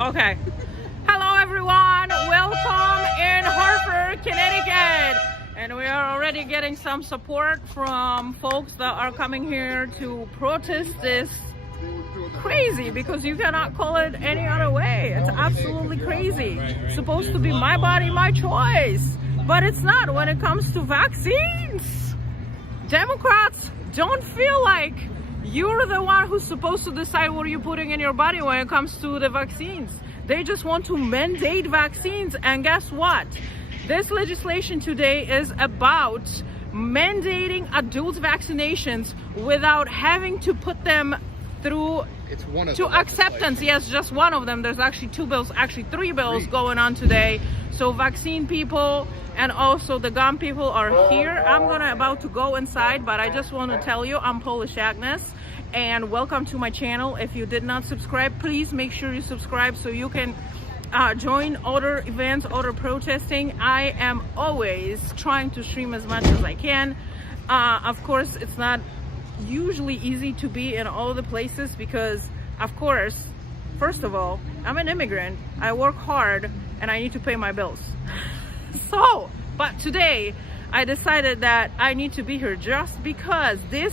Okay. Hello everyone, welcome in Hartford, Connecticut. And we are already getting some support from folks that are coming here to protest this crazy, because you cannot call it any other way. It's absolutely crazy. It's supposed to be my body, my choice, but it's not when it comes to vaccines. Democrats don't feel like you're the one who's supposed to decide what you're putting in your body when it comes to the vaccines. They just want to mandate vaccines, and guess what? This legislation today is about mandating adult vaccinations without having to put them through to acceptance. Yes, just one of them. There's actually two bills, actually three bills going on today. So vaccine people and also the gun people are here. I'm about to go inside, but I just want to tell you, I'm Polish Agnes, and welcome to my channel. If you did not subscribe, please make sure you subscribe so you can join other events, other protesting. I am always trying to stream as much as I can. Of course, it's not usually easy to be in all the places because, of course, first of all, I'm an immigrant. I work hard and I need to pay my bills. So, but today I decided that I need to be here just because this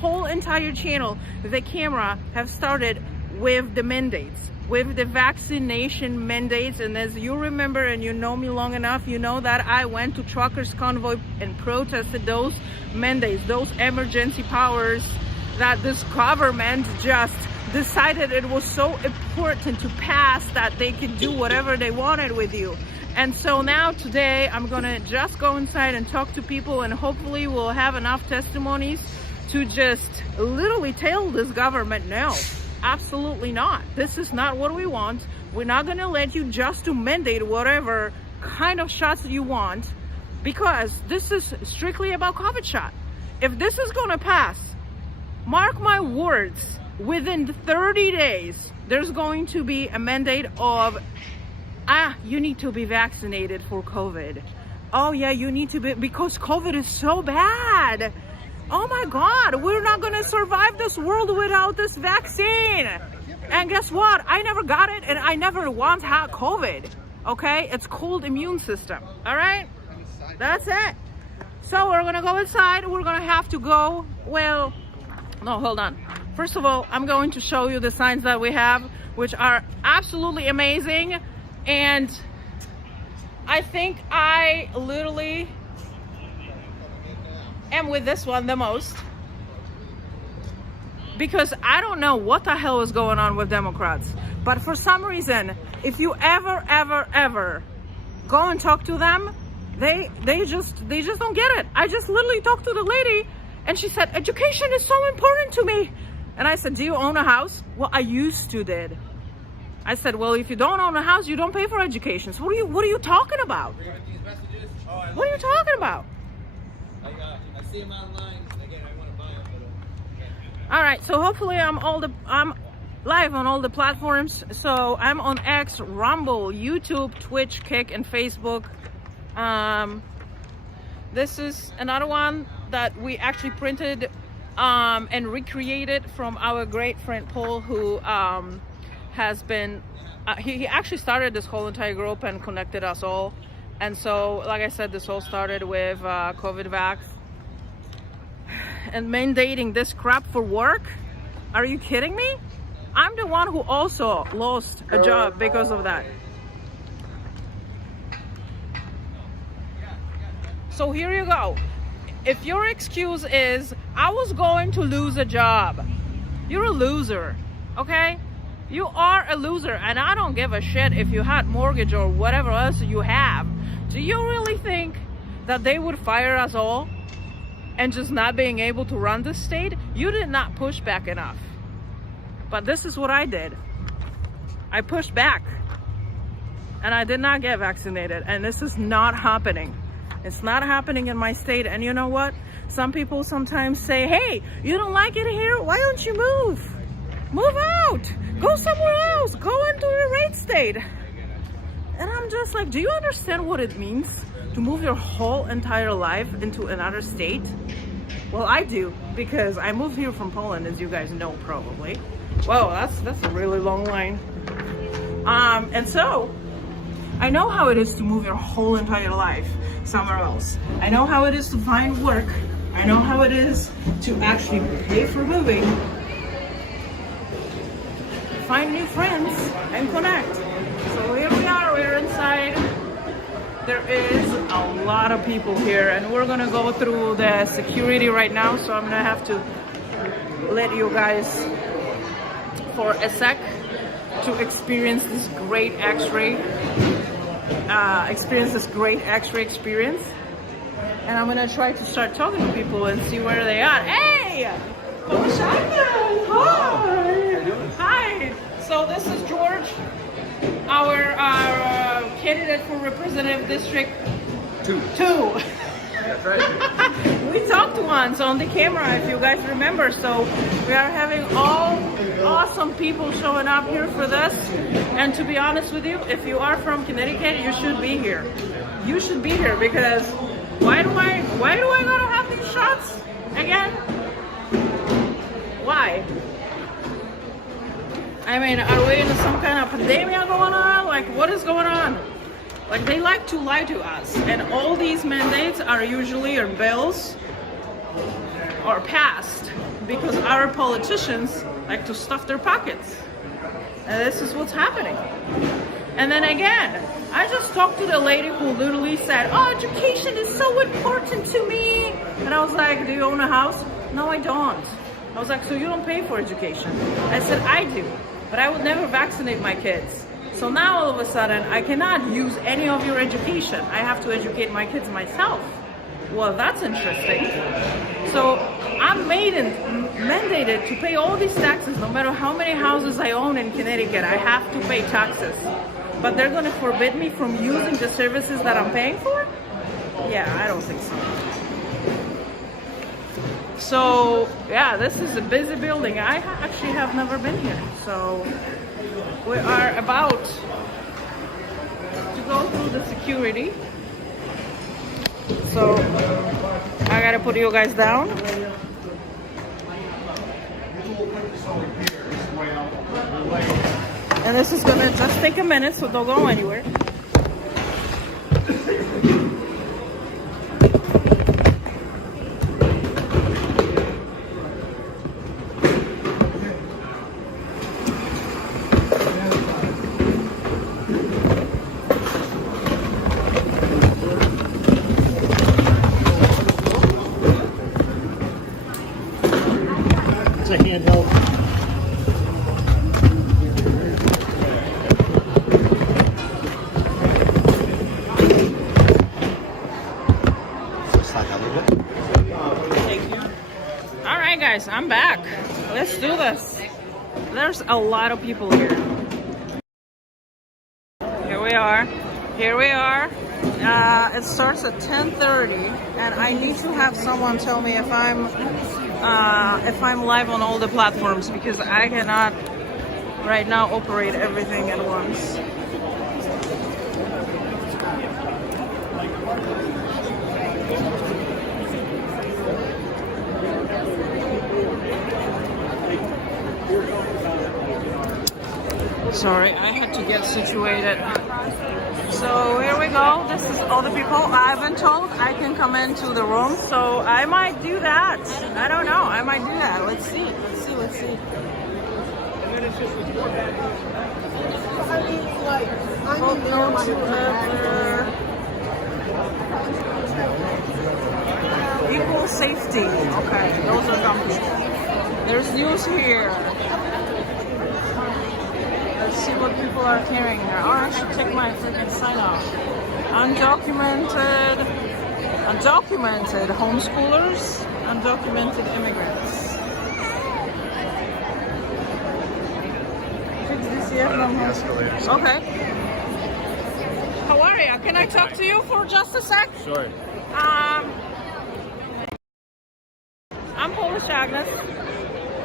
whole entire channel, the camera, have started with the mandates, with the vaccination mandates. And as you remember, and you know me long enough, you know that I went to truckers convoy and protested those mandates, those emergency powers that this government just decided it was so important to pass that they could do whatever they wanted with you. And so now today I'm gonna just go inside and talk to people, and hopefully we'll have enough testimonies to just literally tell this government, no, absolutely not. This is not what we want. We're not gonna let you just to mandate whatever kind of shots you want, because this is strictly about COVID shot. If this is gonna pass, mark my words, within 30 days, there's going to be a mandate of, you need to be vaccinated for COVID. Oh yeah, you need to be, because COVID is so bad. Oh my God, we're not gonna survive this world without this vaccine. And guess what? I never got it, and I never once had COVID. Okay, it's called immune system. All right, that's it. So we're gonna go inside. We're gonna have to go, well, no, hold on. First of all, I'm going to show you the signs that we have, which are absolutely amazing. And I think I literally am with this one the most, because I don't know what the hell is going on with Democrats. But for some reason, if you ever go and talk to them, they just don't get it. I just literally talked to the lady, and she said, education is so important to me. And I said, do you own a house? Well, I used to did. I said, well, if you don't own a house, you don't pay for education. So what are you talking about? What are you talking about? I see them online. Again, I want to buy them. All right, so hopefully I'm live on all the platforms. So I'm on X, Rumble, YouTube, Twitch, Kick, and Facebook. This is another one that we actually printed and recreated from our great friend Paul, who has been, he actually started this whole entire group and connected us all. And so, like I said, this all started with COVID vax and mandating this crap for work. Are you kidding me? I'm the one who also lost a job because of that. So here you go. If your excuse is, I was going to lose a job, you're a loser, okay? You are a loser, and I don't give a shit if you had mortgage or whatever else you have. Do you really think that they would fire us all and just not being able to run this state? You did not push back enough. But this is what I did. I pushed back, and I did not get vaccinated, and this is not happening. It's not happening in my state. And you know what? Some people sometimes say, hey, you don't like it here? Why don't you move? Move out. Go somewhere else. Go into a red state. And I'm just like, do you understand what it means to move your whole entire life into another state? Well, I do, because I moved here from Poland, as you guys know probably. Whoa, that's a really long line. And so I know how it is to move your whole entire life somewhere else. I know how it is to find work. I know how it is to actually pay for moving, find new friends, and connect. So here we are, we're inside. There is a lot of people here, and we're gonna go through the security right now, so I'm gonna have to let you guys for a sec to experience this great X-ray experience. And I'm gonna try to start talking to people and see where they are. Hey! Hi! So this is George, our candidate for Representative District 2. That's right. We talked once on the camera, if you guys remember. So we are having all awesome people showing up here for this. And to be honest with you, if you are from Connecticut, you should be here. You should be here because why do I gotta have these shots again? Why? I mean, are we in some kind of pandemic going on? Like, what is going on? Like, they like to lie to us, and all these mandates are usually, or bills, are passed because our politicians like to stuff their pockets. And this is what's happening. And then again, I just talked to the lady who literally said, oh, education is so important to me. And I was like, do you own a house? No, I don't. I was like, so you don't pay for education? I said, I do, but I would never vaccinate my kids. So now all of a sudden, I cannot use any of your education. I have to educate my kids myself. Well, that's interesting. So I'm mandated to pay all these taxes, no matter how many houses I own in Connecticut. I have to pay taxes. But they're going to forbid me from using the services that I'm paying for? Yeah, I don't think so. So, yeah, this is a busy building. I actually have never been here. So we are about to go through the security. So I gotta put you guys down. And this is gonna just take a minute, so don't go anywhere. It's a handheld. All right, guys, I'm back. Let's do this. There's a lot of people here. Here we are. Here we are. It starts at 10:30, and I need to have someone tell me if I'm live on all the platforms, because I cannot right now operate everything at once. Sorry, I had to get situated. So here we go. This is all the people. I've been told I can come into the room, so I might do that. I don't know. I might do that. Let's see. Let's see. Equal safety. Okay, those are companies. There's news here. Let's see what people are carrying here. Oh, I should take my freaking sign off. Undocumented homeschoolers, undocumented immigrants. Okay. How are you? Can I talk to you for just a sec? Sure. I'm Polish Agnes.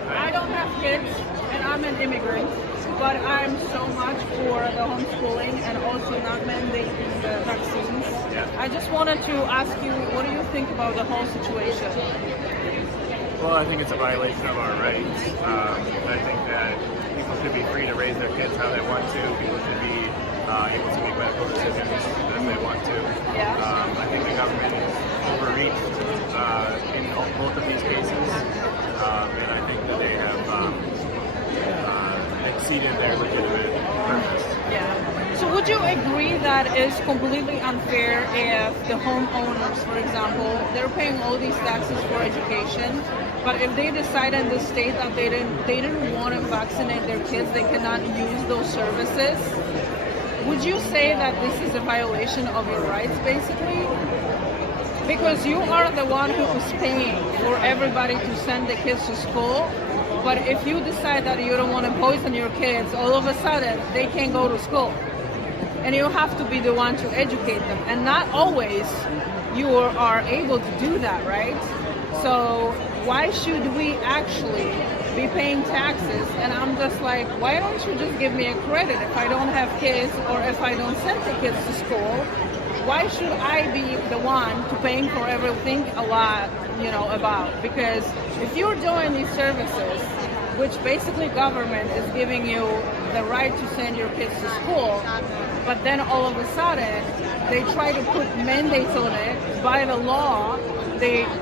I don't have kids, and I'm an immigrant. But I'm so much for the homeschooling and also not mandating the vaccines. Yeah. I just wanted to ask you, what do you think about the whole situation? Well, I think it's a violation of our rights. I think that people should be free to raise their kids how they want to. People should able to make medical decisions as they want to. Yeah. I think the government is overreached in both of these cases, and I think that they have exceeded their legitimate purpose. Yeah. So would you agree that it's completely unfair if the homeowners, for example, they're paying all these taxes for education, but if they decide in the state that they didn't want to vaccinate their kids, they cannot use those services? Would you say that this is a violation of your rights, basically? Because you are the one who is paying for everybody to send the kids to school, but if you decide that you don't want to poison your kids, all of a sudden they can't go to school. And you have to be the one to educate them. And not always you are able to do that, right? So why should we actually be paying taxes? And I'm just like, why don't you just give me a credit if I don't have kids or if I don't send the kids to school? Why should I be the one to paying for everything a lot, about? Because if you're doing these services, which basically government is giving you the right to send your kids to school, but then all of a sudden they try to put mandates on it by the law.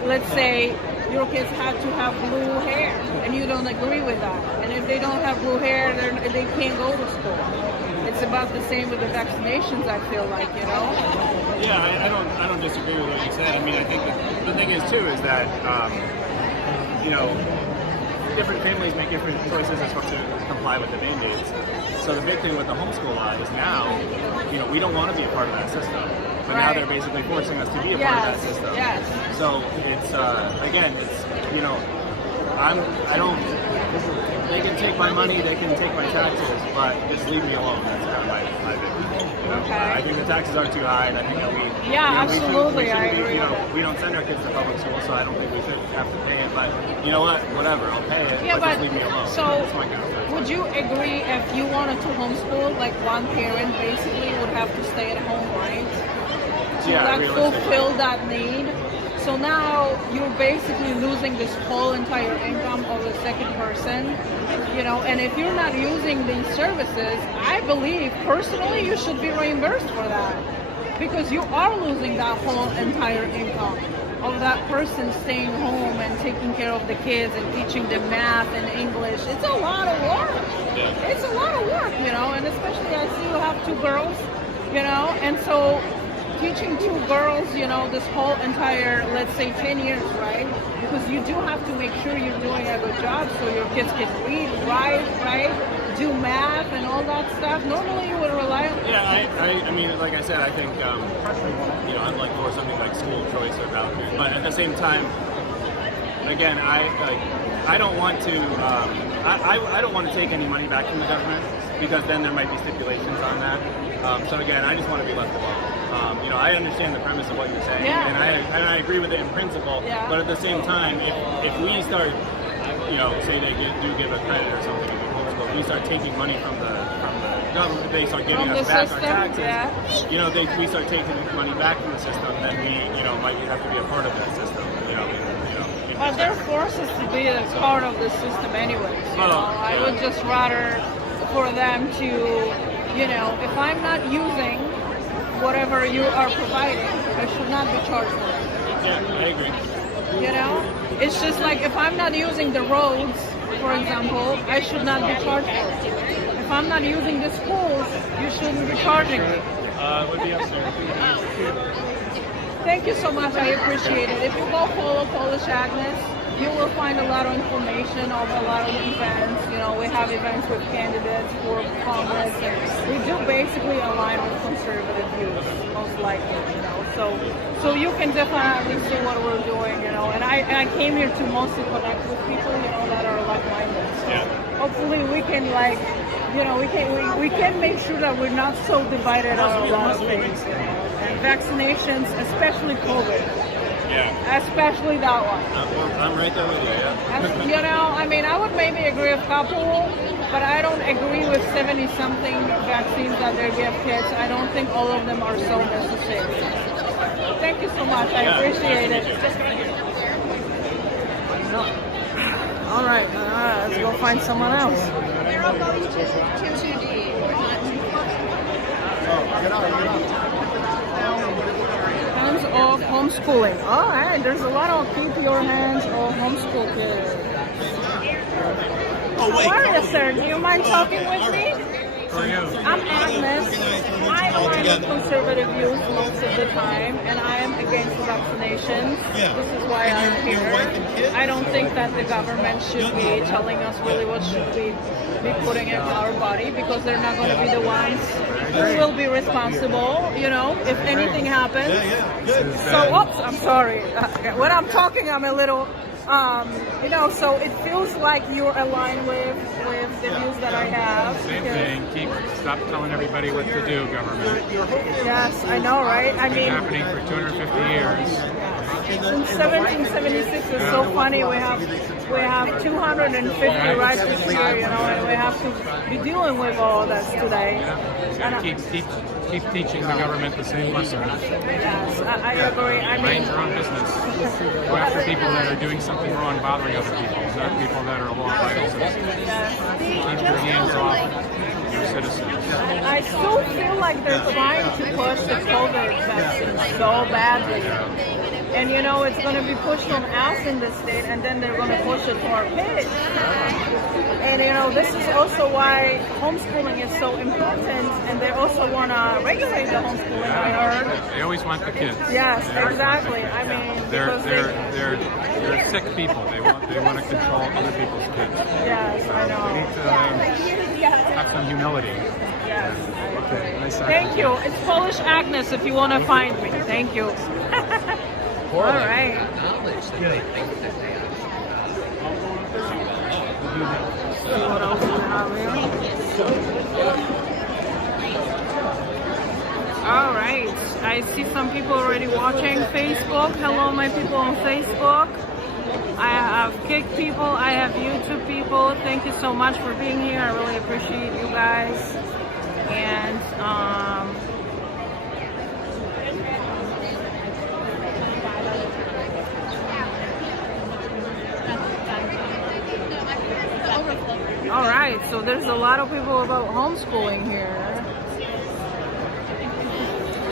Let's say your kids have to have blue hair and you don't agree with that. And if they don't have blue hair, they can't go to school. It's about the same with the vaccinations, I feel like, Yeah, I don't disagree with what you said. I mean, I think the thing is too is that different families make different choices as far as to comply with the mandates. So the big thing with the homeschool law is now, we don't want to be a part of that system, but now they're basically forcing us to be a part of that system. Yes. So it's they can take my money, they can take my taxes, but just leave me alone. That's kind of my vision. Okay. I think the taxes are too high, and I think that absolutely, I agree. We don't send our kids to public school, so I don't think we should have to pay it. But you know what? Whatever, I'll pay it. Yeah, but just leave me alone. So that's my kind of thing. would you agree if you wanted to homeschool, like one parent basically would have to stay at home, right? To fulfill that need? So now you're basically losing this whole entire income of the second person, and if you're not using these services, I believe personally you should be reimbursed for that, because you are losing that whole entire income of that person staying home and taking care of the kids and teaching them math and English. It's a lot of work. Yeah. It's a lot of work, and especially I see you have two girls, and so teaching two girls, this whole entire, let's say 10 years, right? Because you do have to make sure you're doing a good job so your kids can read, write, right? Do math and all that stuff. Normally you would rely on... Yeah, I mean, like I said, I think, I'm like for something like school choice or vouchers. But at the same time, again, I don't want to, I don't want to take any money back from the government, because then there might be stipulations on that. So again, I just want to be left alone. I understand the premise of what you're saying, and I agree with it in principle. Yeah. But at the same time, if we start, say they do give a credit or something in the homeschool, we start taking money from the government, they start giving us back our taxes. We start taking money back from the system, then we, might have to be a part of that system. But they're forced to be a part of the system anyways. I would just rather for them to, if I'm not using whatever you are providing, I should not be charged for it. Yeah, I agree. It's just like if I'm not using the roads, for example, I should not be charged for it. If I'm not using the schools, you shouldn't be charging me. It would be upstairs. Thank you so much. I appreciate it. If you go follow Polish Agnes, you will find a lot of information of a lot of events. We have events with candidates for Congress, and we do basically align with conservative views, most likely. So you can definitely see what we're doing. And I came here to mostly connect with people, that are like-minded. So hopefully we can we can make sure that we're not so divided on a lot of things. And vaccinations, especially COVID. Yeah. Especially that one. I'm right there with you, yeah. I would maybe agree with a couple, but I don't agree with 70-something vaccines that they give kids. I don't think all of them are so necessary. Thank you so much. I appreciate it. All right, let's go find someone else. Hands off homeschooling. All right, there's a lot of keep your hands off homeschool kids. Oh, wait. How are you, sir? Do you mind talking with me? Who are you? I'm Agnes. I align with conservative views most of the time, and I am against vaccinations. Yeah. This is why And I'm your here. wife and kids? I don't think that the government should be telling us really what should we be putting into our body, because they're not going to be the ones who will be responsible, you know, if anything happens. Yeah, good. So, oops, I'm sorry. When I'm talking, I'm a little, you know, so it feels like you're aligned with the views that I have. Same because- thing. Stop telling everybody what to do, government. Yes, I know, right? I It's mean, been happening for 250 years. since 1776 is so funny. We have 250 right this year, you know, and we have to be dealing with all this today. You gotta keep teaching the government the same lesson. Yes, I agree. I Mind mean, your own business. Go after people that are doing something wrong, bothering other people, not people that are law-abiding citizens. Keep your hands off your citizens. I still feel like they're trying to push the COVID vaccine so badly. And you know, it's going to be pushed on us in the state, and then they're going to push it to our kids. And you know, this is also why homeschooling is so important, and they also want to regulate the homeschooling, I heard. They always want the kids. Yes, exactly. I mean, because They're sick people. They want to control other people's kids. yes, I know. Need to have some humility. Yes. Okay, nice Thank you. It's Polish Agnes if you want to find me. Thank you. All right. See what else we have here. All right. I see some people already watching Facebook. Hello, my people on Facebook. I have Kick people. I have YouTube people. Thank you so much for being here. I really appreciate you guys. And all right, so there's a lot of people about homeschooling here.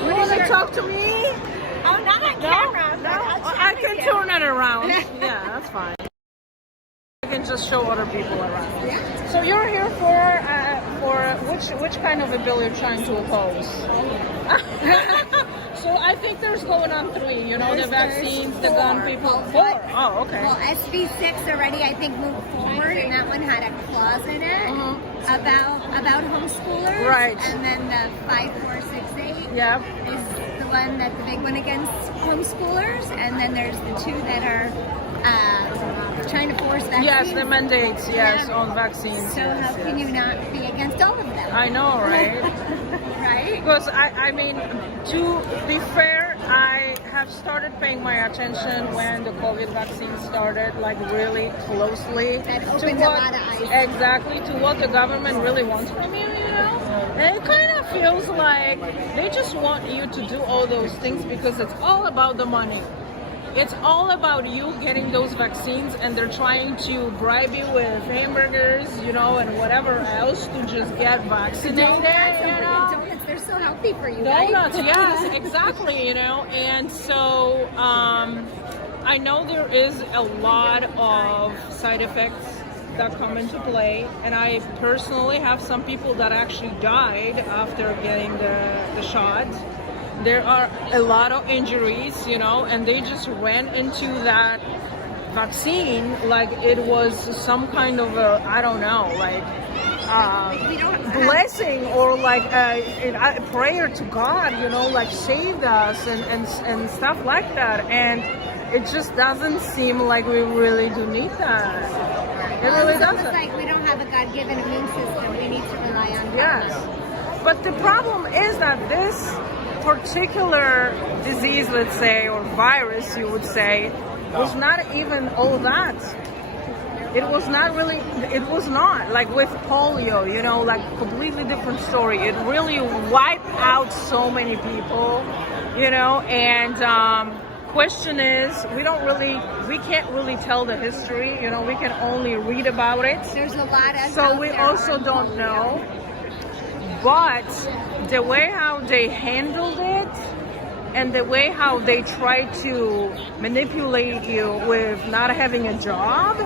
You want to talk to me? Oh, not on camera. No, I can turn it around. Yeah, that's fine. I can just show other people around. So you're here for which kind of a bill you're trying to oppose? So I think there's going on 3. You know, the vaccines, the gun people. 4. Oh, okay. Well, SB6 already, I think, moved forward, and that one had a clause in it about homeschoolers. Right. And then the 5468 Yeah. is the one that's the big one against homeschoolers, and then there's the 2 that are trying to force vaccines. Yes, the mandates. Yes, Yeah. on vaccines. So yes, how can you not be against all of them? I know, right? Right? Because I mean, to be fair, I have started paying my attention when the COVID vaccine started, like really closely. That to opened a lot of eyes. Exactly, to what the government really wants from you, you know? And it kind of feels like they just want you to do all those things because it's all about the money. It's all about you getting those vaccines, and they're trying to bribe you with hamburgers, you know, and whatever else to just get vaccinated. Donuts, they're so healthy for you, right? Donuts, yes, exactly, you know. And so I know there is a lot of side effects that come into play, and I personally have some people that actually died after getting the shot. There are a lot of injuries, you know, and they just ran into that vaccine like it was some kind of a, I don't know, like blessing or like a prayer to God, you know, like saved us and stuff like that. And it just doesn't seem like we really do need that. It really It's almost doesn't. like we don't have a God-given immune system. We need to rely on God. Yes. But the problem is that this particular disease, let's say, or virus, you would say, was not even all that. It was not really, it was not. Like with polio, you know, like completely different story. It really wiped out so many people, you know, and question is, we can't really tell the history, you know, we can only read about it. There's a lot of So we also don't know. But the way how they handled it and the way how they try to manipulate you with not having a job,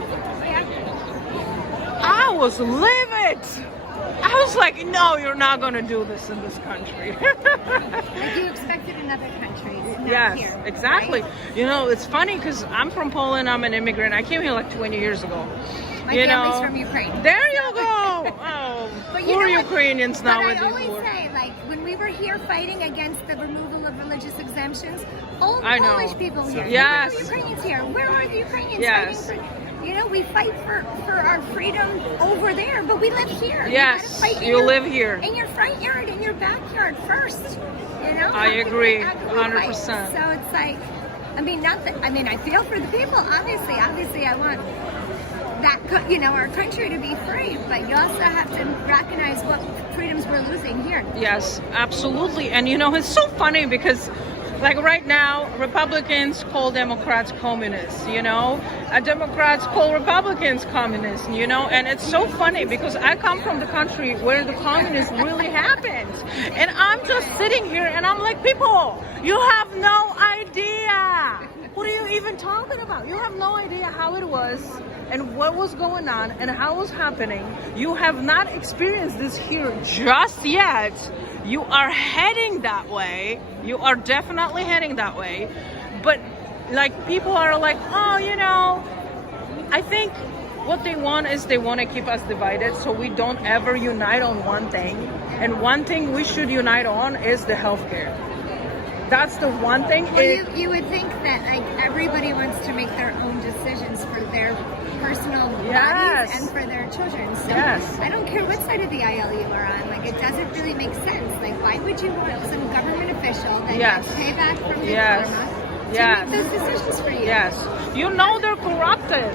I was livid. I was like, no, you're not going to do this in this country. Like you expected in other countries, not Yes, here, exactly. right? You know, it's funny because I'm from Poland. I'm an immigrant. I came here like 20 years ago. My you family's know, from Ukraine. There you go. Oh, But you poor know what? Ukrainians now But with I these always wars. say, like, when we were here fighting against the removal of religious exemptions, all the I know. Polish people here, Yes. where are the Ukrainians here? Where are the Ukrainians Yes. fighting for? You know, we fight for our freedom over there, but we live here. You Yes, gotta fight in you your- live here. in your front yard, in your backyard first. You know, I agree, How can we fight? 100%. So it's like, I mean, not that. I mean, I feel for the people. Obviously, I want that our country to be free, but you also have to recognize what freedoms we're losing here. Yes, absolutely. And you know, it's so funny because like right now, Republicans call Democrats communists, you know? Democrats call Republicans communists, you know? And it's so funny because I come from the country where the communism really happened. And I'm just sitting here and I'm like, people, you have no idea. What are you even talking about? You have no idea how it was and what was going on and how it was happening. You have not experienced this here just yet. You are heading that way. You are definitely heading that way. But like people are like, oh, you know, I think what they want is they want to keep us divided so we don't ever unite on one thing. And one thing we should unite on is the healthcare. That's the one thing. Well, you would think that like everybody wants to make their own decisions for their personal Yes. bodies and for their children. So Yes. I don't care what side of the aisle you are on. Like it doesn't really make sense. Like why would you want some government official that Yes. gets payback from Big Yes. Pharma to Yes. make those decisions for you? Yes. You know they're corrupted.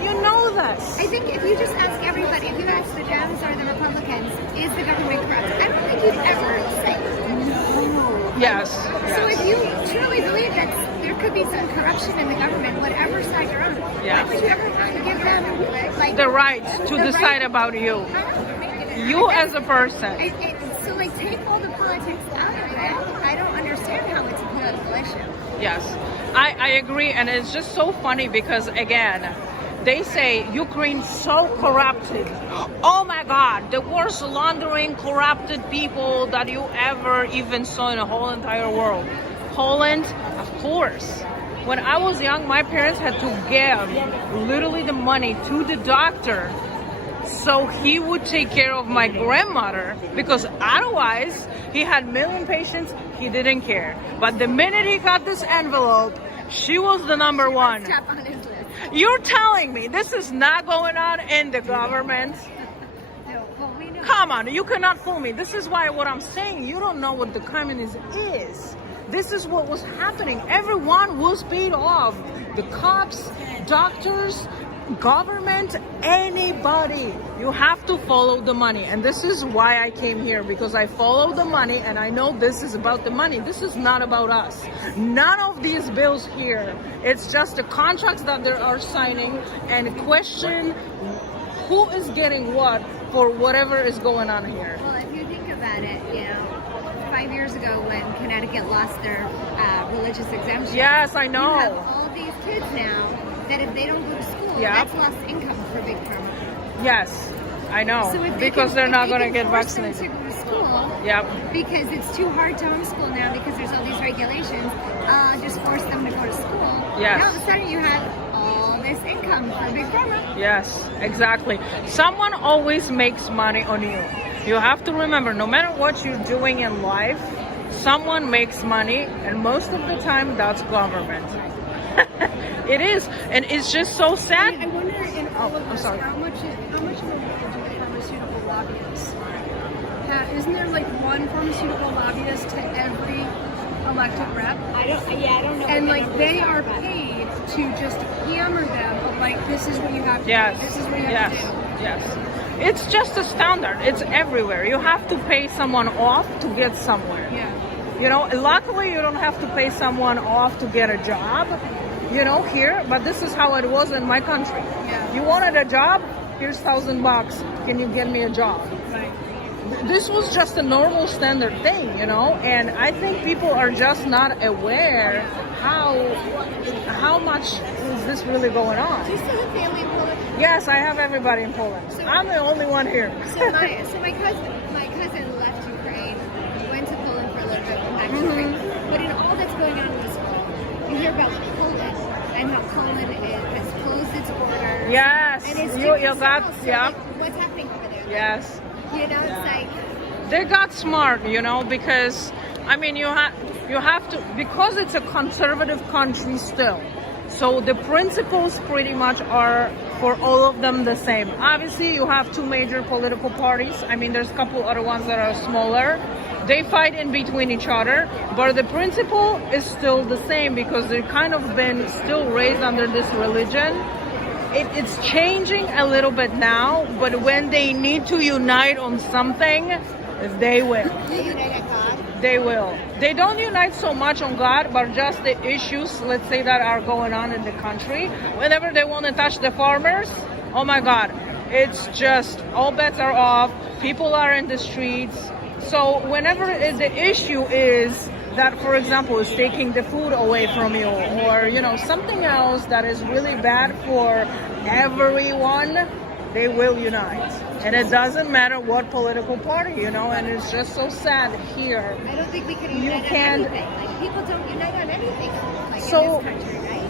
You know this. I think if you just ask everybody, if you ask the Dems or the Republicans, is the government corrupt? I don't think you'd ever say no. Yes. So if you truly believe that there could be some corruption in the government, whatever side you're on, Yes. why would you ever want to give them like The right to the decide right- about you. Huh? You as a person. So like take all the politics out of it. I don't understand how it's a political issue. Yes, I agree. And it's just so funny because, again, they say Ukraine's so corrupted. Oh my God, the worst laundering, corrupted people that you ever even saw in the whole entire world. Poland, of course. When I was young, my parents had to give literally the money to the doctor so he would take care of my grandmother, because otherwise he had a million patients, he didn't care. But the minute he got this envelope, she was the number one. Top on his list. You're telling me this is not going on in the government? No, well, we know. Come on, you cannot fool me. This is why what I'm saying, you don't know what the communism is. This is what was happening. Everyone was paid off. The cops, doctors, government, anybody. You have to follow the money. And this is why I came here, because I follow the money and I know this is about the money. This is not about us. None of these bills here. It's just the contracts that they are signing and question who is getting what for whatever is going on here. Well, if you think about it, 5 years ago when Connecticut lost their religious exemption. Yes, I You know. have all these kids now that if they don't go to school, Yeah. that's lost income for Big Pharma. Yes, I know. So if Because they're not going to get vaccinated. To go to school, Yep. because it's too hard to homeschool now because there's all these regulations. Just force them to go to school. Yes. Now all of a sudden you have all this income for Big Pharma. Yes, exactly. Someone always makes money on you. You have to remember, no matter what you're doing in life, someone makes money, and most of the time that's government. It is, and it's just so sad. I wonder in all of I'm this, sorry. how much of a role do the pharmaceutical lobbyists? Isn't there like one pharmaceutical lobbyist to every elected rep? I don't know. And like they are paid to just hammer them of like, this is what you have to Yes, do. This is what you yes, have to do. yes. It's just a standard. It's everywhere. You have to pay someone off to get somewhere. Yeah. Luckily you don't have to pay someone off to get a job, here, but this is how it was in my country. Yeah. You wanted a job? Here's $1,000. Can you get me a job? Right. this was just a normal standard thing, you know, and I think people are just not aware how much is this really going on. Do you still have family in Poland? Yes, I have everybody in Poland. I'm the only one here. So my cousin left Ukraine, went to Poland for a little bit, went back to Ukraine. But in all that's going on in this world, you hear about Poland and how Poland has closed its borders. Yes, And it's you doing got, so, yeah. like, what's happening over there? Yes. You know, it's like, They got smart, you know, because I mean you have to, because it's a conservative country still. So the principles pretty much are for all of them the same. Obviously, you have two major political parties. I mean, there's a couple other ones that are smaller. They fight in between each other, but the principle is still the same because they've kind of been still raised under this religion. It's changing a little bit now, but when they need to unite on something, they will. They will. They don't unite so much on God, but just the issues, let's say, that are going on in the country. Whenever they want to touch the farmers, oh my God, it's just all bets are off. People are in the streets. So whenever the issue is that, for example, is taking the food away from you, or, you know, something else that is really bad for everyone, they will unite. And it doesn't matter what political party, you know, and it's just so sad here. I don't think we can unite on anything. Like, people don't unite on anything, like, So, in this country, right?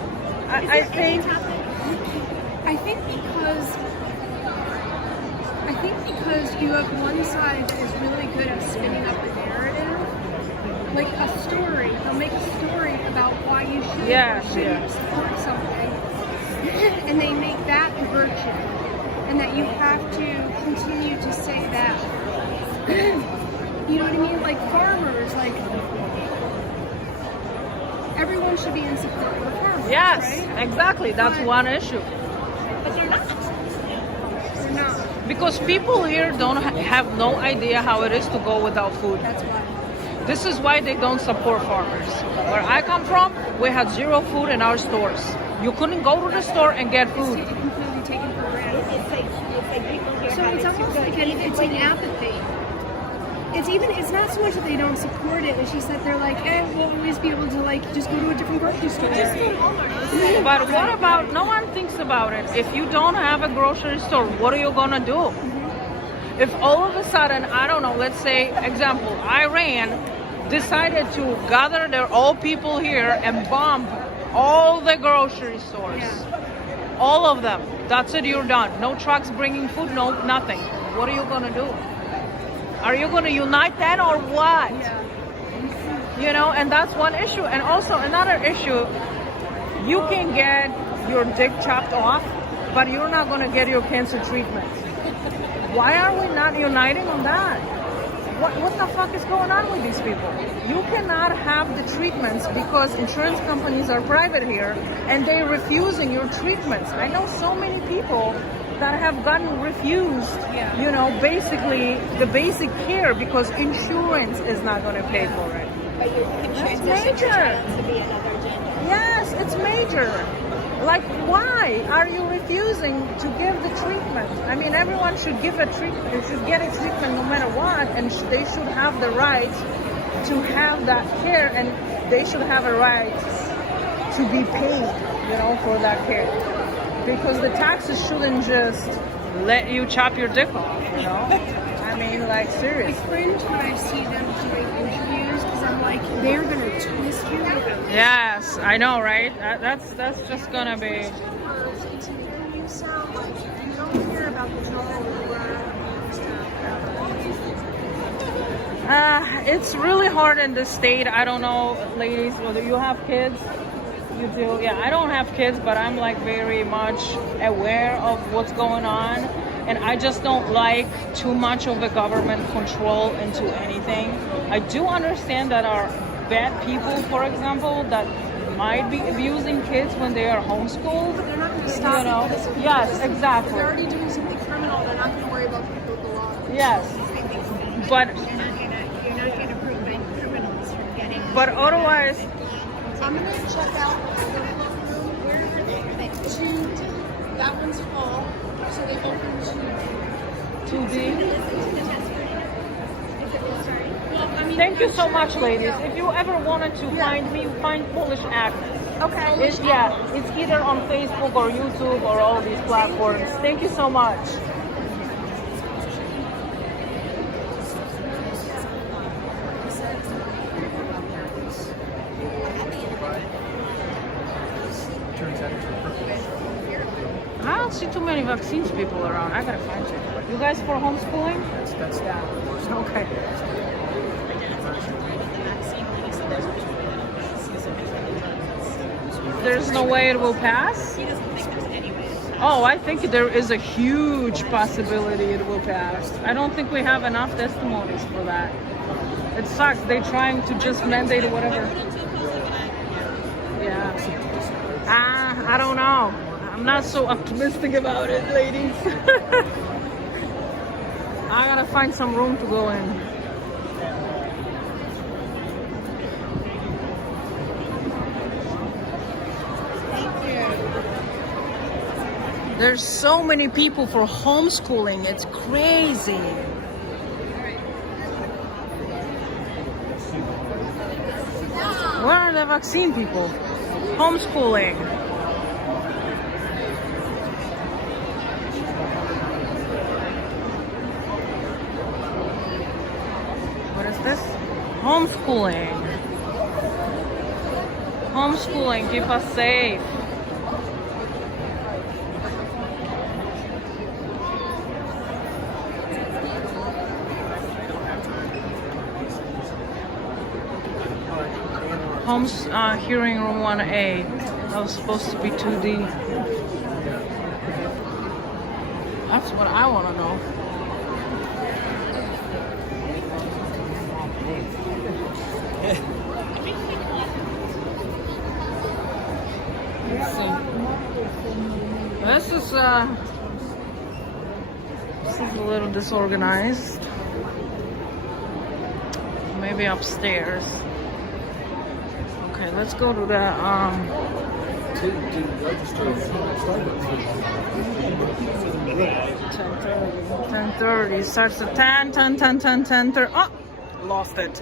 I think because you have one side that is really good at spinning up the narrative, like a story. They'll make a story about why you should or shouldn't support something, and they make that a virtue, and that you have to continue to say that. You know what I mean? Like farmers, like everyone should be in support of the farmers. yes, right? exactly. That's one issue. But they're not. They're not. Because people here don't have no idea how it is to go without food. That's why. This is why they don't support farmers. Where I come from, we had zero food in our stores. You couldn't go to the store and get food. It's completely taken for granted. It's like people here. So it's almost like it's an apathy. It's not so much that they don't support it. It's just that they're like, we'll always be able to like just go to a different grocery store. But what about, no one thinks about it. If you don't have a grocery store, what are you gonna do? If all of a sudden, I don't know, let's say, example, Iran decided to gather their all people here and bomb all the grocery stores. All of them. That's it, you're done. No trucks bringing food, no nothing. What are you gonna do? Are you gonna unite then or what? You know, and that's one issue. And also another issue, you can get your dick chopped off, but you're not gonna get your cancer treatment. Why are we not uniting on that? What the fuck is going on with these people? You cannot have the treatments because insurance companies are private here and they're refusing your treatments. I know so many people that have gotten refused, you know, basically the basic care because insurance is not going to pay for it. But you can That's transition major. your child to be another gender. Yes, it's major. Like, why are you refusing to give the treatment? I mean, everyone should give a treatment. They should get a treatment no matter what, and they should have the right to have that care, and they should have a right to be paid, you know, for that care. Because the taxes shouldn't just let you chop your dick off, you know? I mean, like, I seriously. cringe when I see them doing interviews because I'm like, they're gonna twist you. Yes, I know, right? That's just gonna be. You sound like you don't hear about the normal stuff. It's really hard in this state. I don't know, ladies, whether you have kids. You do? Yeah, I don't have kids, but I'm like very much aware of what's going on. And I just don't like too much of the government control into anything. I do understand that our bad people, for example, that might be abusing kids when they are homeschooled. They're not going to stop You know? because of Yes, If exactly. they're already doing something criminal, they're not going to worry about people with the law. Yes, but You're not gonna prevent criminals from getting. but otherwise, I'm going to check out the room. Where are they? That one's full, so they open 2D. Thank you so much, ladies. If you ever wanted to find me, find Polish Actors. Okay. It's either on Facebook or YouTube or all these platforms. Thank you so much. I don't see too many vaccines people around. I gotta find you. You guys for homeschooling? That's Okay. There's no way it will pass? Oh, I think there is a huge possibility it will pass. I don't think we have enough testimonies for that. It sucks. They're trying to just mandate whatever. Yeah. I don't know. I'm not so optimistic about it, ladies. I gotta find some room to go in. There's so many people for homeschooling. It's crazy. Where are the vaccine people? Homeschooling. What is this? Homeschooling. Homeschooling, keep us safe. Hearing room 1A. That was supposed to be 2D. That's what I want to know. Let's see. This is a little disorganized. Maybe upstairs. Okay, let's go to the 10:30. Starts at 10, 10, 10, 10, 10, 30. Oh, lost it.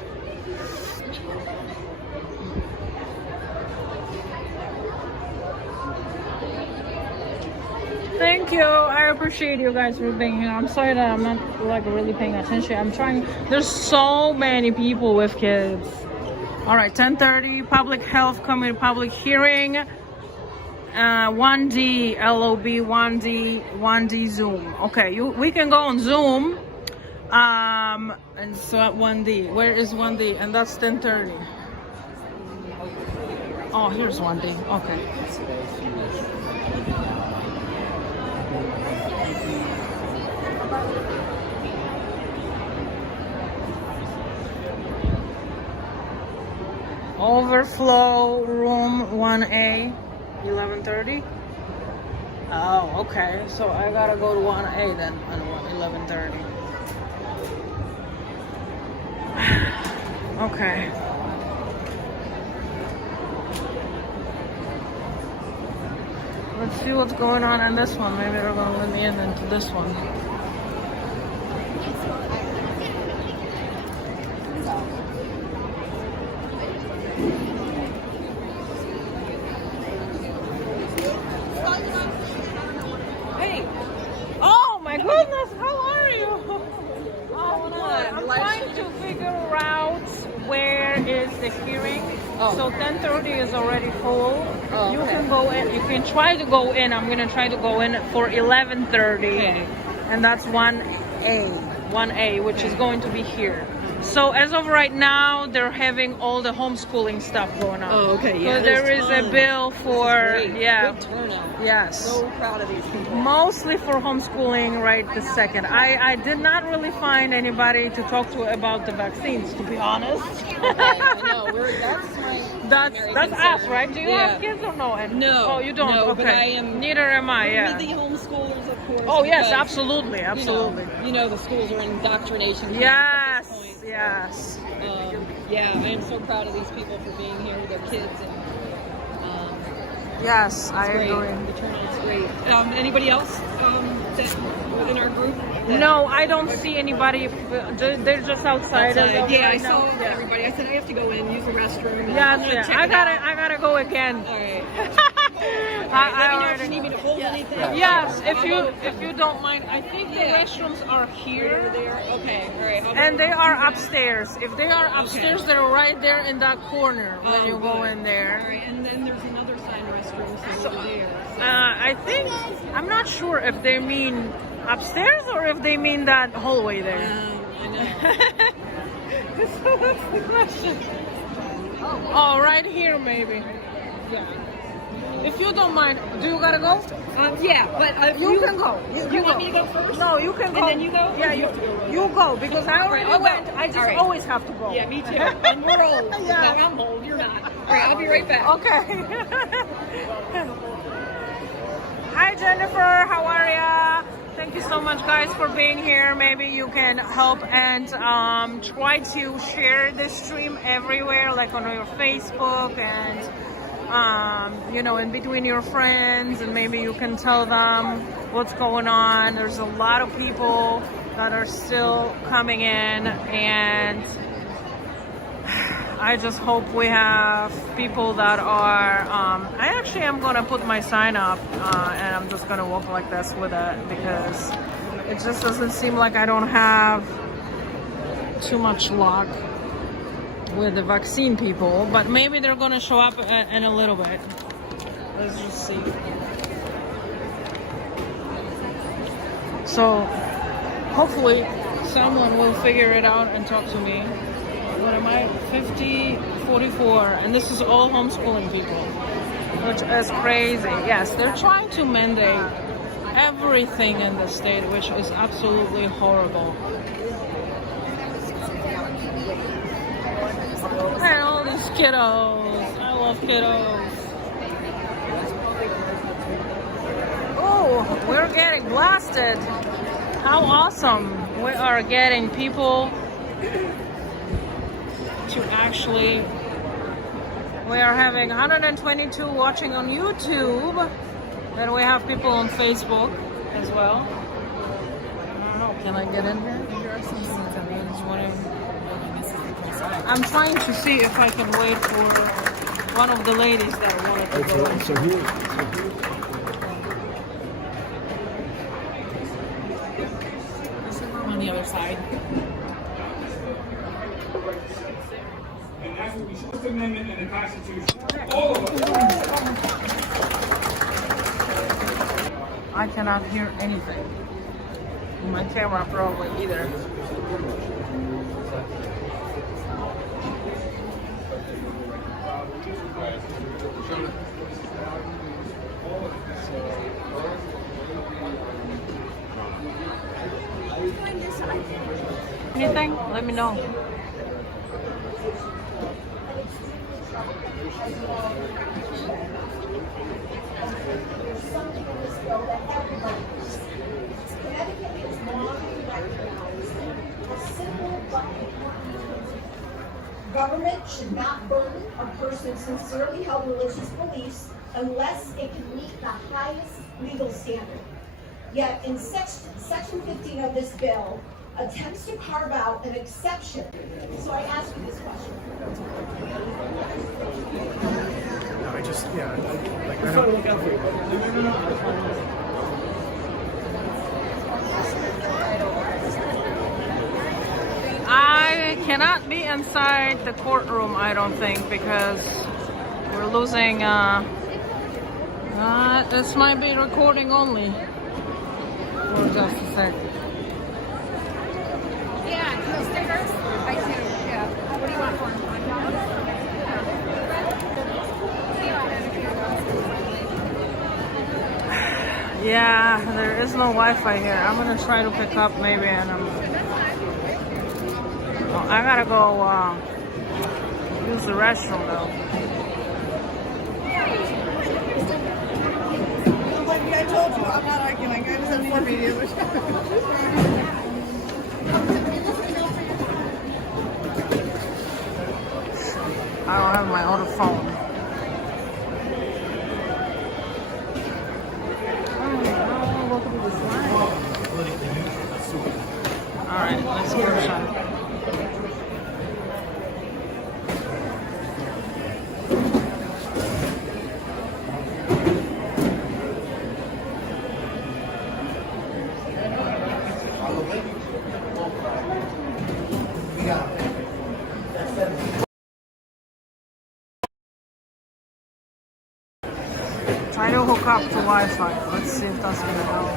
Thank you. I appreciate you guys for being here. I'm sorry that I'm not like really paying attention. I'm trying. There's so many people with kids. All right, 10:30, public health committee, public hearing, 1D, LOB, 1D Zoom. Okay, we can go on Zoom, and so at 1D. Where is 1D? And that's 10:30. Oh, here's 1D. Okay. Overflow room 1A, 11:30. Oh, okay. So I gotta go to 1A then at 11:30. Okay. Let's see what's going on in this one. Maybe they're gonna let me in into this one. Hey! Oh my goodness! How are you? Oh, I'm trying to figure out where is the hearing. Oh. So 10:30 is already full. Oh, you can go in. You can try to go in. I'm gonna try to go in for 11:30, and that's 1A, which is going to be here. So as of right now, they're having all the homeschooling stuff going on. Oh, okay. Yeah. So there is a bill for Good turnout. Yes. So proud of these people. Mostly for homeschooling right this second. I did not really find anybody to talk to about the vaccines, to be honest. I know. That's That's us, right? Do you have kids or no? No. Oh, you don't? No, okay. but I am. Neither am I, yeah. With the homeschoolers, of course. Oh, yes, because, absolutely, absolutely. You know, the schools are indoctrination. Yes, at this point. yes. Yeah, I am so proud of these people for being here with their kids. And Yes, I Great. agree. The turnout's great. Anybody else that within our group? No, I don't see anybody. They're just outside. Yeah, I saw everybody. I said I have to go in, use the restroom. And Yes, check yeah. it out. I gotta go again. All right. I Let me know if already- you need me to hold anything. Yes, if you don't mind. I think the restrooms are here. There. Okay. All right. And they are upstairs. If they are upstairs, they're right there in that corner when you go in All there. right. And then there's another sign restroom over there. I think, I'm not sure if they mean upstairs or if they mean that hallway there. I know. So that's the question. Oh, right here maybe. Yeah. If you don't mind, do you gotta go? Yeah, but You can go. You want me to go first? No, you can go. And then you go? Yeah, You have to go. you go because I already I'll go. went. I just All right. always have to go. Yeah, me too. And we're old. Yeah. No, I'm old. You're not. All right, I'll be right back. Okay. Hi Jennifer, how are ya? Thank you so much guys for being here. Maybe you can help and try to share this stream everywhere, like on your Facebook and you know, in between your friends, and maybe you can tell them what's going on. There's a lot of people that are still coming in, and I just hope we have people that are, I actually am gonna put my sign up and I'm just gonna walk like this with it because it just doesn't seem like I don't have too much luck with the vaccine people, but maybe they're gonna show up in a little bit. Let's just see. So hopefully someone will figure it out and talk to me. What am I? 5044, and this is all homeschooling people, which is crazy. Yes, they're trying to mandate everything in the state, which is absolutely horrible. And all these kiddos. I love kiddos. Oh, we're getting blasted. How awesome. We are getting people to actually, we are having 122 watching on YouTube, and we have people on Facebook as well. I don't know, can I get in here? I'm trying to see if I can wait for one of the ladies that wanted to go. On the other side. And that's what we First Amendment in the Constitution. All of us. I cannot hear anything. My camera probably either. Anything? Let me know. Government should not burden a person's sincerely held religious beliefs unless it can meet the highest legal standard. Yet in section 15 of this bill attempts to carve out an exception. So I ask you this question. No, I just, yeah, like, I'm trying to look out for you. I cannot be inside the courtroom, I don't think, because we're losing, this might be recording only. For just a sec. Yeah, no stickers. I do. Yeah. What do you want for them? Yeah, there is no Wi-Fi here. I'm gonna try to pick up maybe, and I gotta go use the restroom though. I told you, I'm not arguing. I just have more videos. I don't have my other phone. up to Wi-Fi. Let's see if that's gonna help.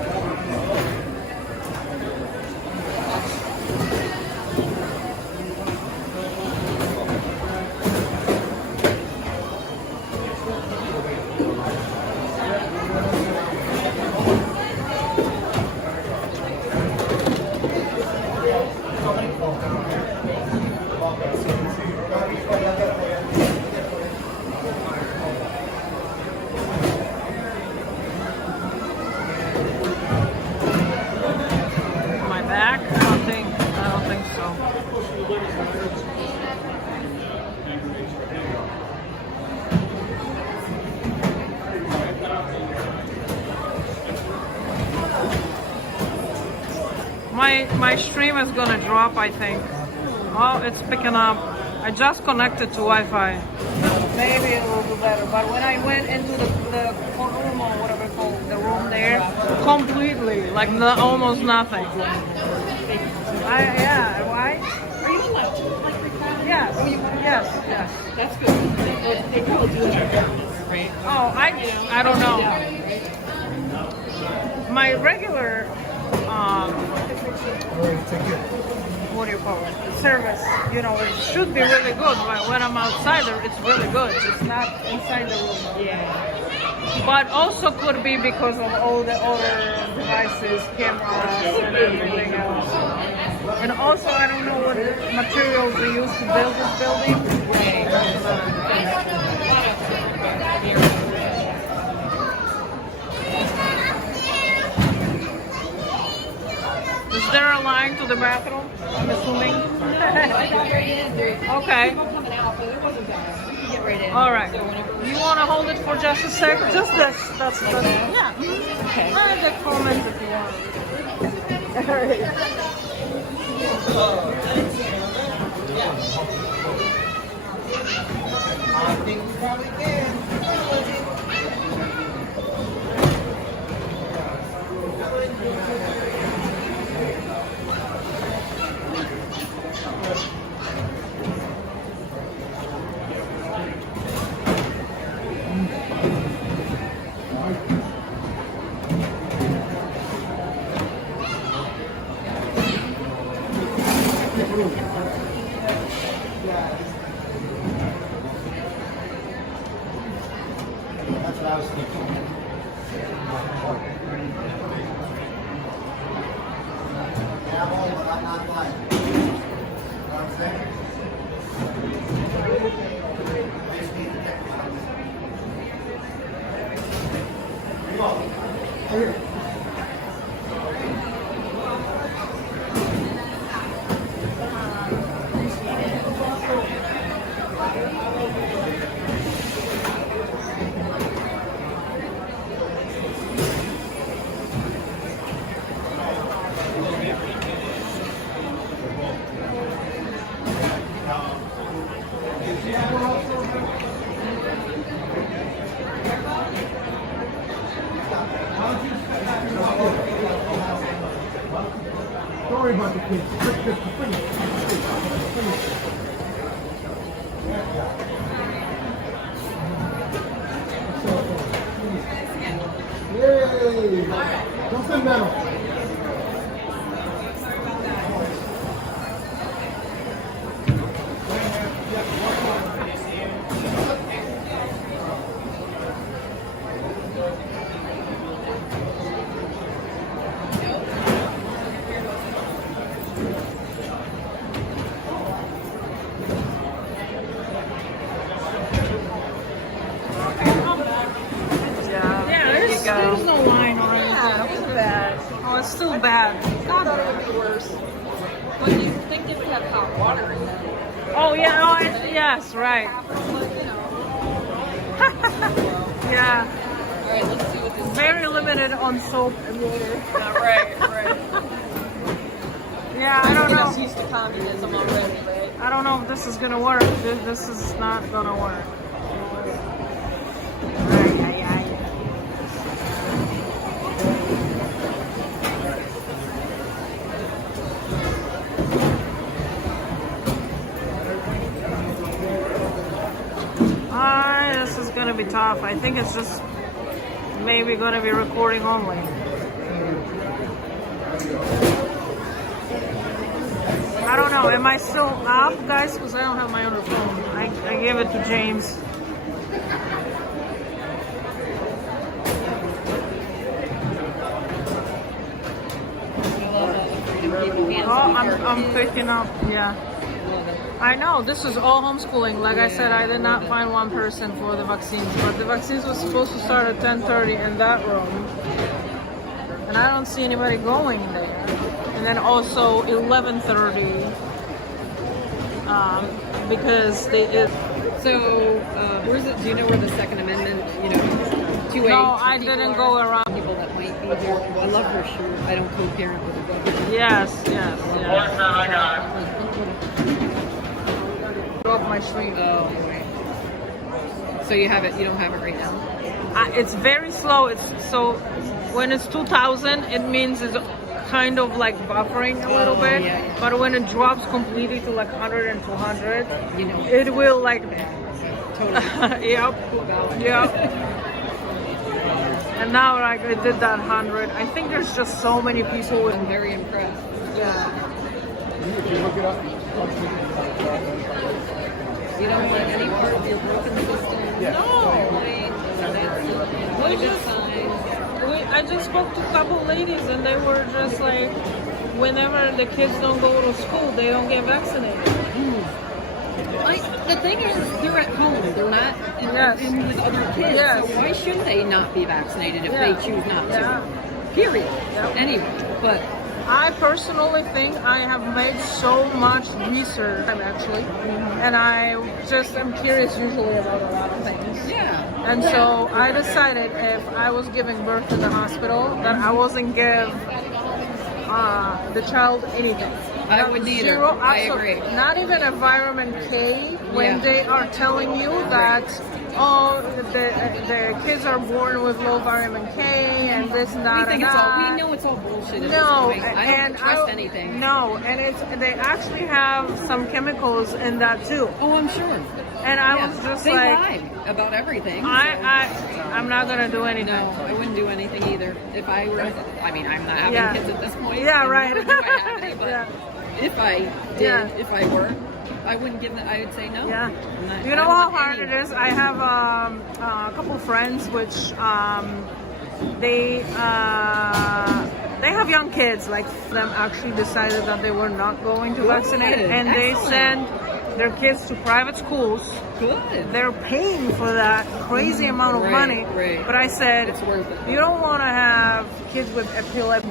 My back? I don't think so. My stream is gonna drop, I think. Oh, it's picking up. I just connected to Wi-Fi. Maybe it will do better. But when I went into the courtroom or whatever it's called, the room there, completely, like almost nothing. Yeah, why? Are you allowed to record? Yes. Oh, Yes. That's good. They probably do that, right? Oh, I don't know. My regular what do you call it? Service, it should be really good, but when I'm outside there, it's really good. It's not inside the room. Yeah. But also could be because of all the other devices, cameras, and everything else. And also, I don't know what materials they use to build this building. Is there a line to the bathroom? I'm assuming. Okay. Coming out, but it wasn't bad. You can get right in. All right. So whenever You want to hold it for just a sec? Just this. That's yeah. Okay. Like 4 minutes if you want. All right. I think you probably can. That's what I was thinking. Yeah, I'm old, but I'm not blind. You know what I'm saying? I just need to check this out. Here you go. Here. Don't worry about the kids. Yay! Something metal. There's no line already. Yeah, it wasn't bad. Oh, it's still bad. God, that would be worse. But you think they would have hot water in there? Oh yeah, oh yes, right. Yeah. All right, let's see what this is. Very limited on soap and water. Yeah, right. Yeah, I don't Get us know. used to communism already, right? I don't know if this is gonna work. This is not gonna work. This is gonna be tough. I think it's just maybe gonna be recording only. I don't know. Am I still up, guys? Because I don't have my other phone. I gave it to James. Oh, I'm picking up. Yeah. I know. This is all homeschooling. Like I said, I did not find one person for the vaccines, but the vaccines was supposed to start at 10:30 in that room, and I don't see anybody going there. And then also 11:30, because they. Where's it? Do you know where the Second Amendment? 2A. No, I didn't go around. People that might be here. I love her shirt. I don't co-parent with a government. Yes. Off my stream. Oh, right. So you have it. You don't have it right now. It's very slow. It's so when it's 2,000, it means it's kind of like buffering a little bit. Yeah. But when it drops completely to like 100 and 200, You it will like. Totally. Yep. And now like I did that 100. I think there's just so many people with. I'm very impressed. Yeah. You don't want any part of your broken system. No. I just spoke to a couple ladies and they were just like, whenever the kids don't go to school, they don't get vaccinated. The thing is, they're at home. They're not in with other kids. Yes. So why should they not be vaccinated if Yeah. they choose not to? Yeah. Period. Yep. Anyway, but I personally think I have made so much research, actually, and I just am curious usually about a lot of things. yeah. And so I decided if I was giving birth in the hospital, that I wasn't give the child anything. I would neither. Zero, I agree. Not even a vitamin K when they are telling you that, the kids are born with low vitamin K and this and that. We know it's all bullshit. No, I don't trust anything. No, and they actually have some chemicals in that too. Oh, I'm sure. And I was just they like, lie about everything. I'm not gonna do anything. No, I wouldn't do anything either. If I were, I mean, I'm not having kids at this point. Yeah, and right. nor do I have any, but if I did, if I were, I wouldn't give that. I would say no. Yeah. Not, You know how hard it is? I have a couple friends which they have young kids. Like them actually decided that they were not going to vaccinate, and they send their kids to private schools. Good. They're paying for that crazy amount of money. Right. But I said, It's worth it. you don't want to have kids with epilepsy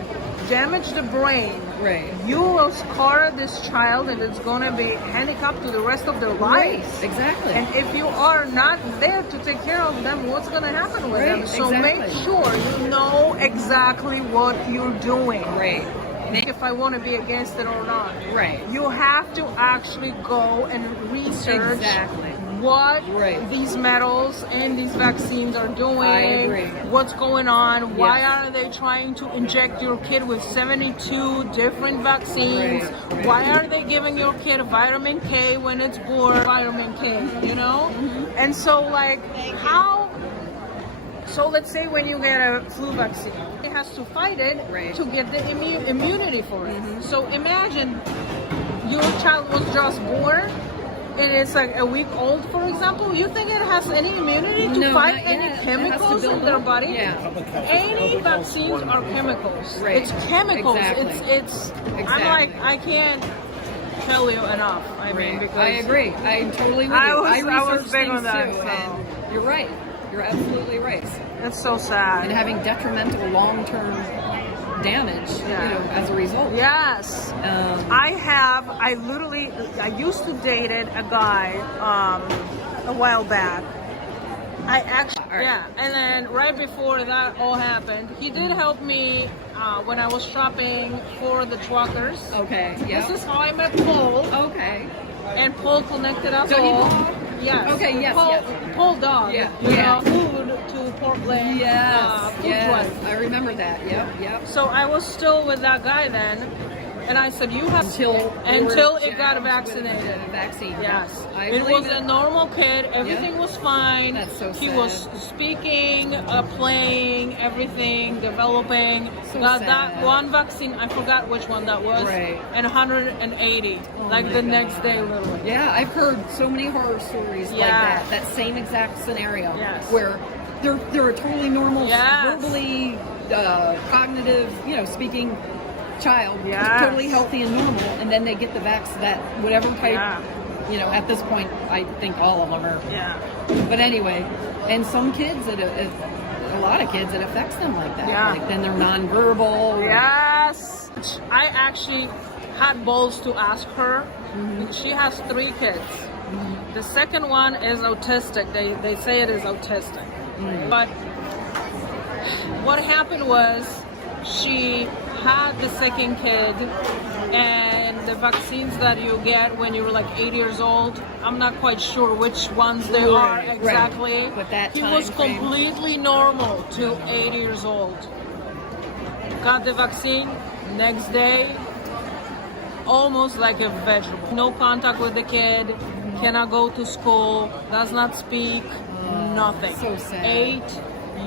damage the brain. Right. You will scar this child and it's going to be handicapped to the rest of their lives. Right. Exactly. And if you are not there to take care of them, what's going to happen with them? So make sure you know exactly what you're doing. Right. If I want to be against it or not. Right. You have to actually go and research what these metals and these vaccines are doing. I agree. What's going on? Why are they trying to inject your kid with 72 different vaccines? Right. Why are they giving your kid vitamin K when it's born? Vitamin K, you know? And so like so let's say when you get a flu vaccine, it has to fight it to get the immunity for it. So imagine your child was just born and it's like a week old, for example. You think it has any immunity to fight any chemicals in their body? Yeah. Any vaccines are chemicals. Right. It's chemicals. Exactly. It's I'm like, I can't tell you enough. I mean, because I agree. I'm totally with you. I was researched big on things that. too, So. and you're right. You're absolutely right. It's so sad. And having detrimental long-term damage, as a result. Yes. I used to date a guy a while back. And then right before that all happened, he did help me when I was shopping for the truckers. Okay, yeah. This is how I met Paul. Okay. And Paul connected us So he all. bought? Yes. Okay, yes, Paul Dog. Yeah. You know, food to Portland. Yes, food yes. truck. I remember that. Yep. So I was still with that guy then, And I said, you have until it got vaccinated. Vaccine. Yes. It was a normal kid. Everything was fine. That's so He sad. was speaking, playing, everything, developing. So Got sad. that one vaccine. I forgot which one that was. Right. And 180. Like the next day, literally. Yeah, I've heard so many horror stories like Yeah. that same exact scenario. Yes. Where they're a totally normal, Yes. verbally, cognitive, speaking child, Yes. totally healthy and normal, and then they get the that whatever type. Yeah. At this point, I think all of them are. Yeah. But anyway, and some kids, a lot of kids, it affects them like that. Yeah. Like then they're nonverbal. Yes. I actually had balls to ask her. She has 3 kids. The second one is autistic. They say it is autistic. But what happened was she had the second kid, and the vaccines that you get when you're like 8 years old, I'm not quite sure which ones they are exactly. But that he time was frame. completely normal to 8 years old. Got the vaccine, next day, almost like a vegetable. No contact with the kid, cannot go to school, does not speak, nothing. So sad. 8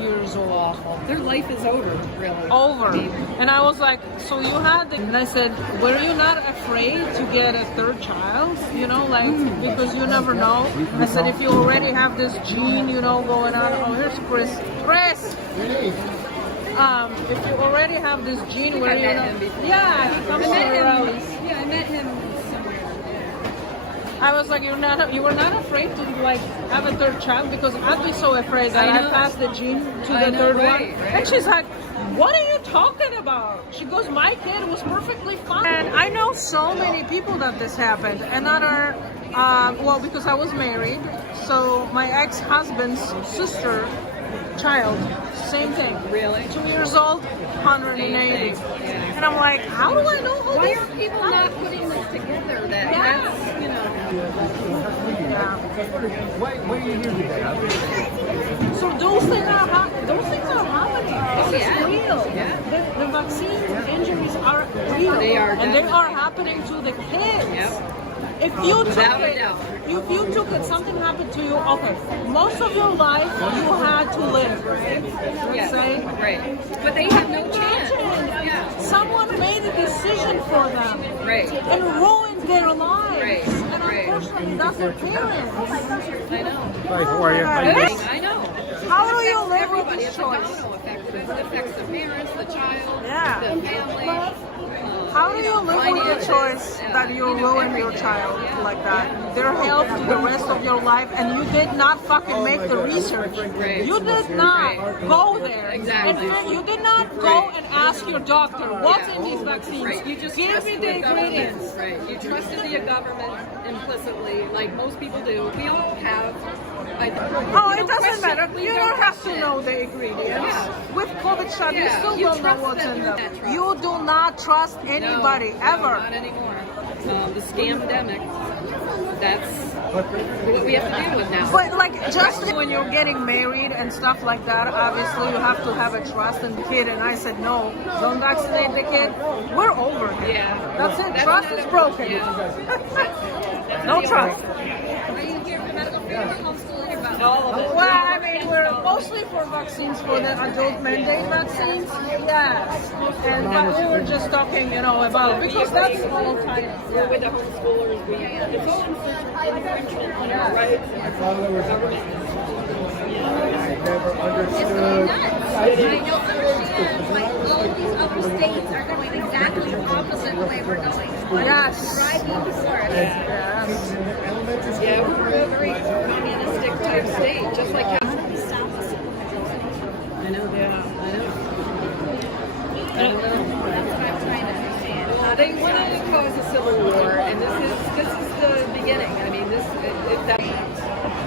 years old. Awful. Their life is over, really. Over. I mean, And I was like, so you had the... And I said, were you not afraid to get a third child? Because you never know. I said, if you already have this gene, going on. Oh, here's Chris. Chris! If you already have this gene where you know... Yeah, he comes to the rallies. Yeah, I met him somewhere. I was like, you were not afraid to have a third child, because I'd be so afraid that I passed the gene to the third one. Right. And she's like, what are you talking about? She goes, my kid was perfectly fine. And I know so many people that this happened. Another, because I was married, so my ex-husband's sister, child, same thing. Really? 2 years old, 180. And I'm like, how do I know who Why this are people not putting this together? Why are you here today? So those things are happening. This is real. Yeah. The vaccine injuries are real. They are and they are happening to the kids. Yep. If you took Without a it, doubt. if you took it, something happened to you. Okay, most of your life you had to live, right? Yes. Say, Right. But they have no chance. Yeah. someone made a decision for them, Right. and ruined their lives. Right. And Right. unfortunately, that's their parents. I know. Hi, how are you? How you doing? I know. How do you live with Everybody, this it's a choice? domino effect. It affects the parents, the child, Yeah. the family. How do you live with the choice that you ruin your child like that? Their health to the rest of your life, and you did not fucking make the research. Right. You did not go there. Exactly. And you did not go and ask your doctor, what's in these vaccines? Right. You just give trust me the the government. ingredients. Right. You trusted the government implicitly, like most people do. We all have. Oh, it doesn't matter. You don't have to know the ingredients. Yeah. With COVID shot, you Yeah, still you don't know trust what's them. in You them. can't trust. You do not trust anybody, No, ever. not anymore. The scamdemic. That's what we have to deal with now. But just when you're getting married and stuff like that, obviously you have to have a trust in the kid. And I said, no, don't vaccinate the kid. We're over it. Yeah. That's it. That's Trust not is a- broken. Yeah. No trust. Are you here for medical field or homeschooling or both? All of it. Well, I mean, we're mostly for vaccines, for the adult mandate vaccines. Yes. But we were just talking, about, because that's all kind of. With the homeschoolers, it's all infringement on our rights. I thought there was I never It's understood. nuts. I don't understand why all of these other states are going exactly opposite the way we're going. Yes. Drive me forward. Yes. Elementary school. Yeah, we're a very communistic type state, just like I know. Yeah. I know. That's what I'm trying to understand. They wanted to cause a civil war, and this is the beginning. I mean,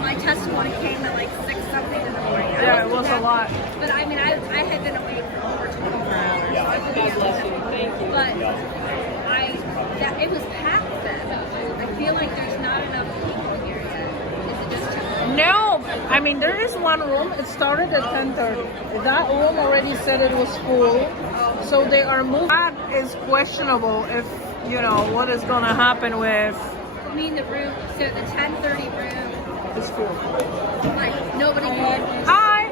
My testimony came at like 6 something in the morning. Yeah, it was a lot. But I mean, I had been awake for over 24 hours. God bless you. Thank you. But it was packed then. I feel like there's not enough people here yet. Is it just too No, I mean, there is one room. It started at 10:30. That room already said it was full, so they are moving. That is questionable. If you know what is gonna happen with. I mean, the room. So the 10:30 room It's full. like nobody can. Hi.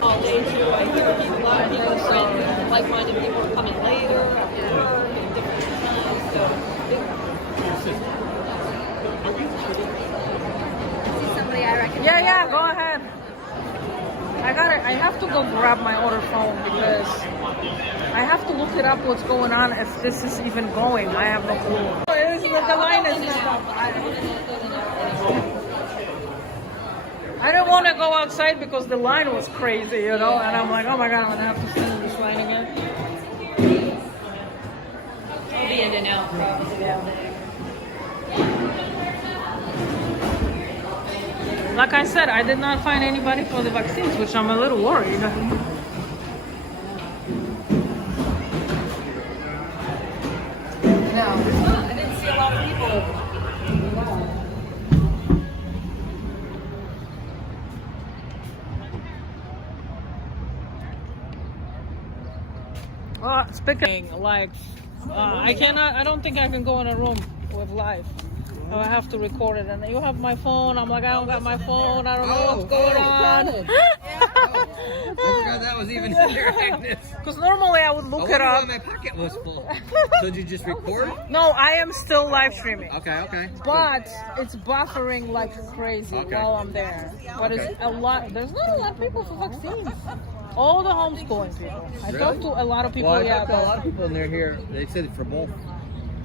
All day too. I hear a lot of people from like-minded people are coming later. And different times. So Somebody I recognize. Yeah, go ahead. I have to go grab my other phone because I have to look it up what's going on if this is even going. I have no clue. The line is not. I don't want to go outside because the line was crazy, you know, and I'm like, oh my god, I'm gonna have to stand in this line again. I'll be in and out probably. Like I said, I did not find anybody for the vaccines, which I'm a little worried. I didn't see a lot of people. Speaking like, I don't think I can go in a room with live. I have to record it, and you have my phone. I'm like, I don't got my phone. I don't know what's going on. I forgot that was even in there, Agnes. Because normally I would look it up. My pocket was full. So did you just record? No, I am still live streaming. Okay. But it's buffering like crazy while I'm there. But it's a lot. There's not a lot of people for vaccines. All the homeschooling people. I talked to a lot of people. Well, I talked to a lot of people in there here. They said it for both.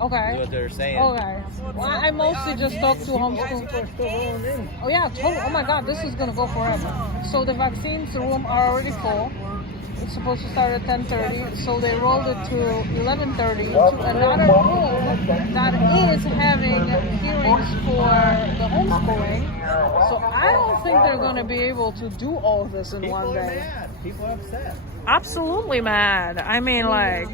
Okay. What they're saying. Okay. Well, I mostly just talk to homeschool. Oh yeah, totally. Oh my god, this is gonna go forever. So the vaccines room are already full. It's supposed to start at 10:30, so they rolled it to 11:30 to another room that is having hearings for the homeschooling. So I don't think they're gonna be able to do all of this in one day. People are upset. Absolutely mad. I mean, like.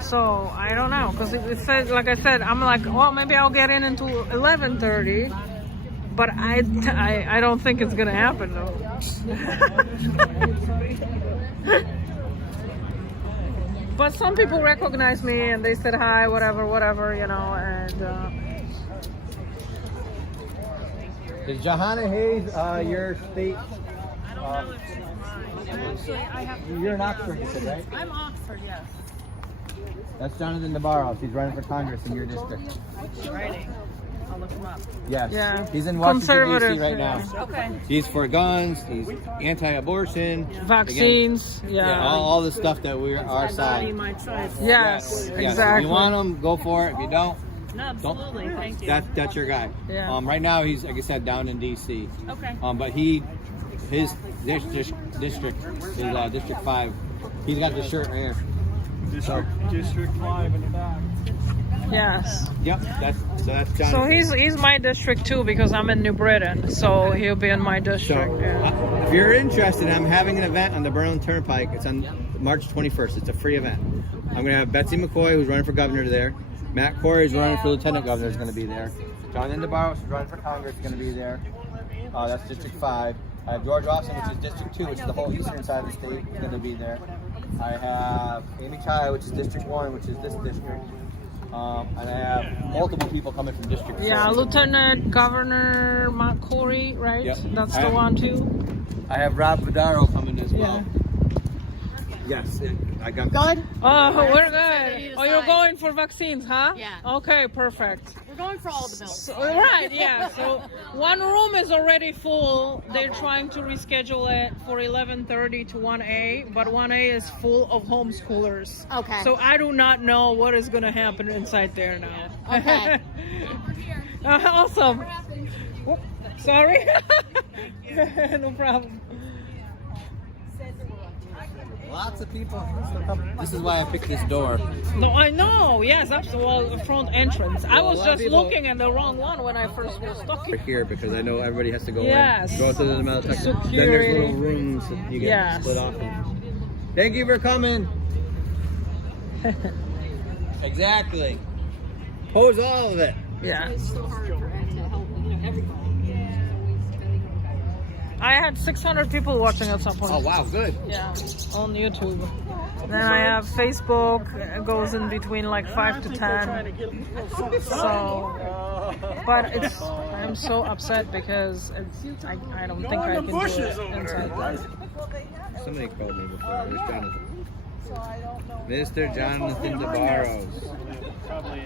So I don't know, because it said, like I said, I'm like, well, maybe I'll get in into 11:30, but I don't think it's gonna happen though. But some people recognize me and they said hi, whatever, you know, and. Is Johanna Hayes your state? I don't know if she's mine. Actually, I have to. You're in Oxford, you said, right? I'm Oxford, yes. That's Jonathan Navarro. He's running for Congress in your district. Writing. I'll look him up. Yes. Yeah. He's in Washington, Conservative, D.C. right now. Okay. He's for guns. He's anti-abortion. Vaccines. Yeah, all the stuff that we're our side. Yes, exactly. If you want them, go for it. If you don't, No, absolutely. Thank you. that's your guy. Yeah. Right now he's, like I said, down in D.C. Okay. But his district is District 5. He's got the shirt right here. District 5 in the back. Yes. Yep, that's Jonathan. So he's my district too, because I'm in New Britain, so he'll be in my district. Yeah. If you're interested, I'm having an event on the Berlin Turnpike. It's on March 21st. It's a free event. I'm going to have Betsy McCoy, who's running for governor, there. Matt Corey, who's running for lieutenant governor, is going to be there. Jonathan DeBarros, who's running for Congress, is going to be there. That's District 5. I have George Austin, which is District 2, which is the whole eastern side of the state, is going to be there. I have Amy Chai, which is District 1, which is this district. And I have multiple people coming from District 4. Yeah, Lieutenant Governor Matt Corey, right? Yep. That's the one too. I have Rob Vidaro coming as well. Yes, I got good. Oh, we're good. Oh, you're going for vaccines, huh? Yeah. Okay, perfect. We're going for all the bills. Right, yeah. So one room is already full. They're trying to reschedule it for 11:30 to 1A, but 1A is full of homeschoolers. Okay. So I do not know what is going to happen inside there now. Okay. Awesome. Sorry. No problem. lots of people. This is why I picked this door. No, I know. Yes, that's the front entrance. I was just looking at the wrong one when I first was talking. Here, because I know everybody has to go Yes. in. Go through the metal detector. Security. Then there's little rooms that you get Yes. split off. Thank you for coming. Exactly. Pose all of it. Yeah. It's so hard to help, everybody. I had 600 people watching at some point. Oh wow, good. Yeah, on YouTube. Then I have Facebook. It goes in between like 5 to 10. So, but I'm so upset because I don't think I can do it inside there. Somebody called me before. There's Jonathan. Mr. Jonathan DeBarros. Probably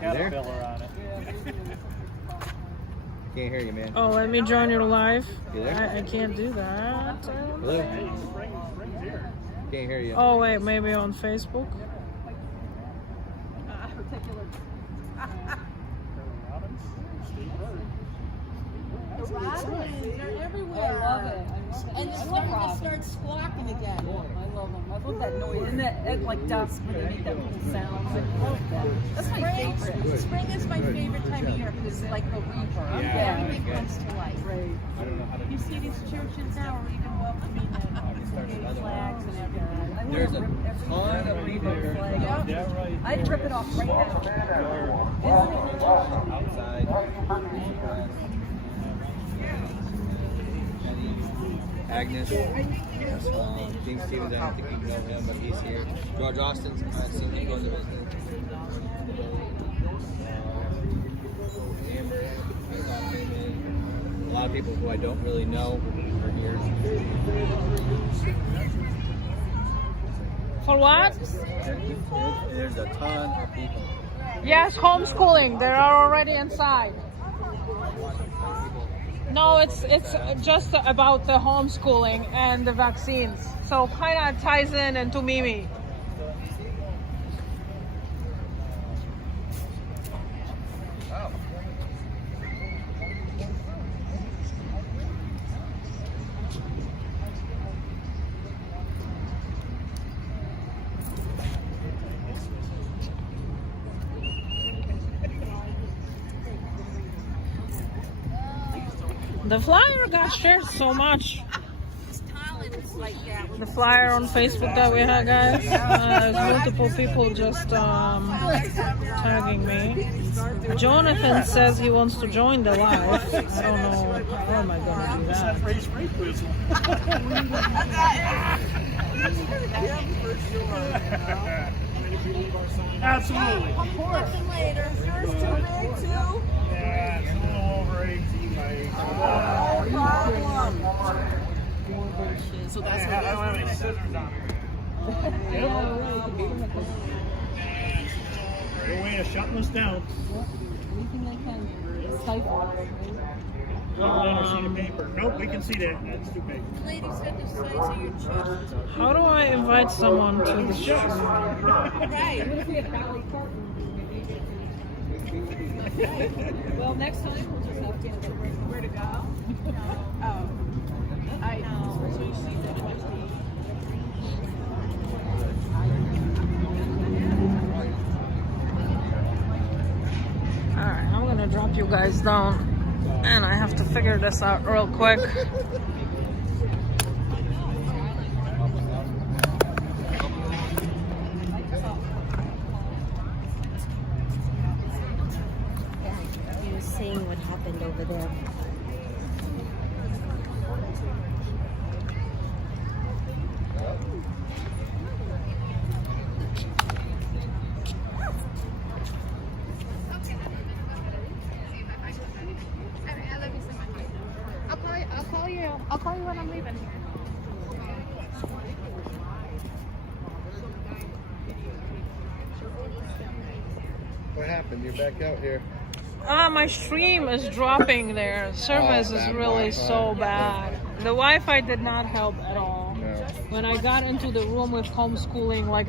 caterpillar on it. Can't hear you, man. Oh, let me join your live. You there? I can't do that. Hello? Can't hear you. Oh wait, maybe on Facebook. They're everywhere. I love it. And they're starting to start squawking again. I love them. I love that noise. And at like dusk when they make that little sound. I love that. That's my favorite. Spring is my favorite time of year because it's like the rebirth. Yeah. Everything comes to life. Right. I don't know how to You see these churches now are even welcoming them. Flags and everything. I There's a want ton of people here. Yeah, right. I'd rip it off right now. Outside. Agnes. James Stevens, I don't think you know him, but he's here. George Austin's, I've seen him go to business. Amber, I saw him in. A lot of people who I don't really know are here. For what? There's a ton of people. Yes, homeschooling. They are already inside. No, it's just about the homeschooling and the vaccines. So kind of ties in into Mimi. The flyer got shared so much. The flyer on Facebook that we had, guys. There's multiple people just tagging me. Jonathan says he wants to join the live. I don't know how am I gonna do that. Absolutely. Nothing later. Yours too big too? Yeah, it's a little over 18 by 18. No problem. So that's I don't have any scissors on here. Good way of shutting us down. Anything that can stifle. Another sheet of paper. Nope, we can see that. That's too big. The lady said the size of your chest. How do I invite someone to the show? Right. What if we have Valley Carton? Well, next time we'll just have to get where to go. Oh. I know. So you see that Alright, I'm gonna drop you guys down and I have to figure this out real quick. He was saying what happened over there. I'll call you when I'm leaving. What happened? You're back out here. My stream is dropping there. Service is really so bad. The Wi-Fi did not help at all. No. When I got into the room with homeschooling, I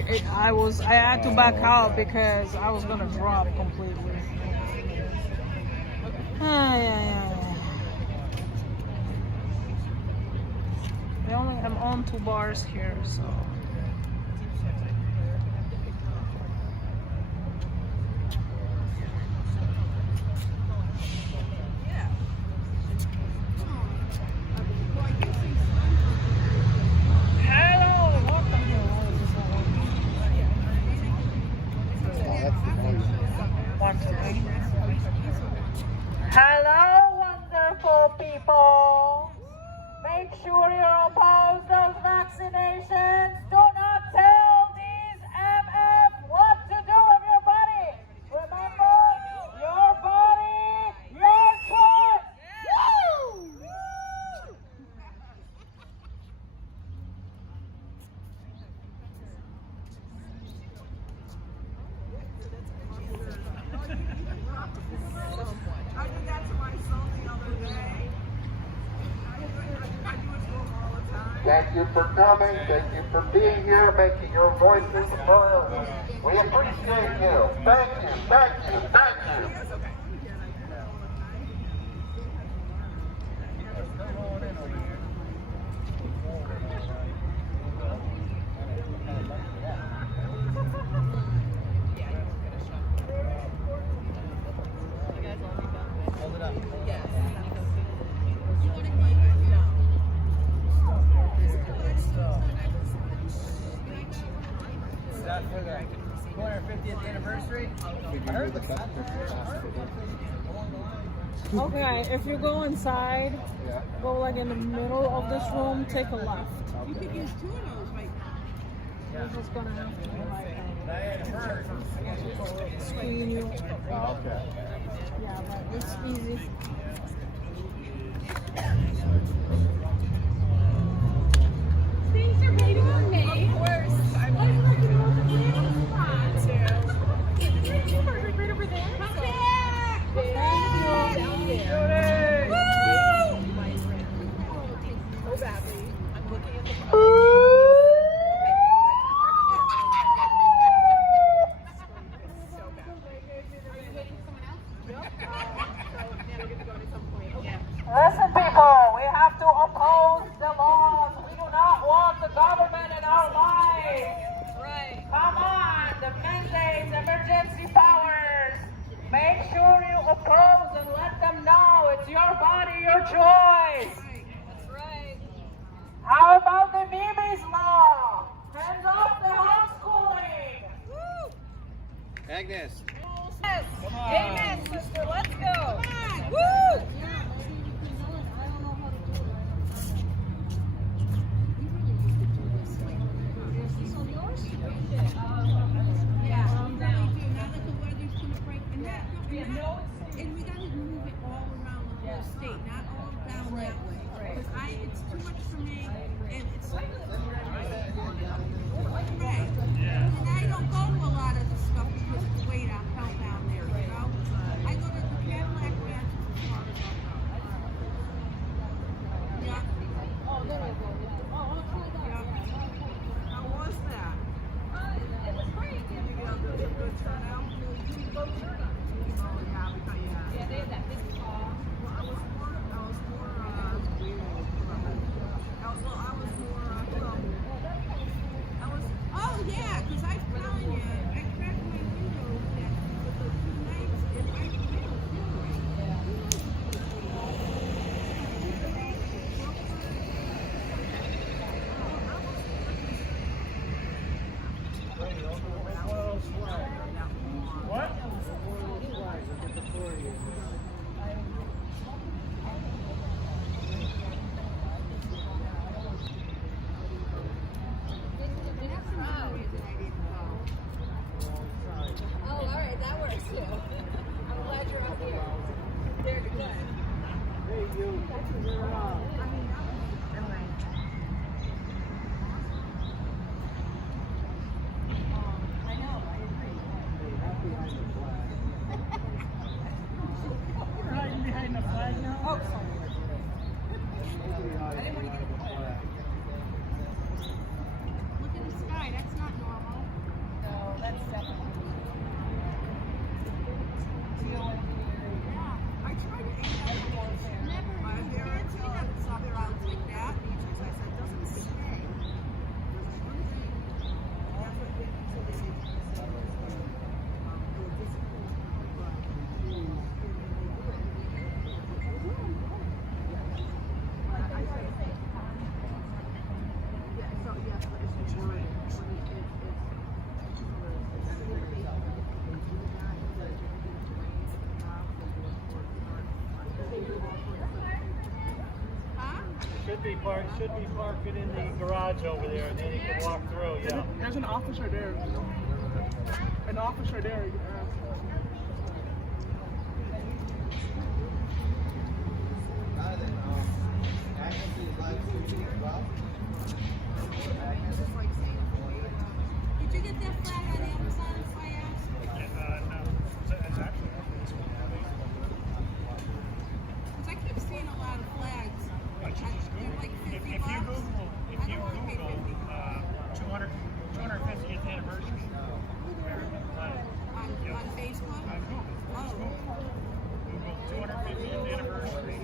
had to back out because I was gonna drop completely. I'm on 2 bars here, so. Hello, wonderful people. Make sure you're opposed those vaccinations. Do not tell these MF what to do with your body. Remember, your body, your choice. Woo! I did that to my son the other day. Thank you for coming. Thank you for being here, making your voices heard. We appreciate you. Thank you. Thank you. Thank you. Hold it up. Is that for the 250th anniversary? Okay, if you go inside, go like in the middle of this room, take a left. You could use two of those, like. You're just gonna have to like screen you. Oh, okay. Yeah, but it's easy. Things are made on me. Of course. I'm working on the right over there. Come back. Down there. Woo! So badly. I'm looking at the Listen, people, we have to oppose the laws. We do not want the government in our lives. Right. Come on, the mandates, emergency powers. Make sure you oppose and let them know it's your body, your choice. That's right. How about the Mimi's law? Hands off the homeschooling. Woo! Agnes. Yes. Come on. Amen, sister. Let's go. Come on. Woo! And we gotta move it all around the whole state, not all down that way. Because it's too much for me, and it's right. And I don't go to a lot of the stuff because it's way down, hell down there, you know? I go to the Cadillac Ranch as far as I go. Yeah. Oh, there I go. Oh, I'll try that. Yeah. How was that? It was great. Did you get a really good turnout? Go turn on. Oh, yeah, because, yeah. Yeah, they had that big car. Well, I was more, Oh, yeah, because I'm telling you, I cracked my windows with those 2 nights, and I feel Oh, all right, that works too. I'm glad you're out here. Very good. I know, I agree. Should be parking in the garage over there, and then you can walk through. Yeah. There's an officer there. An officer there. You can ask. Did you get that flag on Amazon if I asked? No. It's actually Because I keep seeing a lot of flags. They're like $50. If you Google 250th anniversary American flag On Facebook? on Google, Google 250th anniversary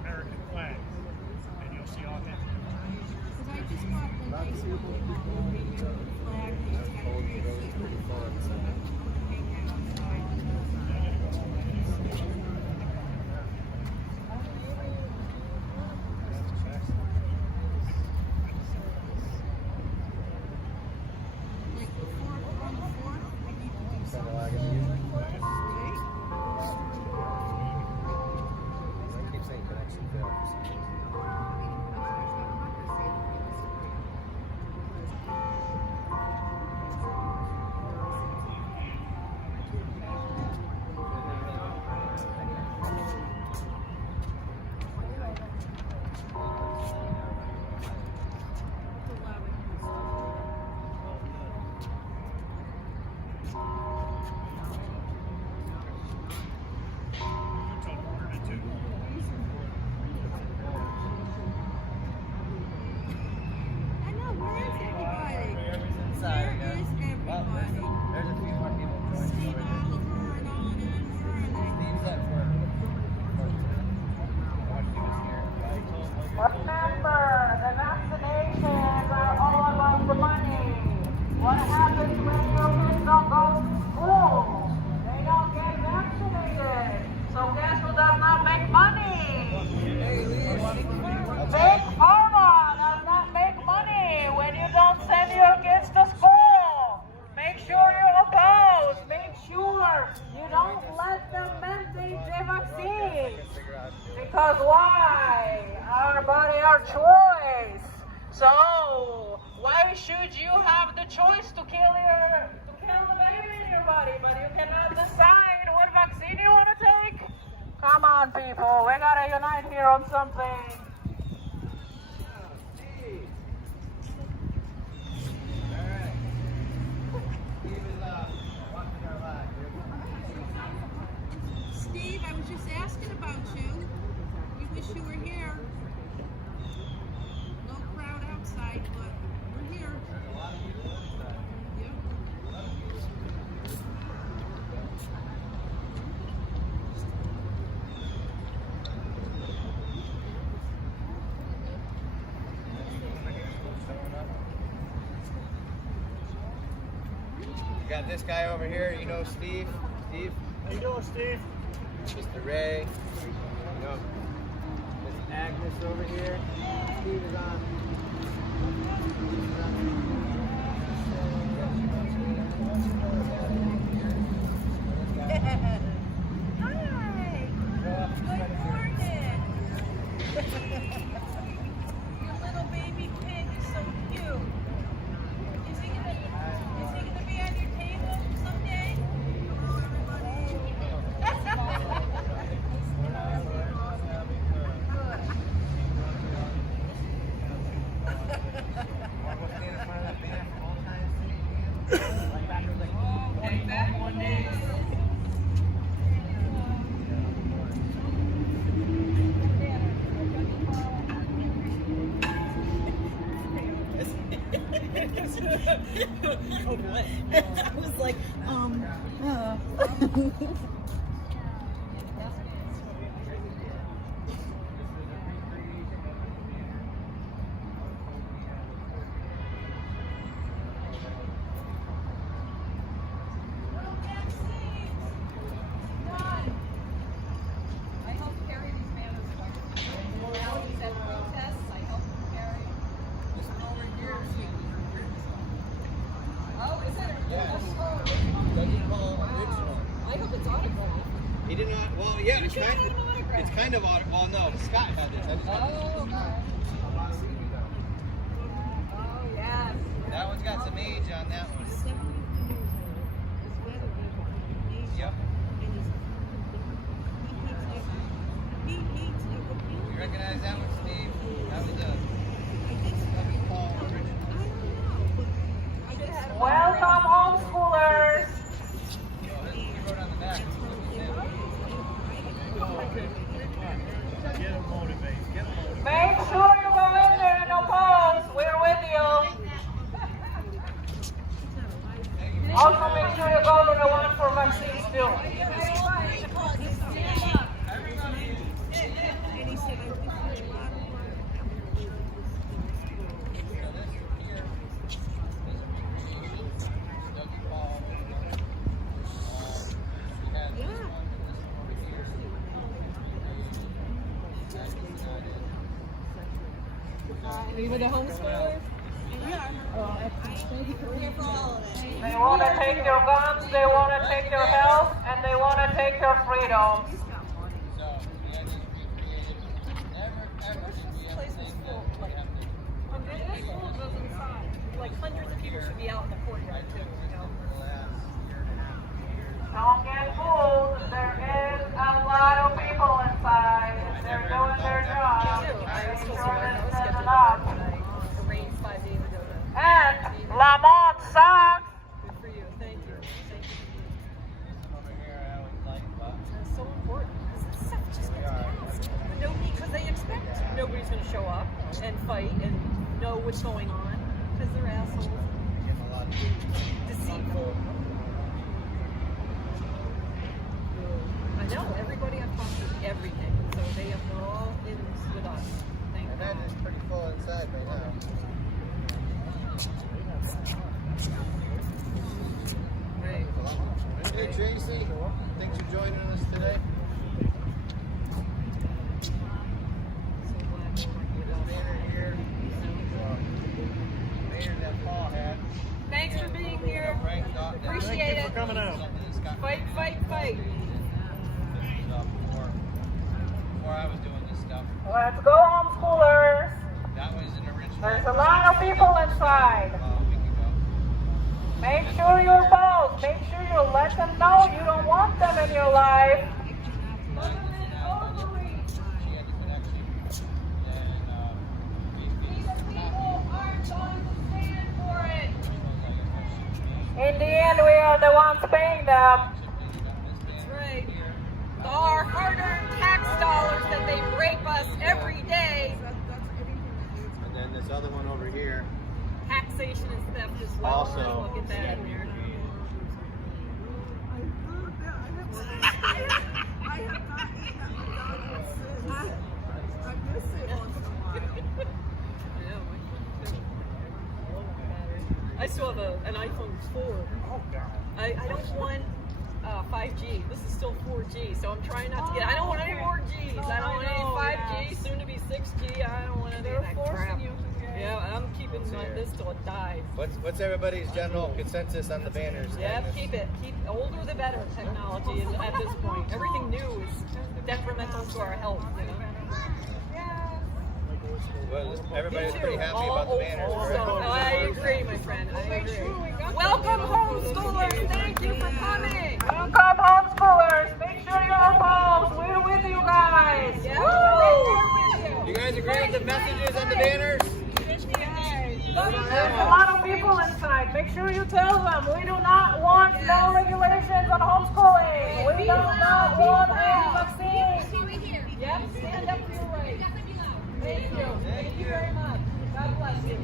American flag, and you'll see all that. Because I just bought the nice flag that's got a great secret flag, so I'm hang that outside. Like before, on the 4th, we need to do something. Right? I keep saying connection failed. I know, where is everybody? Where is everybody? There's a few more people joining. Steve Oliver and all of them, where are they? Steve's at work. Remember, the vaccinations are all about the money. What happens when your kids don't go to school? They don't get vaccinated. So guess who does not make money? Big Pharma does not make money when you don't send your kids to school. Make sure you oppose. Make sure you don't let them mandate the vaccines. Because why? Our body, our choice. So why should you have the choice to kill the baby in your body, but you cannot decide what vaccine you want to take? Come on, people. We gotta unite here on something. Steve, I was just asking about you. We wish you were here. No crowd outside, but we're here. Yep. You got this guy over here, you know Steve? Steve? How you doing, Steve? Mr. Ray. You know, Miss Agnes over here. Steve is on. Hi. Good morning. Your little baby pig is so cute. Is he gonna be on your table someday? Hello, everybody. Okay, back one day. I was like, I helped carry these banners. Now he's at protests. I helped him carry. This one over here is oh, is it? Yes. Oh, Doesn't call original. I hope it's autographed. He did not, well, yeah, You it's should kind have an autograph. It's kind of odd. Well, no, Scott had this. I just yes. That one's got some age on that one. Yep. You recognize that one, Steve? That was Paul original. Welcome, homeschoolers. He wrote on the back. Get them motivated. Get them motivated. Make sure you go in there and oppose. We're with you. Also, make sure you go to the one for vaccines too. Are you with a homeschooler? They want to take your guns, they want to take your health, and they want to take your freedom. Like hundreds of people should be out in the courtyard too. Don't get fooled. There is a lot of people inside. They're doing their job. Make sure they're setting up. Arranged 5 days ago. And Lamont sucks. Good for you. Thank you. Thank you. That's so important. Because stuff just gets passed. But nobody, because they expect nobody's going to show up and fight and know what's going on. Because they're assholes. Deceitful. I know. Everybody I've talked to, everything. So they're all in with us. Thank And that is pretty full inside right now. Right. Hey Tracy, thanks for joining us today. Banner here. Banner that Paul had. Thanks for being here. Appreciate Thank you it. for coming out. Fight, fight, fight. Before I was doing this stuff. Let's go, homeschoolers. That was an original. There's a lot of people inside. A week ago. Make sure you oppose. Make sure you let them know you don't want them in your life. In the end, we are the ones paying them. That's right. Our hard-earned tax dollars that they rape us every day. And then this other one over here. Taxation and theft as well. Also. Look at that in there. I still have an iPhone 4. I don't want 5G. This is still 4G, so I'm trying not to get. I don't want any more Gs. I don't want any 5G. Soon to be 6G. I don't want any of that crap. Yeah, I'm keeping this till it dies. What's everybody's general consensus on the banners? Yeah, keep it. Keep older the better. Technology is at this point. Everything new is detrimental to our health. You know. Well, everybody's pretty happy about the banners, correct? I agree, my friend. I agree. Welcome, homeschoolers. Thank you for coming. Welcome, homeschoolers. Make sure you oppose. We're with you guys. Yeah, You guys agree with the messages on the banners? There's a lot of people inside. Make sure you tell them we do not want no regulations on homeschooling. We do not want any vaccines. Yep, stand up for your rights. Thank you. Thank you very much. God bless you.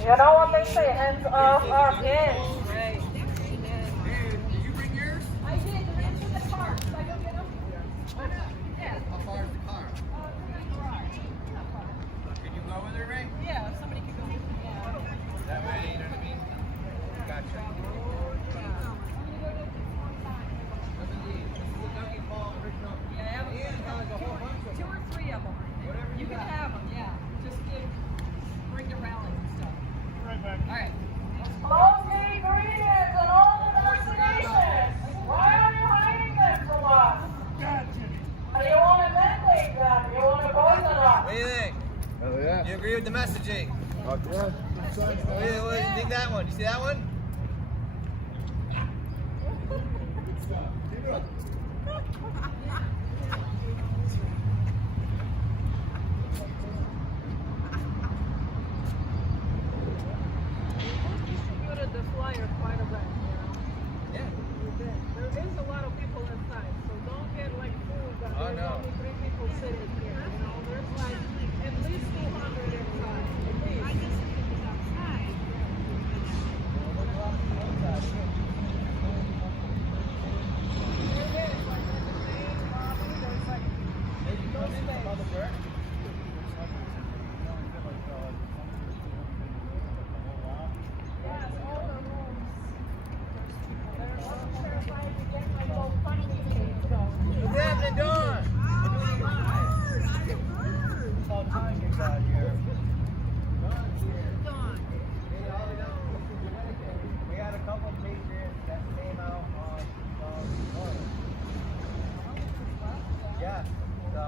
You know what they say, hands off our kids. Right. Did you bring yours? I did. They're in the car. Should I go get them? Yeah. How far is the car? Can you go with her, Ray? Yeah, if somebody could go. Yeah. That way, you know what I mean? Gotcha. Yeah, I have two or three of them. You can have them, yeah. Just bring the rally and stuff. Right back. All right. Closing greetings and all the nurses Yeah. Wait, dig that one. You see that one? Distributed the flyer quite a bit, you know? Yeah. There is a lot of people inside, so don't get like fooled that Oh, there's no. only 3 people sitting here, you know? There's like at least 200 inside, at least. What's happening, Dawn? All timings out here. We had a couple patriots that came out on morning. Yeah. So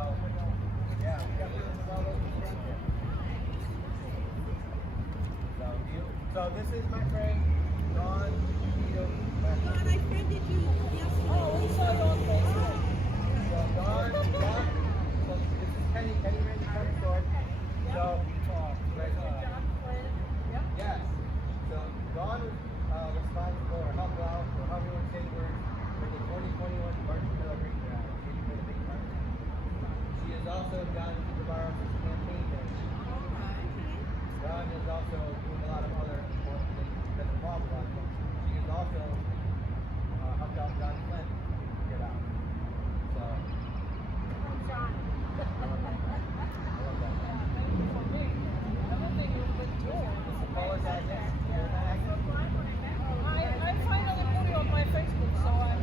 yeah, we got rid of all those patriots. So this is my friend, Dawn. Dawn, I friended you yesterday. Oh, we saw you on Facebook. So Dawn, so this is Kenny ran the front store. So, yes. So Dawn was responsible or helped out, or however you want to say the word, for the 2021 March Celebration Rally. She is also John Navarro's campaign manager. John is also doing a lot of other important things that's involved with us. She is also helped out John Flynn get out. So. John. I finally put you on my Facebook, so I'm...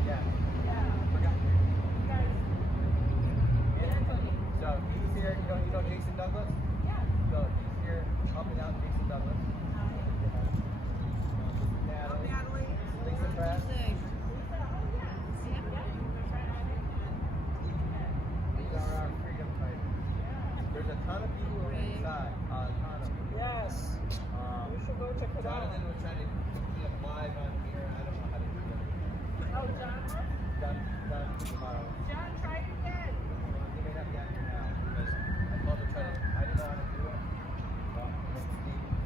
So he's here, you know Jason Douglas? Yeah. So he's here helping out Jason Douglas. Natalie. Lisa Pratt. These are our freedom fighters. There's a ton of people inside. A ton of them. Yes. We should go check it out. Jonathan was trying to be live on here. I don't know how to do it. Oh, John? John, try it again. He may not be on here now because I told him to try to. I didn't know how to do it.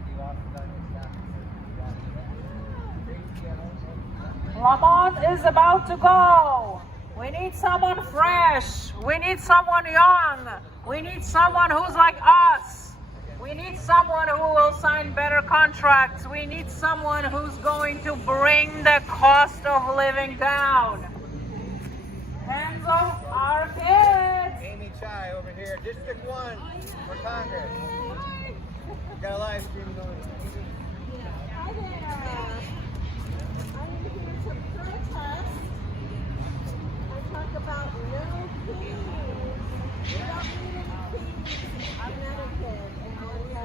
Steve Austin's on his staff. Lamont is about to go. We need someone fresh. We need someone young. We need someone who's like us. We need someone who will sign better contracts. We need someone who's going to bring the cost of living down. Hands off our kids. Amy Chai over here, District 1 for Congress. Got a live stream going. Hi there. I'm here to protest and talk about no keys. We don't need any keys in Connecticut.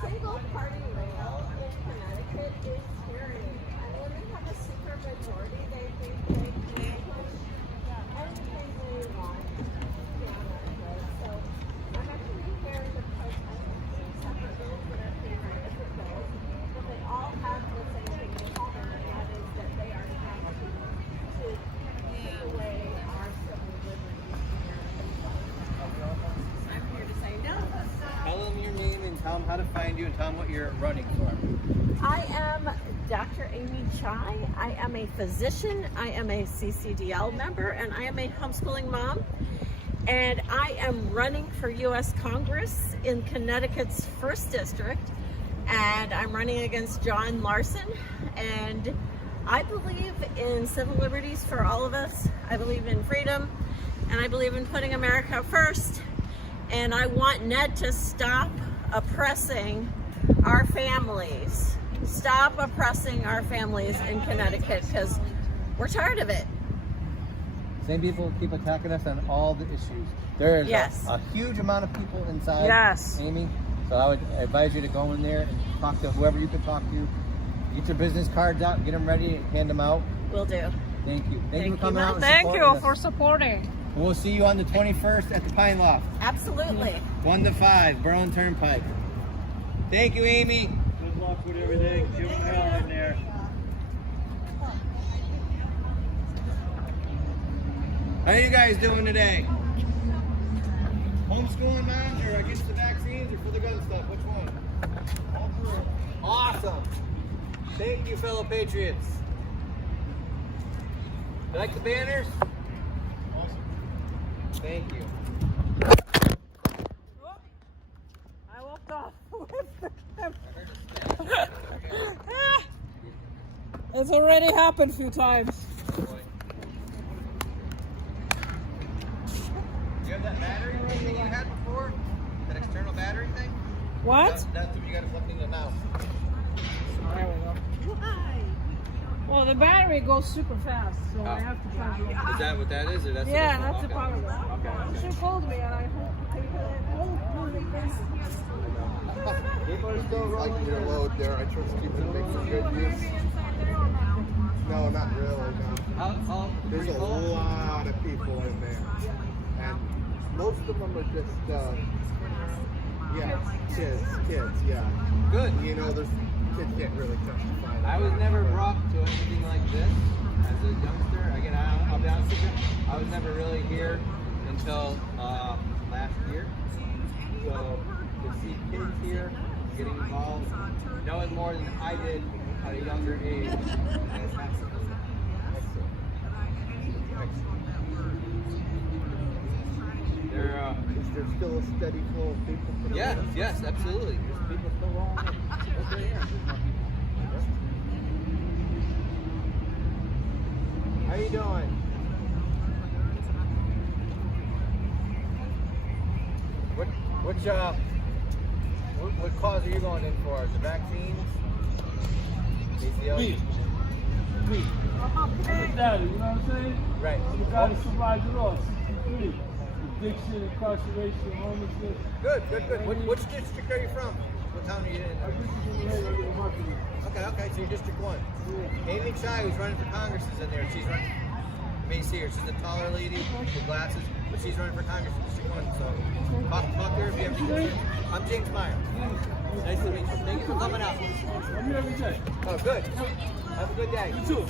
Single party rail in Connecticut is tyranny. And when they have a super majority, they think they can push anything they want down our throats. So I'm actually here to protest two separate bills that are being Connecticut bills, but they all have the same thing in common, and that is that they are trying to take away our civil liberties here. I'm here to say no. Tell them your name and tell them how to find you and tell them what you're running for. I am Dr. Amy Chai. I am a physician, I am a CCDL member, and I am a homeschooling mom. And I am running for U.S. Congress in Connecticut's 1st District. And I'm running against John Larson. And I believe in civil liberties for all of us. I believe in freedom. And I believe in putting America first. And I want Ned to stop oppressing our families. Stop oppressing our families in Connecticut because we're tired of it. Same people keep attacking us on all the issues. There is a huge amount of people inside, Amy. So I would advise you to go in there and talk to whoever you can talk to. Get your business cards out, get them ready, and hand them out. Will do. Thank you. Thank you for coming out and Thank you supporting us. for supporting. We'll see you on the 21st at the Pine Loft. Absolutely. 1 to 5, Berlin Turnpike. Thank you, Amy. Good luck with everything. Jim Brown in there. How are you guys doing today? Homeschooling moms or against the vaccines or for the gun stuff? Which one? Awesome. Thank you, fellow patriots. You like the banners? Awesome. Thank you. I walked off with the It's already happened a few times. You have that battery thing that you had before? That external battery thing? What? That's what you got to plug into now. There we go. Well, the battery goes super fast, so I have to charge it. Is that what that is? Or that's Yeah, the that's the power bank. Okay. She called me and I hope to take it. People are still rolling your load there. I trust you to make some good use. No, not really, no. There's a lot of people in there. And most of them are just, kids, yeah. Good. You know, there's kids can't really testify. I was never brought to anything like this as a youngster. Again, I'll be honest with you, I was never really here until last year. So to see kids here getting involved, knowing more than I did at a younger age, fantastic. Is there still a steady flow of people? Yes, absolutely. There's people still rolling in. Look right here. How you doing? What cause are you going in for? The vaccines? ACL? Me. Daddy, you know what I'm saying? Right. You gotta survive it all. 63. Addiction, incarceration, homelessness. Good. Which district are you from? What town are you in? Okay, so you're District 1. Yeah. Amy Chai, who's running for Congress, is in there. She's running. You may see her. She's a taller lady with glasses, but she's running for Congress in District 1. So talk to her if you have any. I'm James Meyer. Nice to meet you. Thank you for coming out. I'm here every day. Oh, good. Have a good day. You too.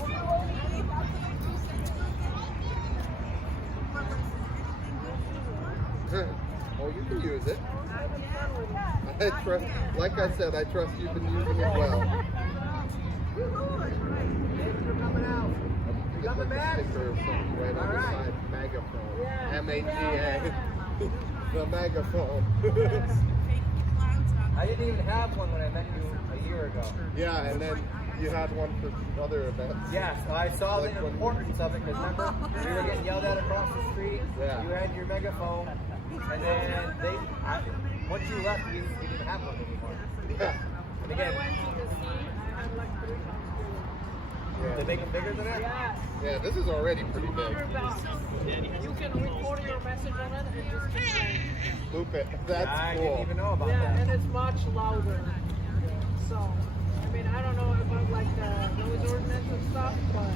Oh, you can use it. Like I said, I trust you've been using it well. Thanks for coming out. You got the sticker or something right on the side. Megaphone. M-A-G-A. The megaphone. I didn't even have one when I met you a year ago. Yeah, and then you had one for other events. Yes, I saw the importance of it because remember, we were getting yelled at across the street. Yeah. You had your megaphone, and then once you left, we didn't have one anymore. Yeah. And again, they make them bigger than that? Yes. Yeah, this is already pretty big. You can record your message on it and just Loop it. That's I cool. didn't even know about yeah, that. and it's much louder. So, I mean, I don't know about like the noise ordinance and stuff, but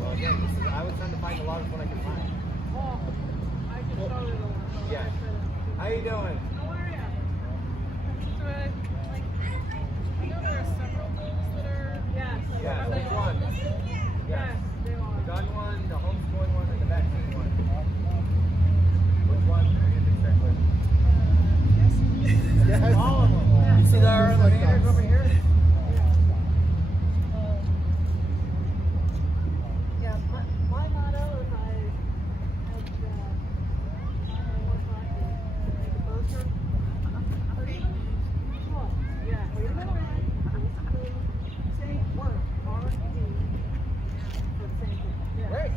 Well, again, I was trying to find the loudest one I could find. oh, I just started one. So Yeah. How you doing? How are you? Good. Like, I know there are several things that are. Yes. Yeah, which one? Yes, they are. The gun one, the homeschooling one, and the vaccine one. Which one are you concerned with? Yes. All of them. You see the other banners over here? Yeah, my motto is I had Right.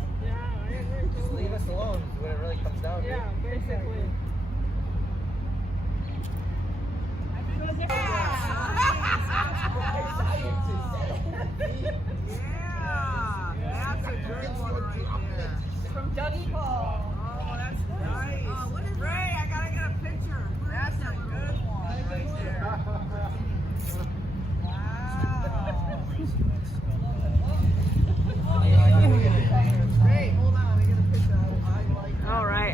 Just leave us alone is what it really comes down to. Yeah, basically. From Dougie Paul. Oh, that's nice. What is Ray? I gotta get a picture. That's a good one right there. Wow. Ray, hold on. Let me get a picture. I like that. All right.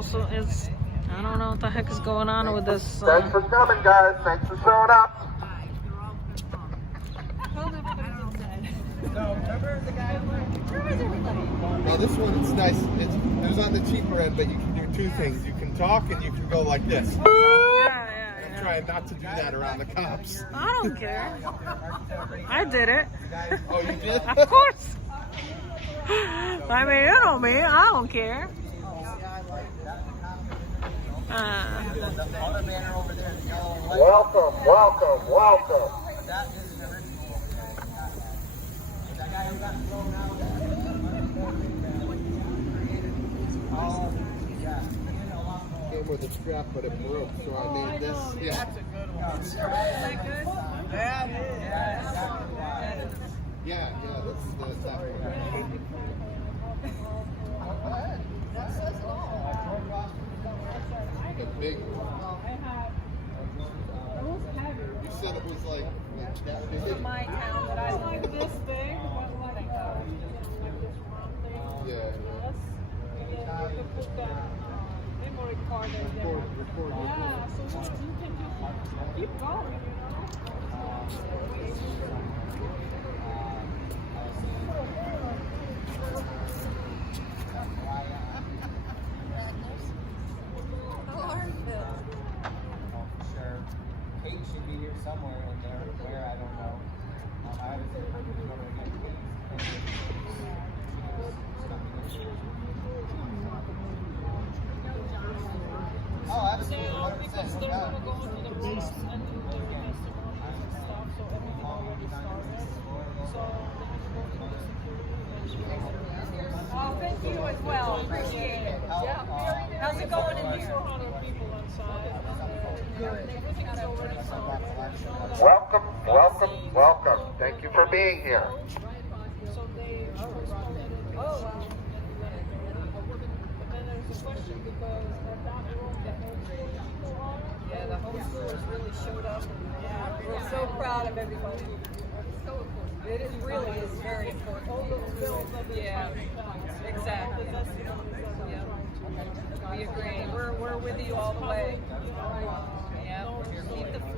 also is, I don't know what the heck is going on with this. Thanks for coming, guys. Thanks for showing up. Well, this one is nice. It's on the cheaper end, but you can do two things. You can talk and you can go like this. I'm trying not to do that around the cops. I don't care. I did it. Oh, you did? Of course. I mean, you know me. I don't care. Welcome, welcome, welcome. Came with a strap, but it broke, so I made this. Yeah. That's a good one. Is that good? That is. Yeah, that's that one. That says it all. The big one. You said it was like that big. In my town that I like this big. Yeah. Memory card. Yeah, so you can just keep going, Kate should be here somewhere in there. Where, I don't know. I haven't seen her go to Oh, absolutely. 100%. because they're going to go into the rooms and do their testimonies and stuff, so everything already started. So oh, thank you as well. Appreciate it. Yeah. How's it going in here? 400 people inside. Everything's already started. Welcome, welcome, welcome. Thank you for being here. So they responded. Oh, wow. And then there's a question because at that room, the homeschool people are. Yeah, the homeschoolers really showed up. Yeah, we're so proud of everybody. So important. It is really is very important. All those bills. Yeah, exactly. Yeah. We agree. We're with you all the way. Yeah.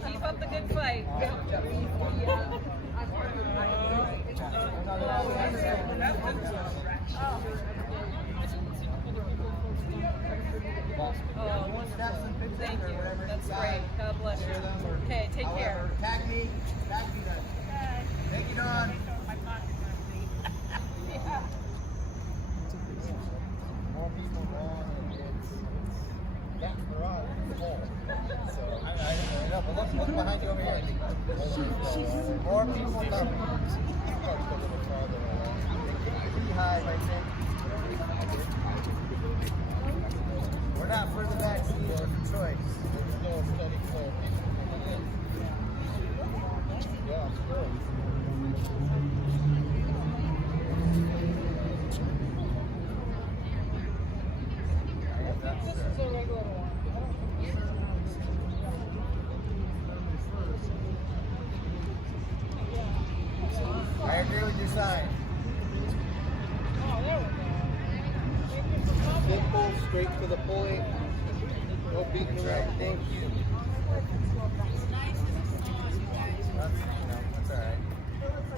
Keep up the good fight. Oh, thank you. That's great. God bless you. Okay, take care. Tag me then. Thank you, Don. More people going, and it's for us. So I know, but look behind you over here. More people coming. Beehive, I think. We're not for the vaccine, we're for choice. There's no steady flow of people coming in. Yeah, it's good. This is a regular one. I agree with your sign. Oh, there we go. Simple, straight to the point. No beating around. Thank you. That's all right.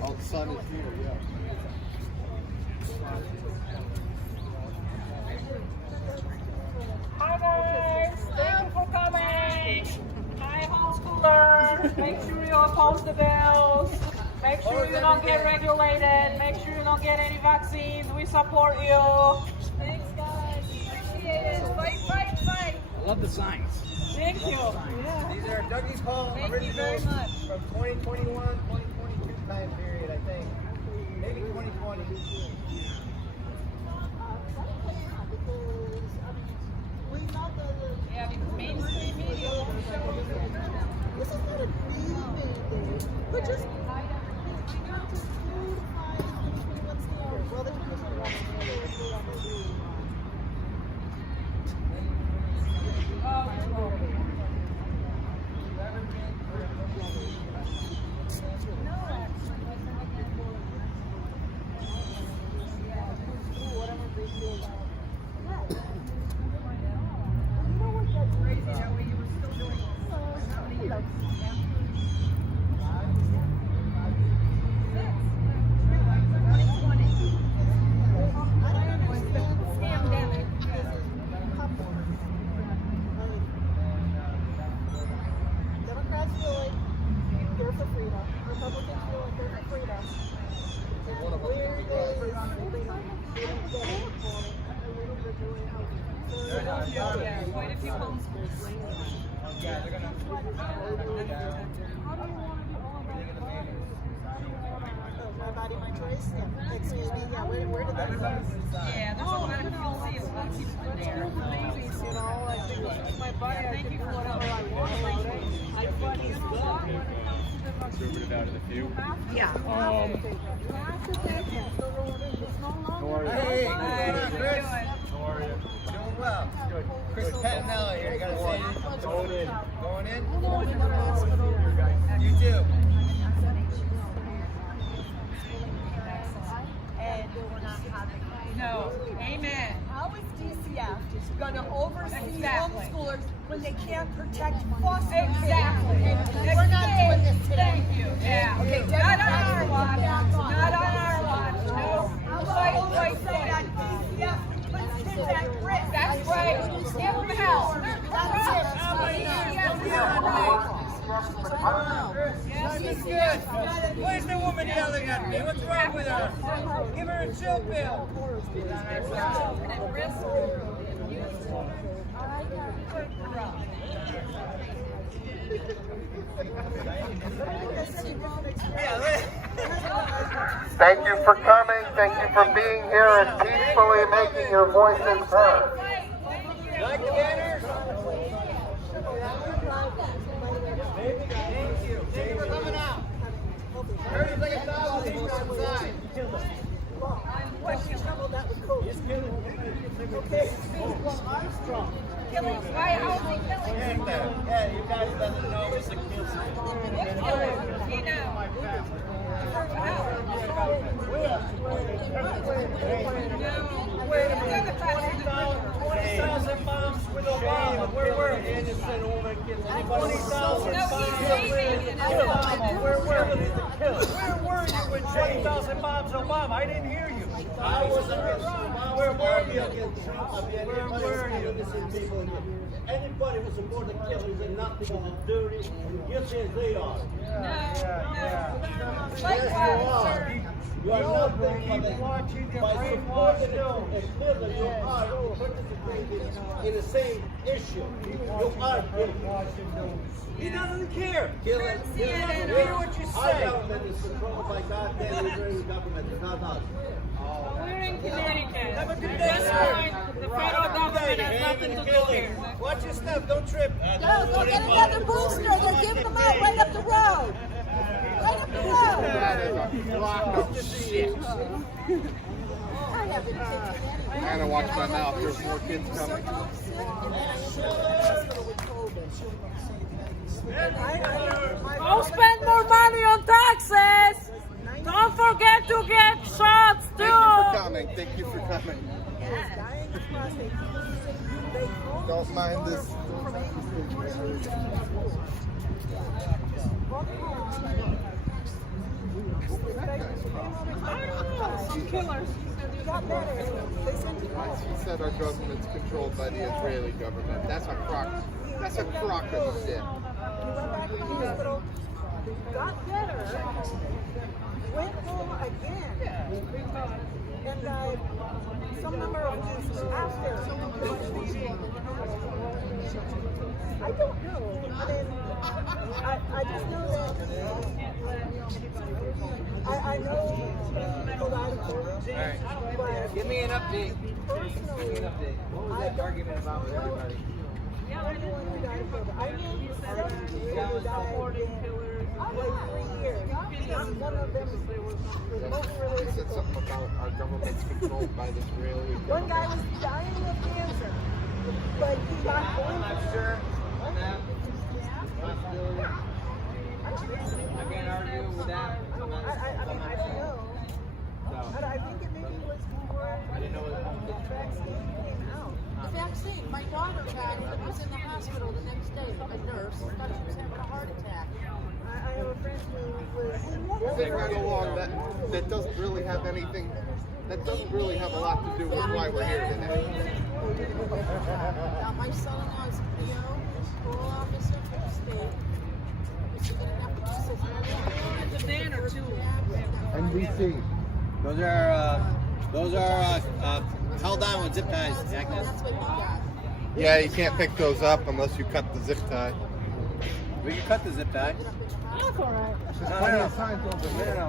Oh, the sun is here, yeah. Hi guys, thank you for coming. Hi homeschoolers, make sure you oppose the bills. Make sure you don't get regulated. Make sure you don't get any vaccines. We support you. Thanks guys, appreciate it. Fight, fight, fight. I love the signs. Thank you. Yeah. These are Dougie's Home originals from 2021, 2022 time period, I think. Maybe 2020. Yeah, because mainstream media won't show us. This is not a thing. But just for freedom. Republicans feel like they're for freedom. Quite a few homeschools. My body, my choice? Yeah. Excuse me, yeah, where did that go? Yeah, there's a lot of people in there. Babies, you know, I think it's my body, I can do whatever I want about it. My body's good. Conservative out of the few. Yeah. Hey, Chris. How are you? Doing well. Good. Chris Patinella here. You gotta say it. Going in. Going in? You too. No. Amen. How is DCF going to oversee homeschoolers when they can't protect foster kids? Exactly. We're not doing this today. Thank you. Yeah. Okay, Not on our watch. Not on our watch. No. Right say that DCF puts kids at risk. That's right. Give them help. She's good. Where's the woman yelling at me? What's wrong with her? Give her a chill pill. Thank you for coming. Thank you for being here and peacefully making your voices heard. Like the banners? Thank you. Thank you for coming out. Heard it's like 1,000 people outside. Okay, Armstrong. Killing. Why? How is he killing? Yeah, you guys doesn't know it's a kill sign. You know. 20,000 moms with Obama. Where were you? 20,000 moms. Where were you? Where were you when 20,000 moms Obama? I didn't hear you. I was against Obama. Where were you? Where were you? Anybody who supports the killers and not because it's dirty and guilty as they are. You are not thinking that by supporting a killer, you are participating in the same issue. You are guilty. He doesn't care. He doesn't care what you say. Our government is controlled by goddamn Israeli government, not us. We're in Connecticut. At this point, the federal government has nothing to do here. Watch your step, don't trip. Go get another booster. They're giving them out right up the road. Right up the road. I gotta watch my mouth. There's more kids coming. Don't spend more money on taxes. Don't forget to get shots too. Thank you for coming. Don't mind this. Some killers. She said our government's controlled by the Israeli government. That's a crock of shit. Got better, went home again, and died some number of weeks after. I don't know. I mean, I just know that I know people died of COVID. But give me an update. Personally, what was that argument about with everybody? Everyone who died of COVID. I knew 7 people who died in like 3 years. And one of them was mostly related to said something about our government's controlled by the Israeli government. One guy was dying of cancer, but he got I'm not sure on that. I can't argue with that. I don't know. But I think it maybe was more the vaccine came out. The vaccine, my daughter got it and was in the hospital the next day. A nurse thought she was having a heart attack. I have a friend who was Moving right along, that doesn't really have anything, that doesn't really have a lot to do with why we're here today. Now my son-in-law is a PO, parole officer for the state. He's getting up to 6 DC. Those are held on with zip ties, Agnes. Yeah, you can't pick those up unless you cut the zip tie. We can cut the zip tie. That's all right. There's plenty of signs over there.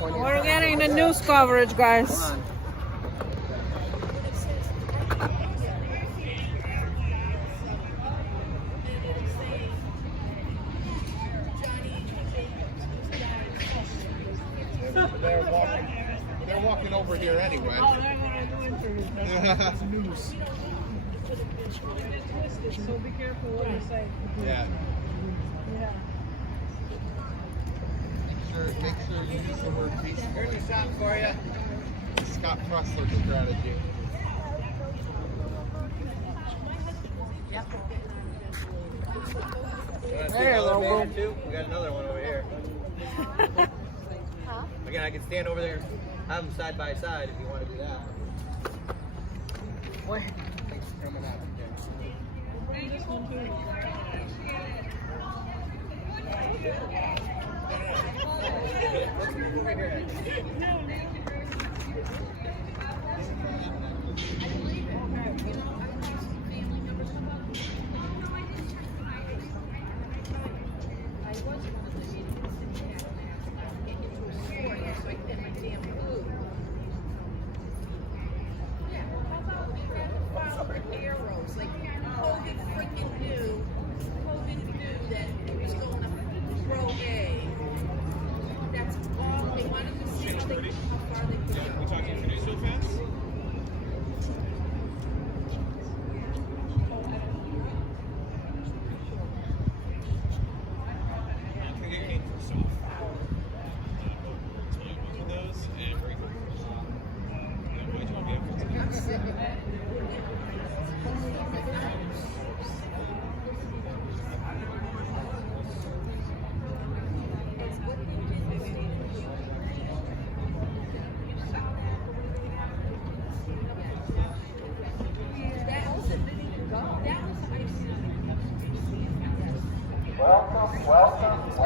We're getting the news coverage, guys. They're walking over here anyway. Oh, they're going to do interviews. That's news. So be careful what you say. Yeah. Yeah. Make sure you use the word peaceful. Here's a shot for you. Scott Pressler's strategy. Hey, little man, too. We got another one over here. Again, I can stand over there, have them side by side if you want to do that. Thanks for coming out. Let's move over here.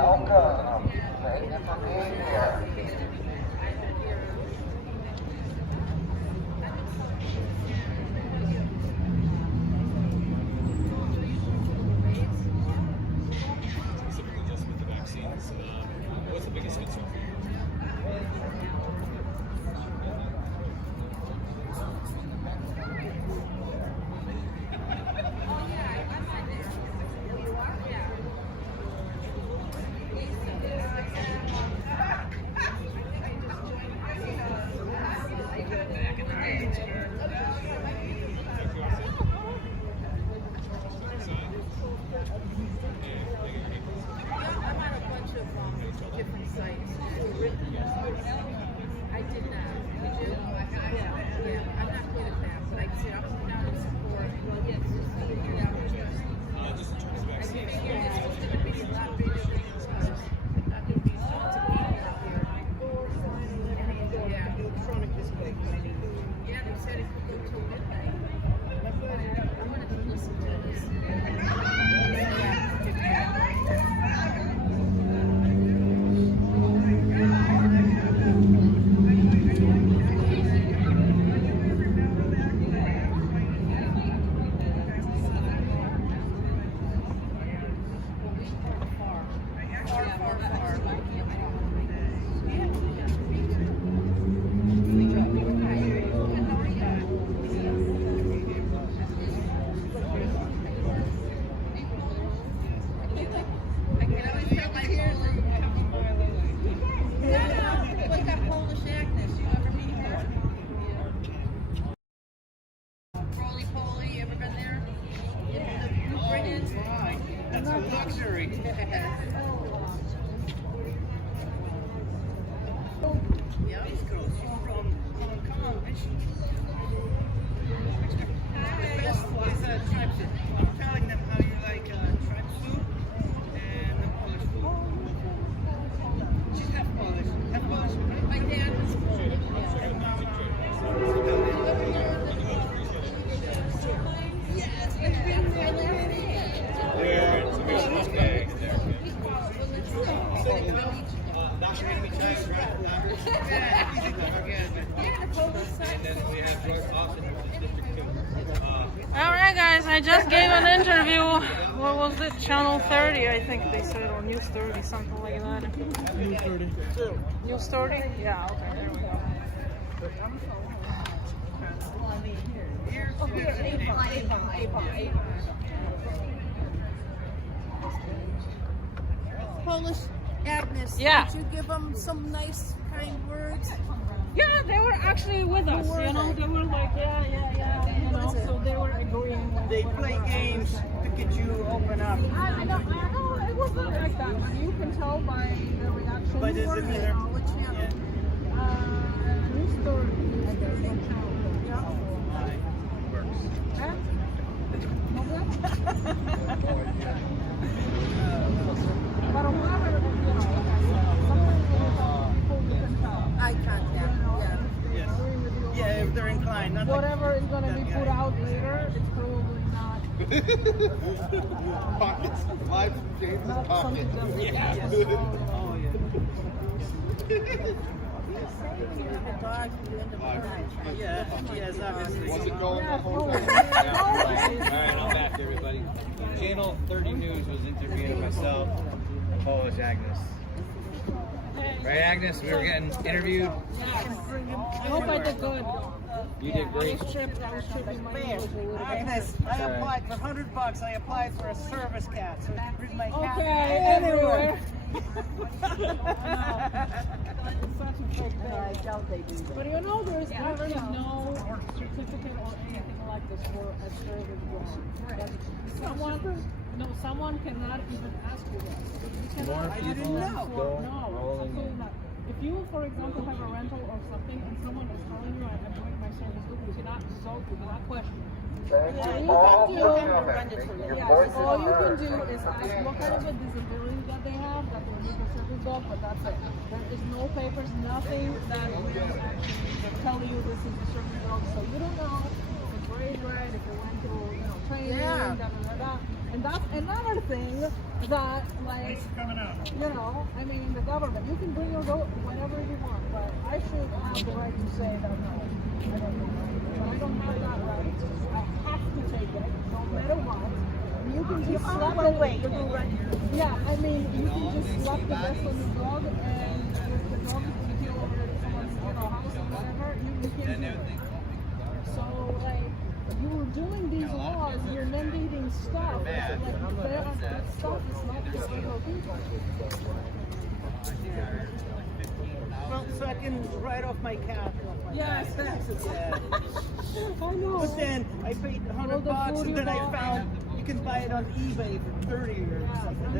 Welcome. Thank you for being here. Specifically just with the vaccines, what's the biggest concern for you? Not really, Alright guys, I just gave an interview. What was it? Channel 30, I think they said, or News 30, something like that. News 30. News 30? Yeah, okay, there we go. Polish Agnes. Yeah. Did you give them some nice, kind words? Yeah, they were actually with us, you know, they were like, yeah, you know, so they were agreeing with They play games to get you to open up. I know, it wasn't like that, but you can tell by the reaction. By the demeanor. What channel? News 30. But a lot of, you know, sometimes people you can tell. Eye contact, Yes. Yeah, if they're inclined. Not Whatever is going to be put out later, it's probably not. Pockets. Live from James' Not something pocket. that we Yeah. can. Oh, yeah. Yes, obviously. Was it going the whole time? Alright, I'm back, everybody. Channel 30 News was interviewing myself, Polish Agnes. Right, Agnes? We were getting interviewed. I hope I did good. You did great. Agnes, I applied for $100. I applied for a service cat, so you can bring my cat Okay, everywhere. But you know, there's actually no certificate or anything like this for a service dog. Someone cannot even ask you that. You cannot people no, rolling absolutely in. not. If you, for example, have a rental or something and someone is telling you, I'm doing my service dog, you cannot insult, you cannot question. All you can do is ask what kind of a disability that they have, that they need a service dog, but that's it. There is no papers, nothing that will actually tell you this is a service dog, so you don't know the grade right, if you went through, you know, training, da da da da. And that's another thing that, like, you know, I mean, in the government, you can bring your dog whenever you want, but I should have the right to say that no, I don't know. But I don't have that right. I have to take it, no matter what. You can just slap it. Yeah, I mean, you can just slap the rest on the dog, and if the dog is going to kill over someone's, you know, house or whatever, you can't do it. So, like, you're doing these laws, you're mandating stuff, like, that stuff is not for regular people. Well, so I can write off my cat. Yes, that's it. Yeah. I know. But then I paid $100, and then I found you can buy it on eBay for 30 or something.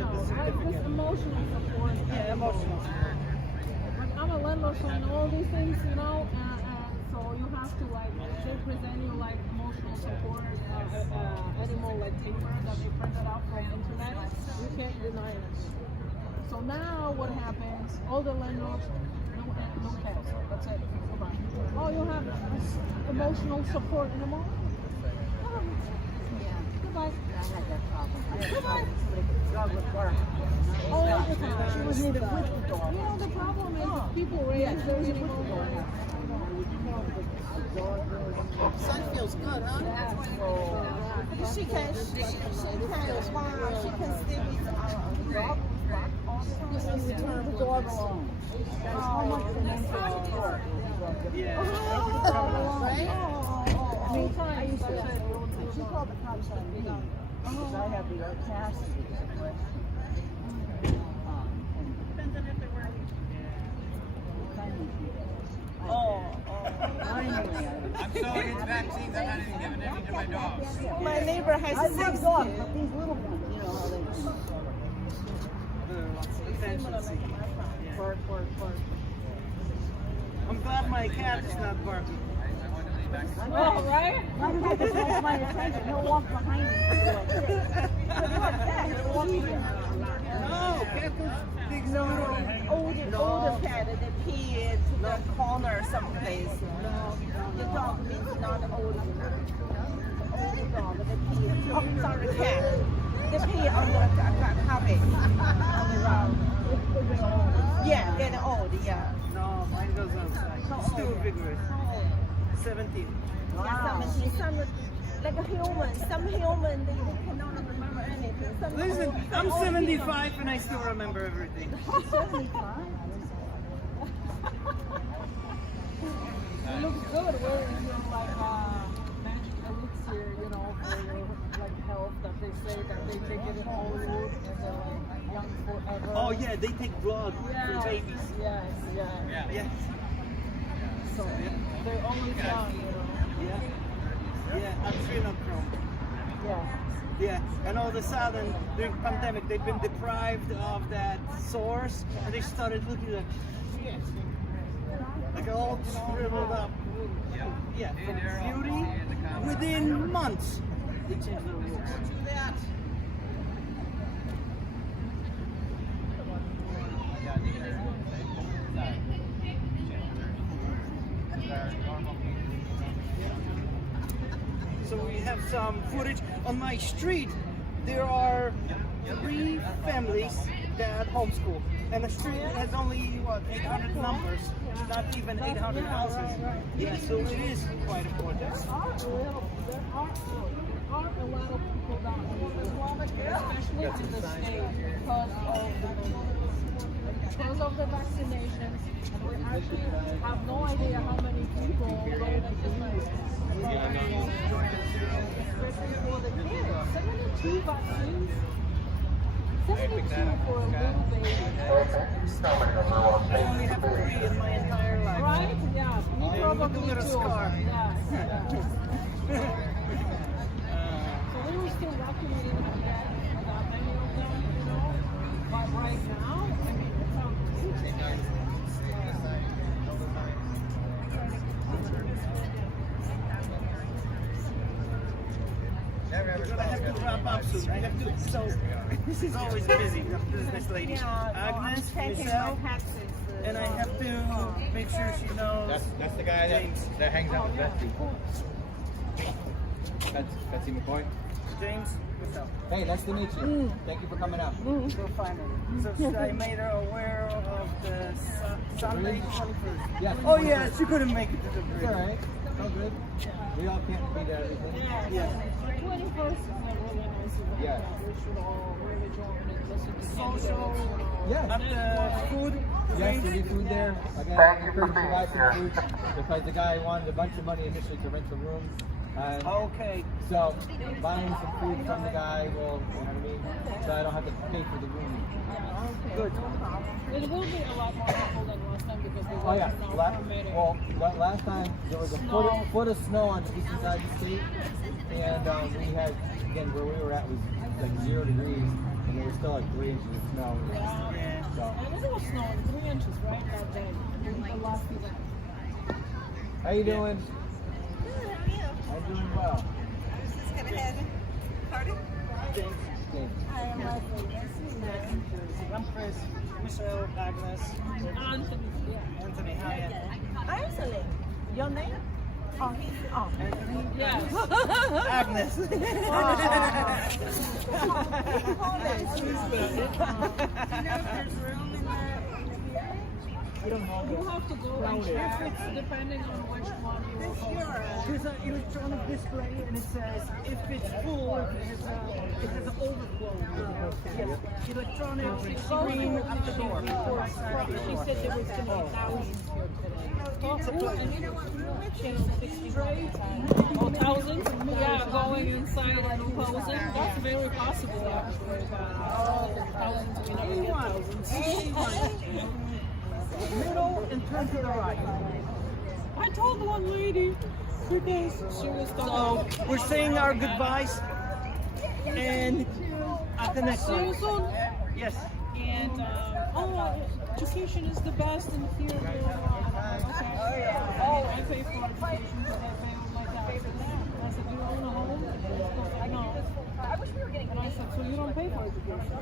It's emotional support. Yeah, emotional. But I'm a landlord, so I know all these things, you know, so you have to, like, they present you, like, emotional support, animal, like, paper that they printed out from internet. You can't deny it. So now what happens, all the landlords, no cats, that's it. Goodbye. Oh, you have emotional support animal? Goodbye. I had that problem. Goodbye. Dog would bark. All the time. She wasn't even with the dog. You know, the problem is people raise their animals. Sun feels good, huh? She can smile. She can stay with the dog. Just leave the dog alone. That is how much the mental support. Yeah. Many times, She called the cops on me because I have the audacity to question. I'm so against vaccines, I'm not even giving any to my dogs. My neighbor has 6 dogs, but these little ones, you know how they Bark. I'm glad my cat is not barking. Oh, right? My cat just wants my attention. He'll walk behind me. No, cat goes big Older cat, and if he is to the corner someplace, the dog means not old enough. The older dog, and if he is, sorry, cat. They pee on the carpet, on the ground. Yeah, getting old, yeah. No, mine goes outside. Still vigorous. 17. Yeah, 17. Some, like a human, some human, they cannot remember anything. Some Listen, old, I'm old 75 and I still remember everything. 75? It looks good wearing your like magic elixir, you know, for your like health. That they say that they take it in Hollywood and they're like young forever. Oh yeah, they take blood from babies. Yes, yeah. Yes. So they're always young, you know. Yeah. Yeah, adrenochrome. Yeah. Yeah, and all of a sudden, during pandemic, they've been deprived of that source, and they started looking like shit. Like all shriveled up. Yeah, from beauty, within months, they changed their rules. So we have some footage on my street. There are 3 families that homeschool, and the street has only 800 numbers, not even 800 houses. Yeah, so it is quite important. There are a lot of people that especially in the state because of the vaccinations. And we actually have no idea how many people go to use. Especially for the kids. 72 vaccines. 72 for a little baby. I only have 3 in my entire life. Right? Yeah. Me And probably with a little too. scar. Yeah. So we were still vaccinating that many of them, you know. But right now, I mean, it's amazing. We're gonna have to wrap up soon. I have to. So this is always busy. The business lady, Agnes, Michelle, and I have to make sure she knows. That's the guy that hangs out with Betsy. That's Betsy McCoy. James, Michelle. Hey, nice to meet you. Thank you for coming out. So finally, so I made her aware of the Sunday 21st. Yes. Oh yeah, she couldn't make it to the bridge. It's all right. It's all good. We all can't be there everything. Yeah. 21st is a really nice event. Yeah. We should all really join and listen to Social. Yeah. At the food. Yes, we need food there. Again, I encourage you to buy some food because the guy wanted a bunch of money initially to rent the room. Okay. So buying some food from the guy will, you know what I mean? So I don't have to pay for the room. Good. It will be a lot more people than last time because the Oh yeah. weather's now permitting. Last time there was a foot of snow on the eastern side of the state, and we had, again, where we were at was like 0 degrees, and there was still like 3 inches of snow. Yeah. So. And it was snowing 3 inches, right? That day. The last event. How you doing? Good, how are you? I'm doing well. I was just gonna head. Pardon? James. I am Leslie. Nice to meet you. I'm Chris. Michelle, Agnes. Anthony. Yeah. Anthony. Hi, Anthony. Actually, your name? Oh, Anthony? Yes. Agnes. You have to go and check depending on which one you want. There's an electronic display and it says if it's full, it has an overflow. Yes. Electronic screen at the door. She said there was going to be thousands here today. And you know what? Channel 63. Oh, thousands? Yeah, going inside and opposing. That's very possible, actually. Thousands, we never get thousands. Middle and turn to the right. I told one lady because she was So we're saying our goodbyes and at the next one. Yes. And education is the best in here. Okay. I pay for education because I pay on my taxes. I said, you own a home? No. I wish we were getting. And I said, so you don't pay for education?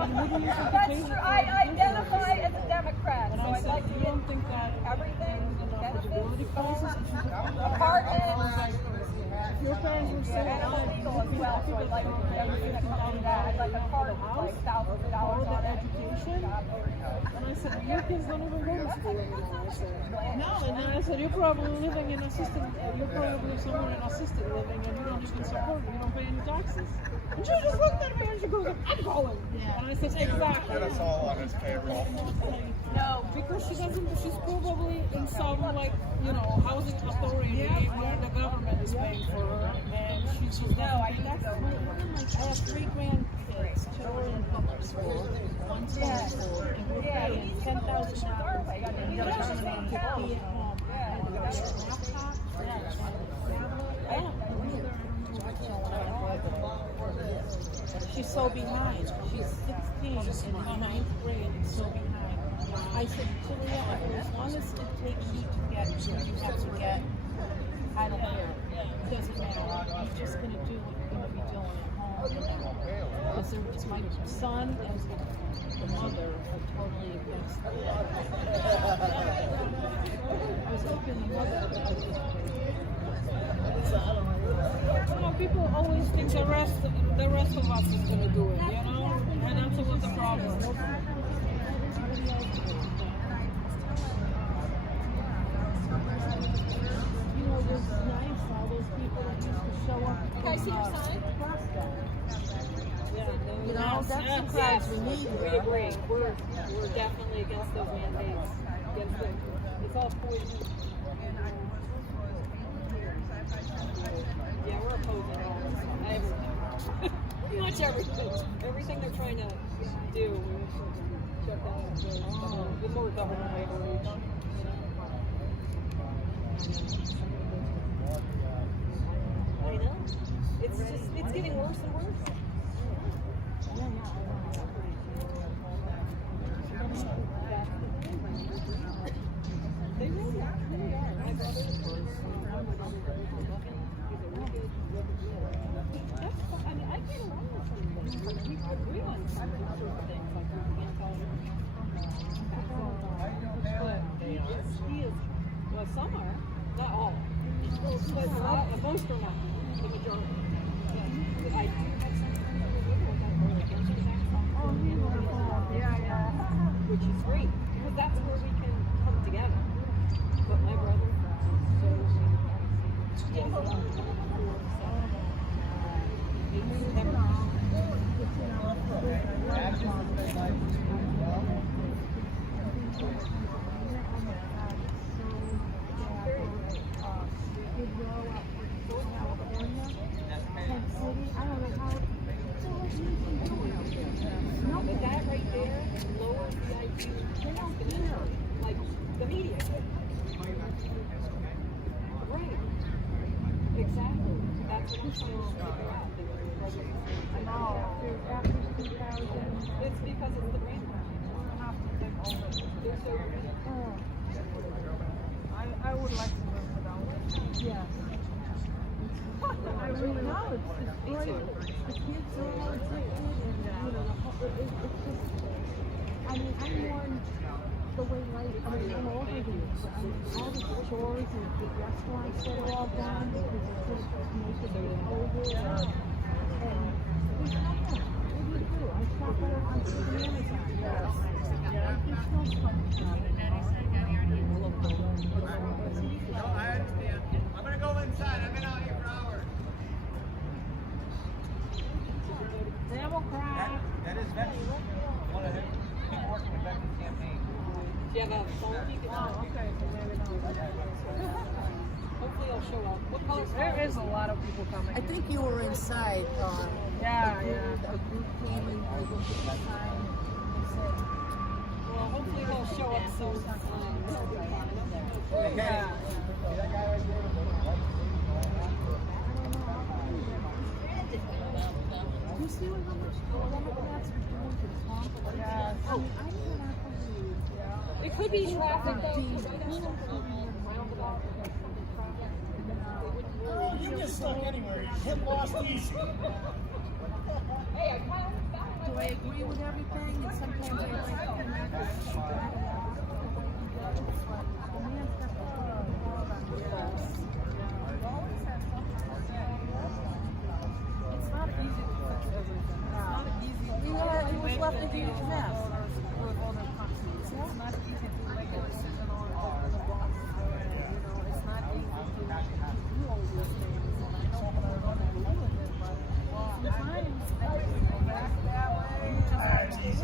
And then who do you think pays for I identify as a Democrat, And so I I'd said, like you don't think that everything affordability crisis? And she's like, apartments, if your parents were so and I'm alive, illegal as well, so I'd like everything that comes from that like a car with like thousands of dollars on it. Education. And I said, your kids don't even go to school anymore. I said, no. And then I said, you're probably living in you're probably somewhere in assisted living and you don't even support it. You don't pay any taxes. And she just looked at me and she goes, I'm going. And I said, exactly. Get us all on his payroll. No, because she's probably in some like, housing authority where the government is paying for her. And she's I have 3 grandkids, children in public school, one's homeschooled, and we're paying $10,000 and the other one to be at home. And we have a laptop, she's so behind. She's 16 in 9th grade and so behind. I said to Leah, as long as it takes you to get where you have to get, I don't care. It doesn't matter. You're just going to do what you're going to be doing at home. Because my son and the mother are totally against it. I was hoping the mother would. People always think the rest of us is going to do it, and that's what the problem is. It's nice, all those people that used to show up. Can I see your sign? Yeah, that's the crowds we need. We agree. We're definitely against those mandates. It's all poison. Yeah, we're opposing all this stuff. Everything. Pretty much everything. Everything they're trying to do, we're shut down. With more government overreach. I know. It's getting worse and worse. They really are. My brother is I get along with some things. We agree on certain things, like we can't tell him. But he is, well, some are, not all. But most are not, the majority. But I do have some which is great, because that's where we can come together. But my brother, that right there lowers the IQ like the media. Right. Exactly. That's what we're trying to figure out. I know. After 2000. It's because it's the brainwash. They're so I would like to work without it. Yes. I really know. It's great. The kids are all addicted and it's just, I'm more the way life, I'm over these. All the chores and the restaurants that are all done because it's just making it over. And there's nothing. What do you do? I shop on Amazon. There's no fun. No, I understand. I'm going to go inside. I've been out here for hours. Democrat. That is Becky. One of them. Keep working with Becky's campaign. Do you have a phone you can okay. Hopefully I'll show up. What color? There is a lot of people coming. I think you were inside. Yeah. A group came and I looked at the sign. Well, hopefully they'll show up soon. Yeah. You see how much Democrats are doing to Trump? Yeah. Oh, I cannot believe. It could be traffic though. You get stuck anywhere. You hit lost easy. Hey, I kind of do I agree with everything? And sometimes I it's not easy to fix everything. It's not easy left a huge mess. It's not easy to make a decision on the box. It's not easy to do all these things. And I know people don't agree with it, but sometimes I go back that way. He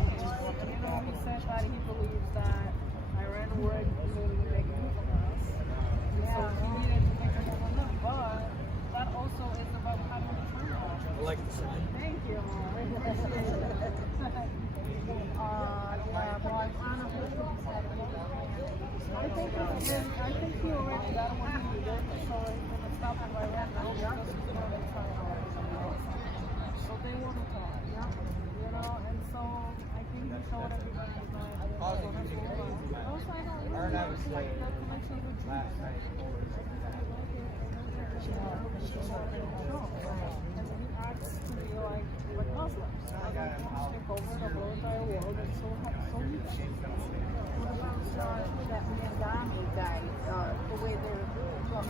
said that he believes that Iran would literally make a move on us. So he needed to make a move on them. But that also is about how to return us. I like the sound. Thank you. I appreciate it. Yeah, but I'm on a I think he already got what he needed, so he's going to stop him right now because he's going to try hard. So they want to talk, and so I think he showed everybody that also I don't really like the connection with Jews. And he acts to be like Muslims. Like Muslims take over the whole entire world, and so huge. What about that Mandami guy, the way they're oh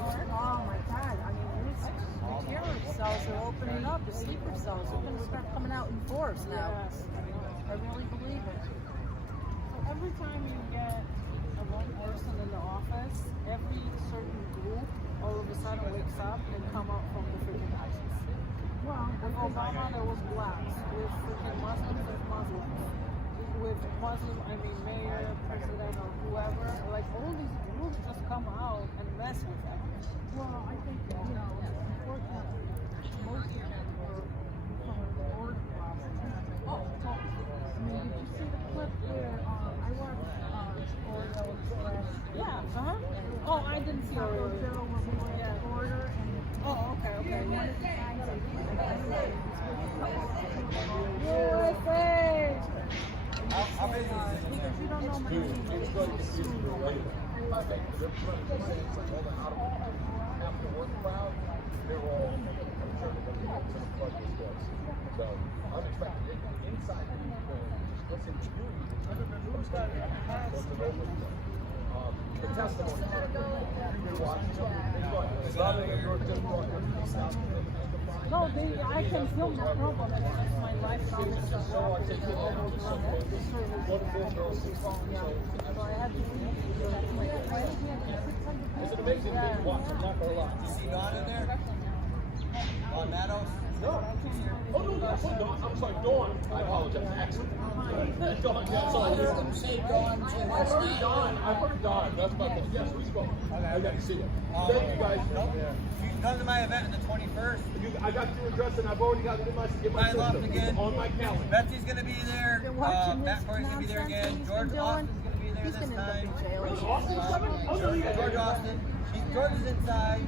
my God, I mean, the terror cells are opening up, the sleeper cells are going to start coming out in force now. Yes, I really believe it. So every time you get one person in the office, every certain group all of a sudden wakes up and come out from the freaking ashes. Well, with Obama there was blacks, with freaking Muslims there's Muslims. With Muslim, I mean mayor, president, or whoever, like all these groups just come out and mess with them. Well, I think, unfortunately, most of them were from the Lord process. I mean, did you see the clip where I watched Oreo Express? Yeah, Oh, I didn't see Oreo. Order and okay. USA! How big is it? Because you don't know Dude, it's good to see you later. Okay, they're saying it's like all the out of work crowd, they're all, I'm sure they're going to be some fun this was. So I'm expecting inside just listen to you. Who's got the testimony. You've been watching No, I can film no problem. It's just my lifestyle is just so I take it so I had to It's an amazing thing to watch, I'm not going to lie. You see Dawn in there? On Meadows? No. Oh, no, that's Dawn. I'm sorry, Dawn. I apologize. Excellent. Dawn, yeah, sorry. I heard them say Dawn too. I've heard Dawn. I've heard Dawn. That's my fault. Yes, we spoke. I got to see it. Thank you, guys. You can come to my event on the 21st. I got your address and I've already got it in my system. Again. On my calendar. Betsy's going to be there. Matt Corey's going to be there again. George Austin's going to be there this time. George Austin's coming? George Austin. George is inside.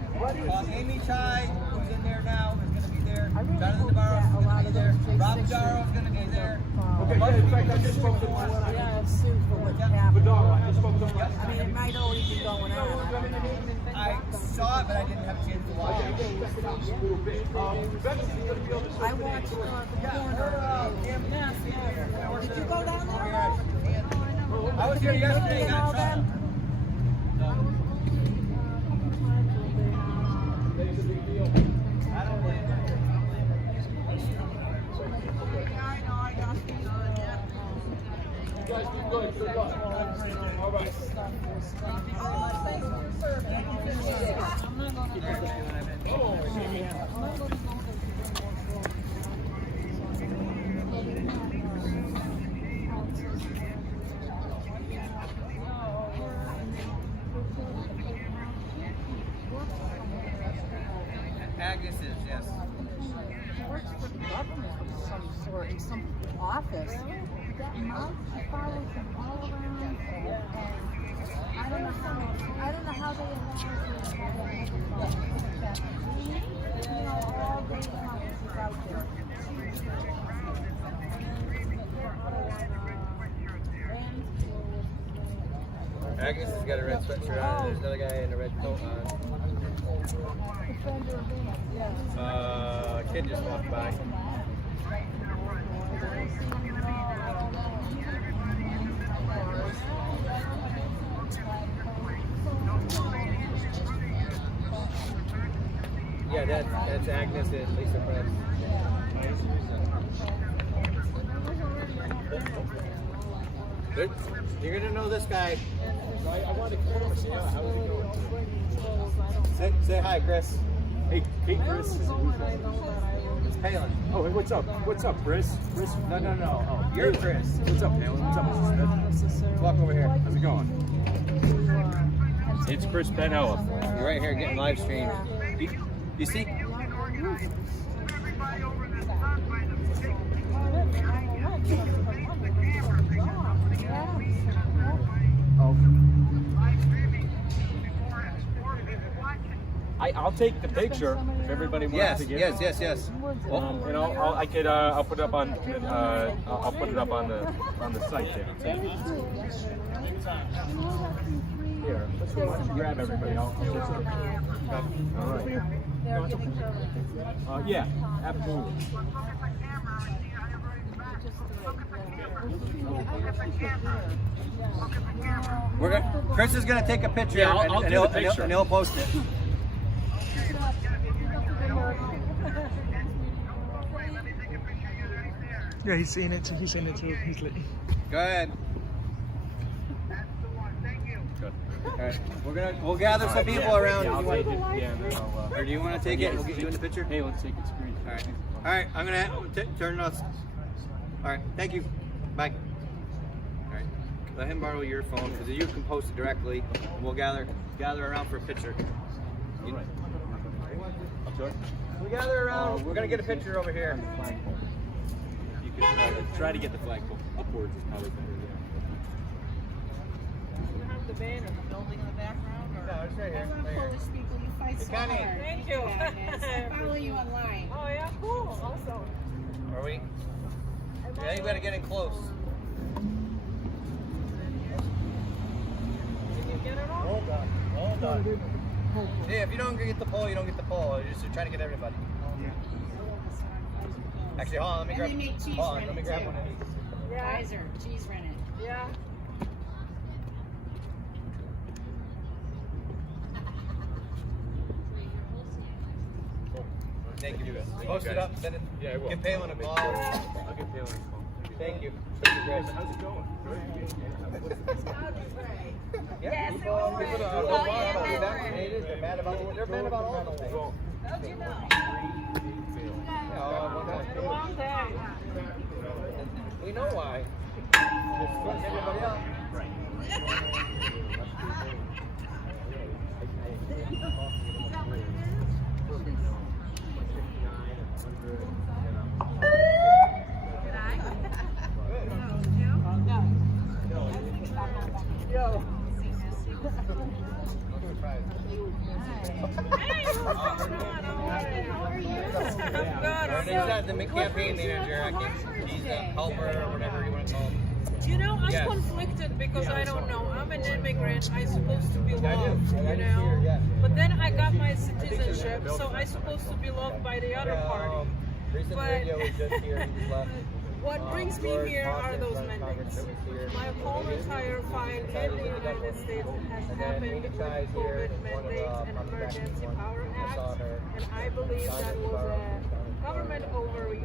Amy Chai, who's in there now, is going to be there. Jonathan Navarro's going to be there. Rob Jarrow is going to be there. Okay, yeah, in fact, I just spoke to him last night. Yeah, it's soon for what's happening. I just spoke to him last I mean, it might already be going on. I saw it, but I didn't have a chance to watch it. I watched the corner. Did you go down there? I was here yesterday and got shot. You guys do good. Good luck. All right. Agnes is, yes. She works for the government of some sort, in some office. That month, she follows them all around, and I don't know how they allow her to have that. All day long she's out there. Agnes has got a red sweatshirt on. There's another guy in a red coat on. Kid just walked by. Yeah, that's Agnes and Lisa Press. You're gonna know this guy. I want to come see how is it going? Say hi, Chris. Hey, Chris. It's Palin. Oh, hey, what's up? What's up, Chris? Chris? No. Oh, you're Chris. What's up, Palin? What's up, Mrs. Smith? Walk over here. How's it going? It's Chris Benella. You're right here getting live streamed. You see? I'll take the picture if everybody wants to get it. Yes. And I'll put it up on I'll put it up on the site there. Here, let's go. Why don't you grab everybody? All right. Yeah, absolutely. Chris is gonna take a picture, Yeah, I'll do the picture. and he'll post it. Yeah, he's seen it too. He's Go ahead. Good. All right, we'll gather some people around. Yeah, I'll take it. Yeah, and then Or do you want to take it? We'll get you in the picture. Hey, let's take it screen. All right. I'm gonna turn it off. All right. Thank you. Bye. All right. Let him borrow your phone because you can post it directly. And we'll gather around for a picture. All right. We gather around. We're gonna get a picture over here. You can try to get the flagpole upwards is probably better. You have the banner, the building in the background, or? No, it's right here. Polish people, you fight so hard. Thank you. I follow you online. Oh yeah, cool. Also. Are we? Yeah, you better get in close. Did you get it all? Hold on. Yeah, if you don't get the pole, you don't get the pole. You're just trying to get everybody. Actually, hold on. Let me grab one of these. Yeah. Kaiser, cheese rennet. Yeah. Thank you. Post it up, send it. Yeah, I will. Give Palin a call. I'll get Palin a call. Thank you. How's it going? Yeah, people that are vaccinated, they're mad about all the things. How'd you know? Long day. We know why. Just putting everybody up. Ernie's the campaign manager. He's a helper or whatever you want to call him. You know, I'm conflicted because I don't know. I'm an immigrant. I'm supposed to be loved, you know. But then I got my citizenship, so I'm supposed to be loved by the other party. But what brings me here are those mandates. My whole entire fight in the United States has happened with COVID mandates and Emergency Power Act, and I believe that was a government overreach.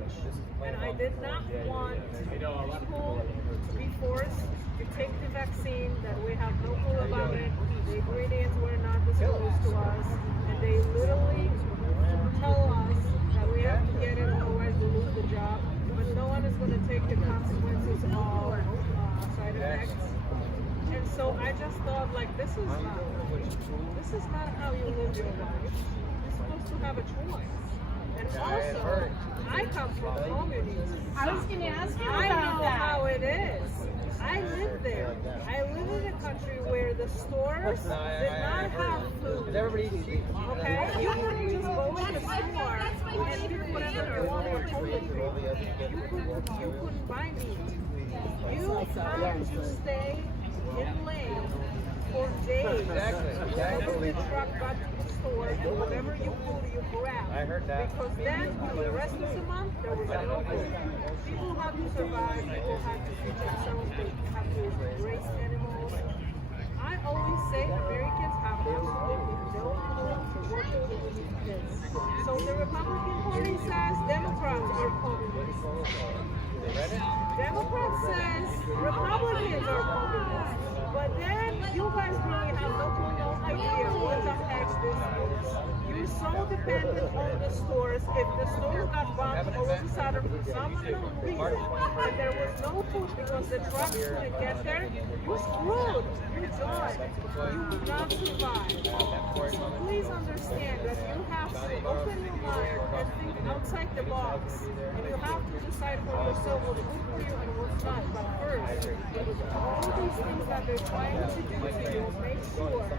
And I did not want people to be forced to take the vaccine that we have no clue about it. The ingredients were not disclosed to us, and they literally tell us that we have to get it, otherwise we lose the job. But no one is going to take the consequences of side effects. And so I just thought, like, this is not how you live your life. You're supposed to have a choice. And also, I come from communities. I was going to ask you I about know that. how it is. I live there. I live in a country where the stores did not have food. Okay? You couldn't just go to the store and pick whatever you wanted. You couldn't buy meat. You had to stay in lane for days. Exactly. The truck got to the store and whatever you could, you grabbed. I heard that. Because then, for the rest of the month, there was no food. People had to survive, people had to feed themselves, they had to raise animals. I always say Americans have absolutely no clue what to do with this. So the Republican Party says Democrats are communists. They read it? Democrats says Republicans are populists, but then you guys really have no idea what the heck this is. You're so dependent on the stores. If the stores got bombed all of a sudden for some unknown reason, and there was no food because the trucks couldn't get there, you're screwed. You're done. You will not survive. So please understand that you have to open your mind and think outside the box. And you have to decide for yourself what's good for you and what's not. But first, all these things that they're trying to do to you, make sure that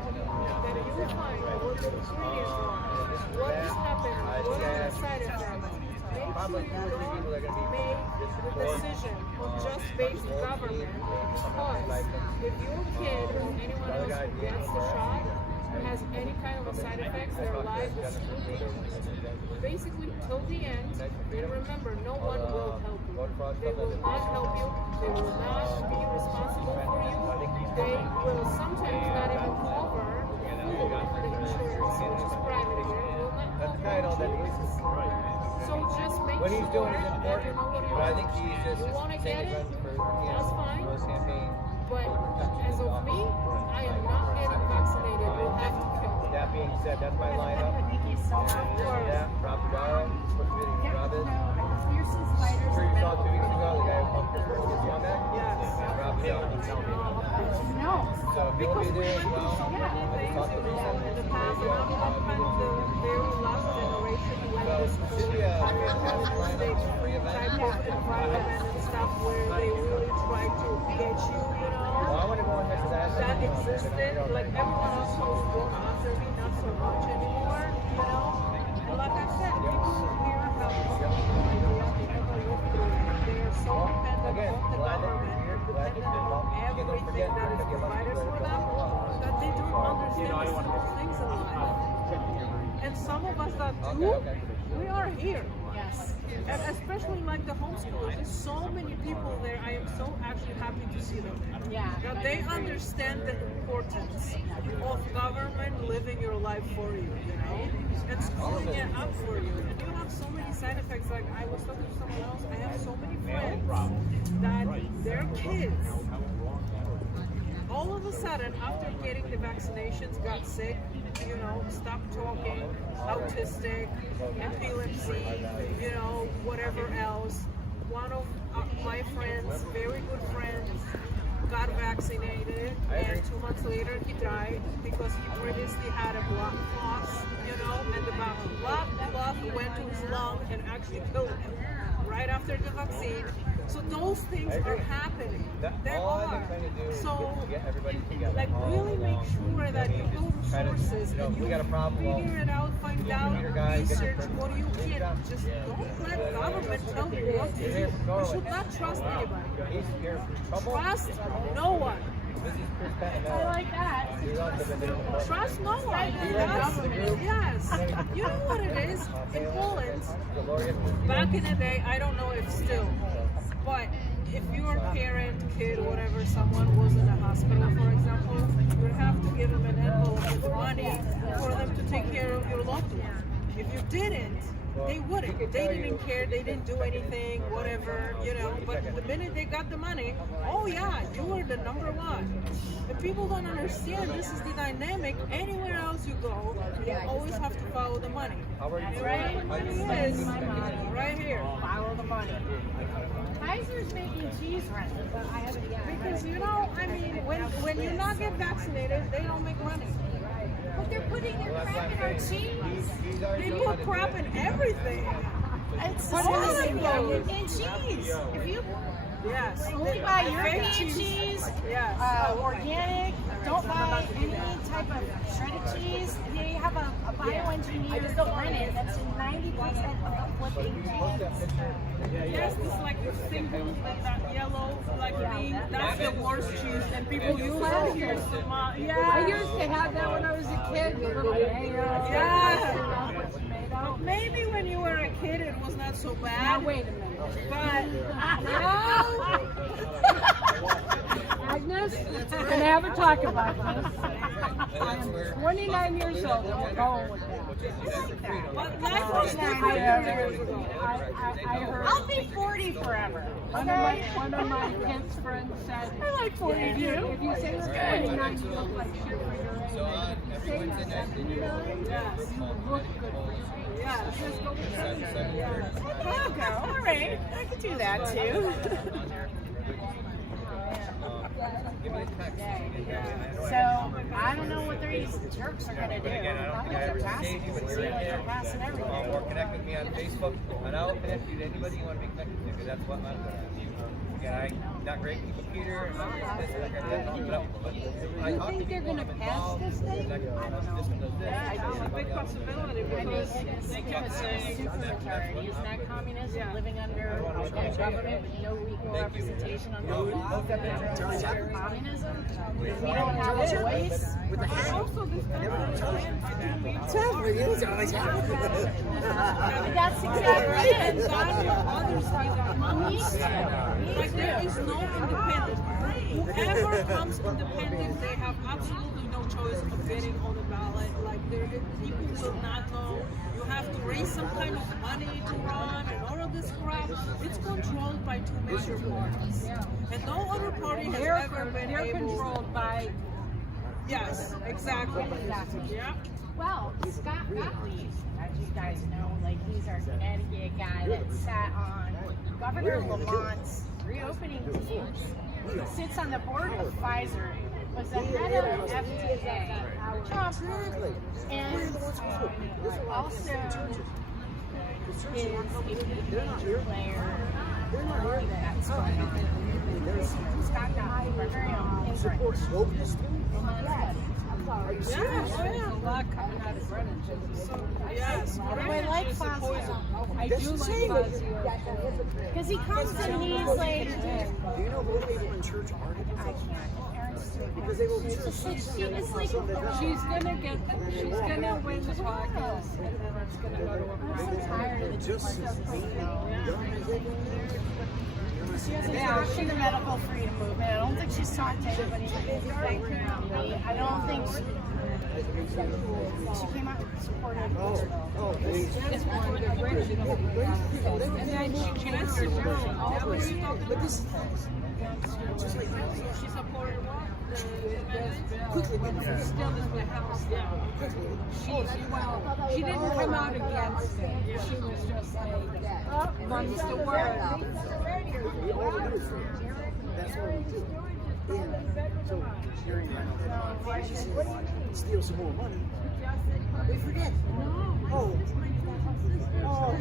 you find what the ingredients are, what is happening, what are the side effects. Make sure you don't make the decision on just based government, because if your kid or anyone else who gets the shot has any kind of a side effects, their life is screwed. Basically, till the end, and remember, no one will help you. They will not help you. They will not be responsible for you. They will sometimes not even cover the insurance, which is private here. Will not cover insurance. So just make sure that you know what you want. You want to get it? That's fine. But as of me, I am not getting vaccinated. We'll have to kill me. That being said, that's my lineup. Yeah, Rob Daro, supposed to be Rob is. Sure you saw 2 weeks ago, the guy who pumped his first kids on that? Yes. Rob Daro, you tell me. No. So he'll be there as well. In the past, and I'm kind of the very last generation who went to school. Should be a fantastic lineup, free event. Type of environment and stuff where they really try to get you, you know. Well, I want to go on next to that existed, like everyone else who was born after me, not so much anymore, you know. And like I said, people here have no idea they ever lived through it. They are so dependent on the government, dependent on everything that is provided for them, that they don't understand the simple things in life. And some of us that do, we are here. Yes. And especially like the homeschoolers, there's so many people there. I am so actually happy to see them. Yeah. That they understand the importance of government living your life for you, you know, and schooling it up for you. And you have so many side effects. Like I was talking to someone else, I have so many friends that their kids, all of a sudden, after getting the vaccinations, got sick, you know, stopped talking, autistic, epilepsy, you know, whatever else. One of my friends, very good friends, got vaccinated, and 2 months later he died because he previously had a blood loss, you know, and the blood clot went to his lung and actually killed him right after the vaccine. So those things are happening. There are. So, like, really make sure that you go to sources and you figure it out, find out, research what you can. Just don't let government tell you what to do. You should not trust anybody. Trust no one. I like that. Trust no one. Yes. You know what it is? In Poland, back in the day, I don't know if still, but if your parent, kid, whatever, someone was in a hospital, for example, you would have to give them an envelope with money for them to take care of your loved one. If you didn't, they wouldn't. They didn't care. They didn't do anything, whatever, you know. But the minute they got the money, oh yeah, you were the number one. And people don't understand this is the dynamic. Anywhere else you go, you always have to follow the money. And right? Money is right here. Follow the money. Kaiser's making cheese right now, but I haven't yet. Because you know, I mean, when you not get vaccinated, they don't make money. But they're putting their crap in our cheese. They put crap in everything. It's What all is it, though? in cheese. If you Yes. only buy European cheese, yes. Organic, don't buy any type of shredded cheese. They have a bioengineered blend that's in 90% of what they use. Yes, it's like the single, like that yellow, like thing. That's the worst cheese, and people use it here. Yeah. I used to have that when I was a kid. The little Yeah. But maybe when you were a kid, it was not so bad. Now wait a minute. But Agnes, we're gonna have a talk about this. I'm 29 years old, and we're going with that. I heard. I'll be 40 forever. One of my kids' friends said, I like 40 if you say you're 29, you look like shit for your age. If you say you're 79, you look good for your age. Yeah. Just go with 79. Okay, all right. I could do that too. So I don't know what these jerks are gonna do. Probably they're passing. It seems like they're passing everything. Or connect with me on Facebook, and I'll connect you to anybody you want to be connected to, because that's what I'm good at. Again, I'm not great with the computer, and this, like I said, but I You think they're gonna pass this thing? I don't know. Yeah, it's a big possibility because they can say, Super retarded. Isn't that communism? Living under a government with no equal representation on the law? Communism? We don't have a voice? That's exactly it. like there is no independence. Whoever comes independent, they have absolutely no choice of getting on the ballot. Like people will not know. You have to raise some kind of money to run and all of this crap. It's controlled by two major parties. And no other party has ever been able. They're controlled by. Yes, exactly. Yeah. Well, Scott Gottlieb, as you guys know, like he's our Connecticut guy that sat on Governor Lamont's reopening teams. He sits on the board of Pfizer, was the head of FDA, and also is a major player. That's going on. Scott Gottlieb, our very own immigrant. Yeah, a lot coming out of Brennan. Yes, I like Fazio. I do like Fazio. Because he comes and he's like, Do you know most people in church aren't? I can't. Because they will be It's like She's gonna win the caucus, and then it's gonna go to a primary. She hasn't talked to the medical freedom movement. I don't think she's talked to anybody. I don't think she came out and supported. And then she changed her tone. She supported what? Still in the house now. She didn't come out against it. She was just like, runs the world. That's what we do. So, steal some more money. We forget. Oh,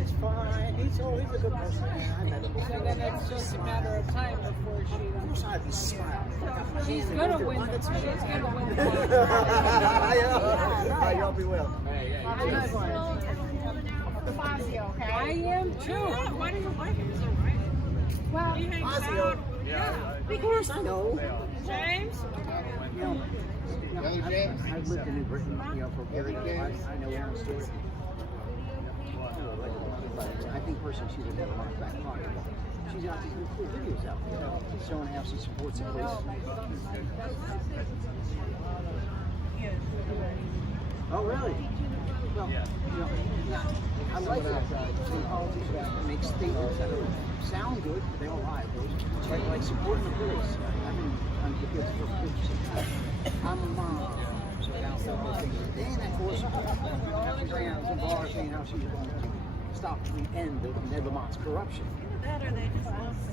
it's fine. He's a good person. So then it's just a matter of time before she. I'd be smiling. She's gonna win. She's gonna win. I hope he will. Fazio, okay? I am too. Why do you like him so right? Well, He hangs out. Yeah. Because I know. James? I've lived in New Britain, for a very long time. I know Aaron Stewart. I think personally she's a never mind back pocket. She's got these cool videos out there. Showing how she supports the police. Oh, really? Well, I like that in politics that makes statements that sound good, but they don't lie. Like supporting the police. I've been on the kids for 50 years. I'm a mom. So now some of things. And of course, Grams and bars saying how she's going to stop the end of Ned Lamont's corruption. Better, they just lost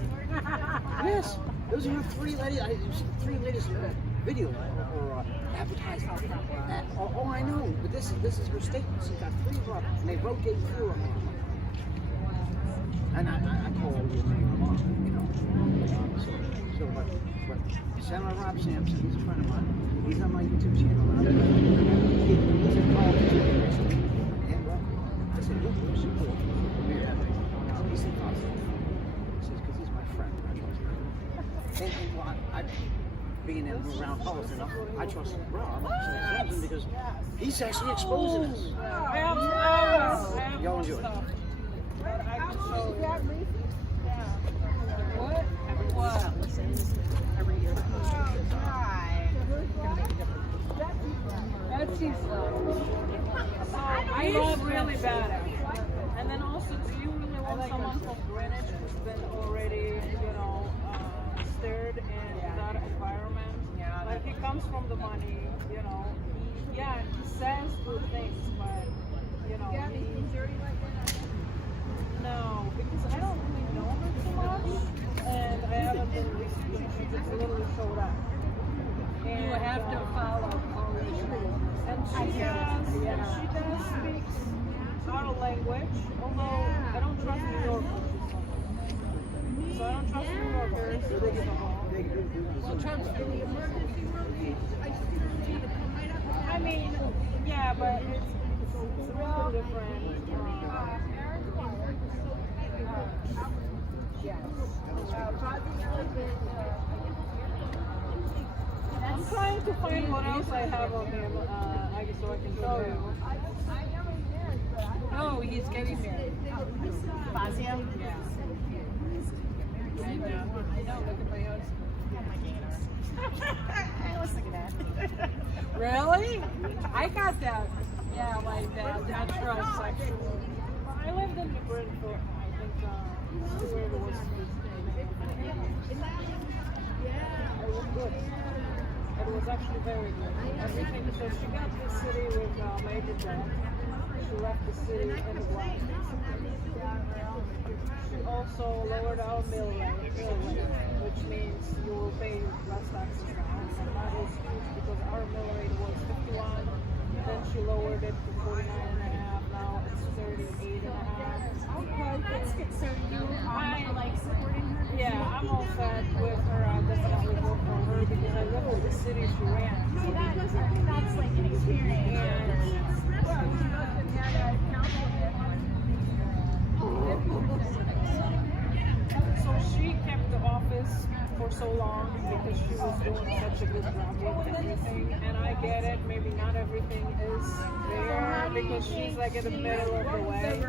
Yes, those are three latest video or advertising. Oh, I know, but this is her statement. She's got 3 of and they rotate through them. And I call her your name, but Senator Rob Sampson, he's a friend of mine. He's on my YouTube channel. And he's involved in and I said, who do you support? He said, because he's my friend. And being around politics enough, I trust Rob because he's actually exposing us. Y'all enjoy it. What? Every year. Oh, God. badass. And then also, do you really want someone from Greenwich who's been already, stirred in that environment? Like, he comes from the money, he says good things, but, no, because I don't really know her too much, and I haven't been researching, she just literally showed up. And, You have to follow all these rules. And she does speak our language, although I don't trust New Yorkers. So I don't trust New Yorkers. Well, Trump's in the emergency room. I mean, yeah, but it's really different. I'm trying to find what else I have on him, so I can show you. Oh, he's getting married. Fazio? Yeah. I know, look at my husband. I was thinking that. Really? I got that. Yeah, like that metrosexual. I lived in New Britain for, I think, where it was. It was good. It was actually very good. Everything, so she got this city with major debt. She left the city in the black. She also lowered our mill rate, which means you will pay less taxes now. And that is huge because our mill rate was 51. Then she lowered it to 49.5. Now it's 38.5. Okay, that's good. So you like supporting her? Yeah, I'm all set with her. I definitely vote for her because I live in the city she ran. See, that's like an experience. So she kept the office for so long because she was doing such a good job with everything. And I get it, maybe not everything is there because she's like in the middle of the way.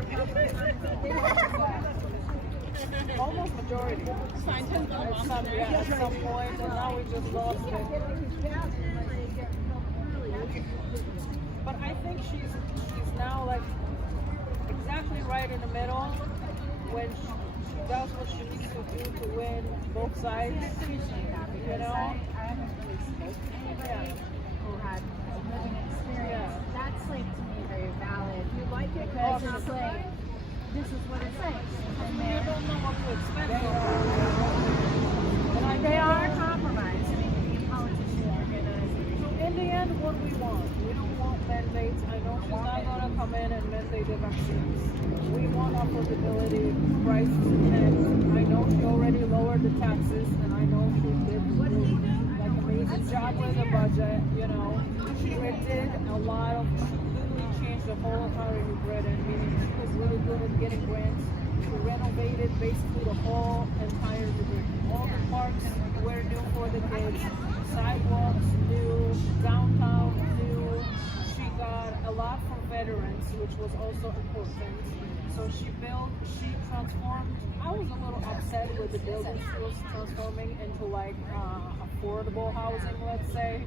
Almost majority. At some point, and now we just lost it. But I think she's now like exactly right in the middle when she does what she needs to do to win both sides. You know? I haven't really spoken to anybody who had a living experience. That's like to me very valid. You like it because it's like this is what it's like. You don't know what to expect. They are compromised. I mean, the politicians are gonna. In the end, what we want, we don't want mandates. I know she's not gonna come in and mandate the vaccines. We want affordability, prices checked. I know she already lowered the taxes, and I know she did like an amazing job with the budget. She did a lot of. She literally changed the whole entire New Britain. Meaning she was really good at getting grants. She renovated basically the whole entire New Britain. All the parks were new for the kids. Sidewalks new, downtown new. She got a lot from veterans, which was also important. So she transformed. I was a little upset with the buildings she was transforming into like affordable housing, let's say.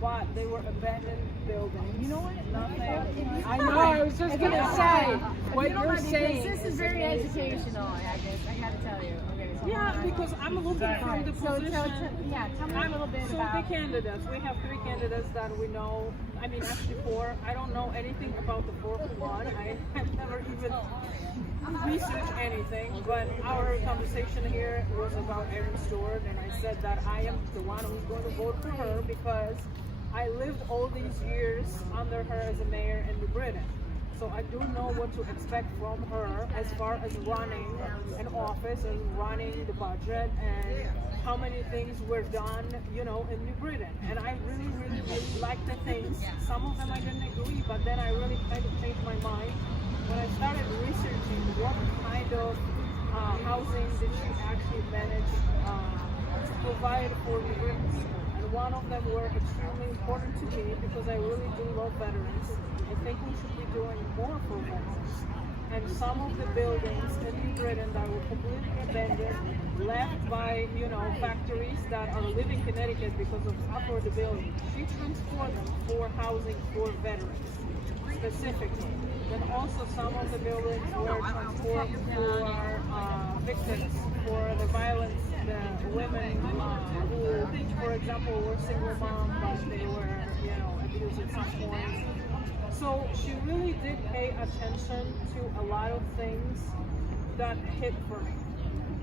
But they were abandoned buildings. You know what? Nothing. I know. I was just gonna say what you're saying. This is very educational. I guess I got to tell you. Okay, so Yeah, because I'm looking from the position. Tell me a little bit about. The candidates. We have 3 candidates that we know. I mean, actually 4. I don't know anything about the 4th one. I have never even researched anything. But our conversation here was about Erin Stewart, and I said that I am the one who's going to vote for her because I lived all these years under her as a mayor in New Britain. So I do know what to expect from her as far as running an office and running the budget and how many things were done, in New Britain. And I really, really, really like the things. Some of them I didn't agree, but then I really kind of changed my mind when I started researching what kind of housing did she actually manage to provide for New Britain people. And one of them were extremely important to me because I really do love veterans. I think we should be doing more for veterans. and some of the buildings in New Britain that were completely abandoned, left by, factories that are leaving Connecticut because of affordability. She transformed them for housing for veterans, specifically. Then also some of the buildings were transformed for victims, for the violence, the women who, for example, were single moms, but they were, abused at some point. So she really did pay attention to a lot of things that hit for me.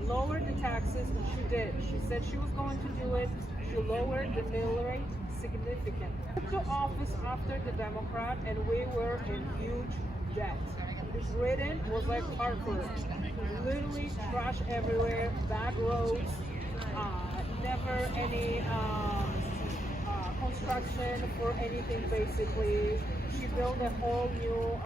Lowered the taxes, and she did. She said she was going to do it. She lowered the mill rate significantly. Took the office after the Democrat, and we were in huge debt. Britain was like Hartford. Literally trash everywhere, bad roads, never any construction for anything basically. She built a whole new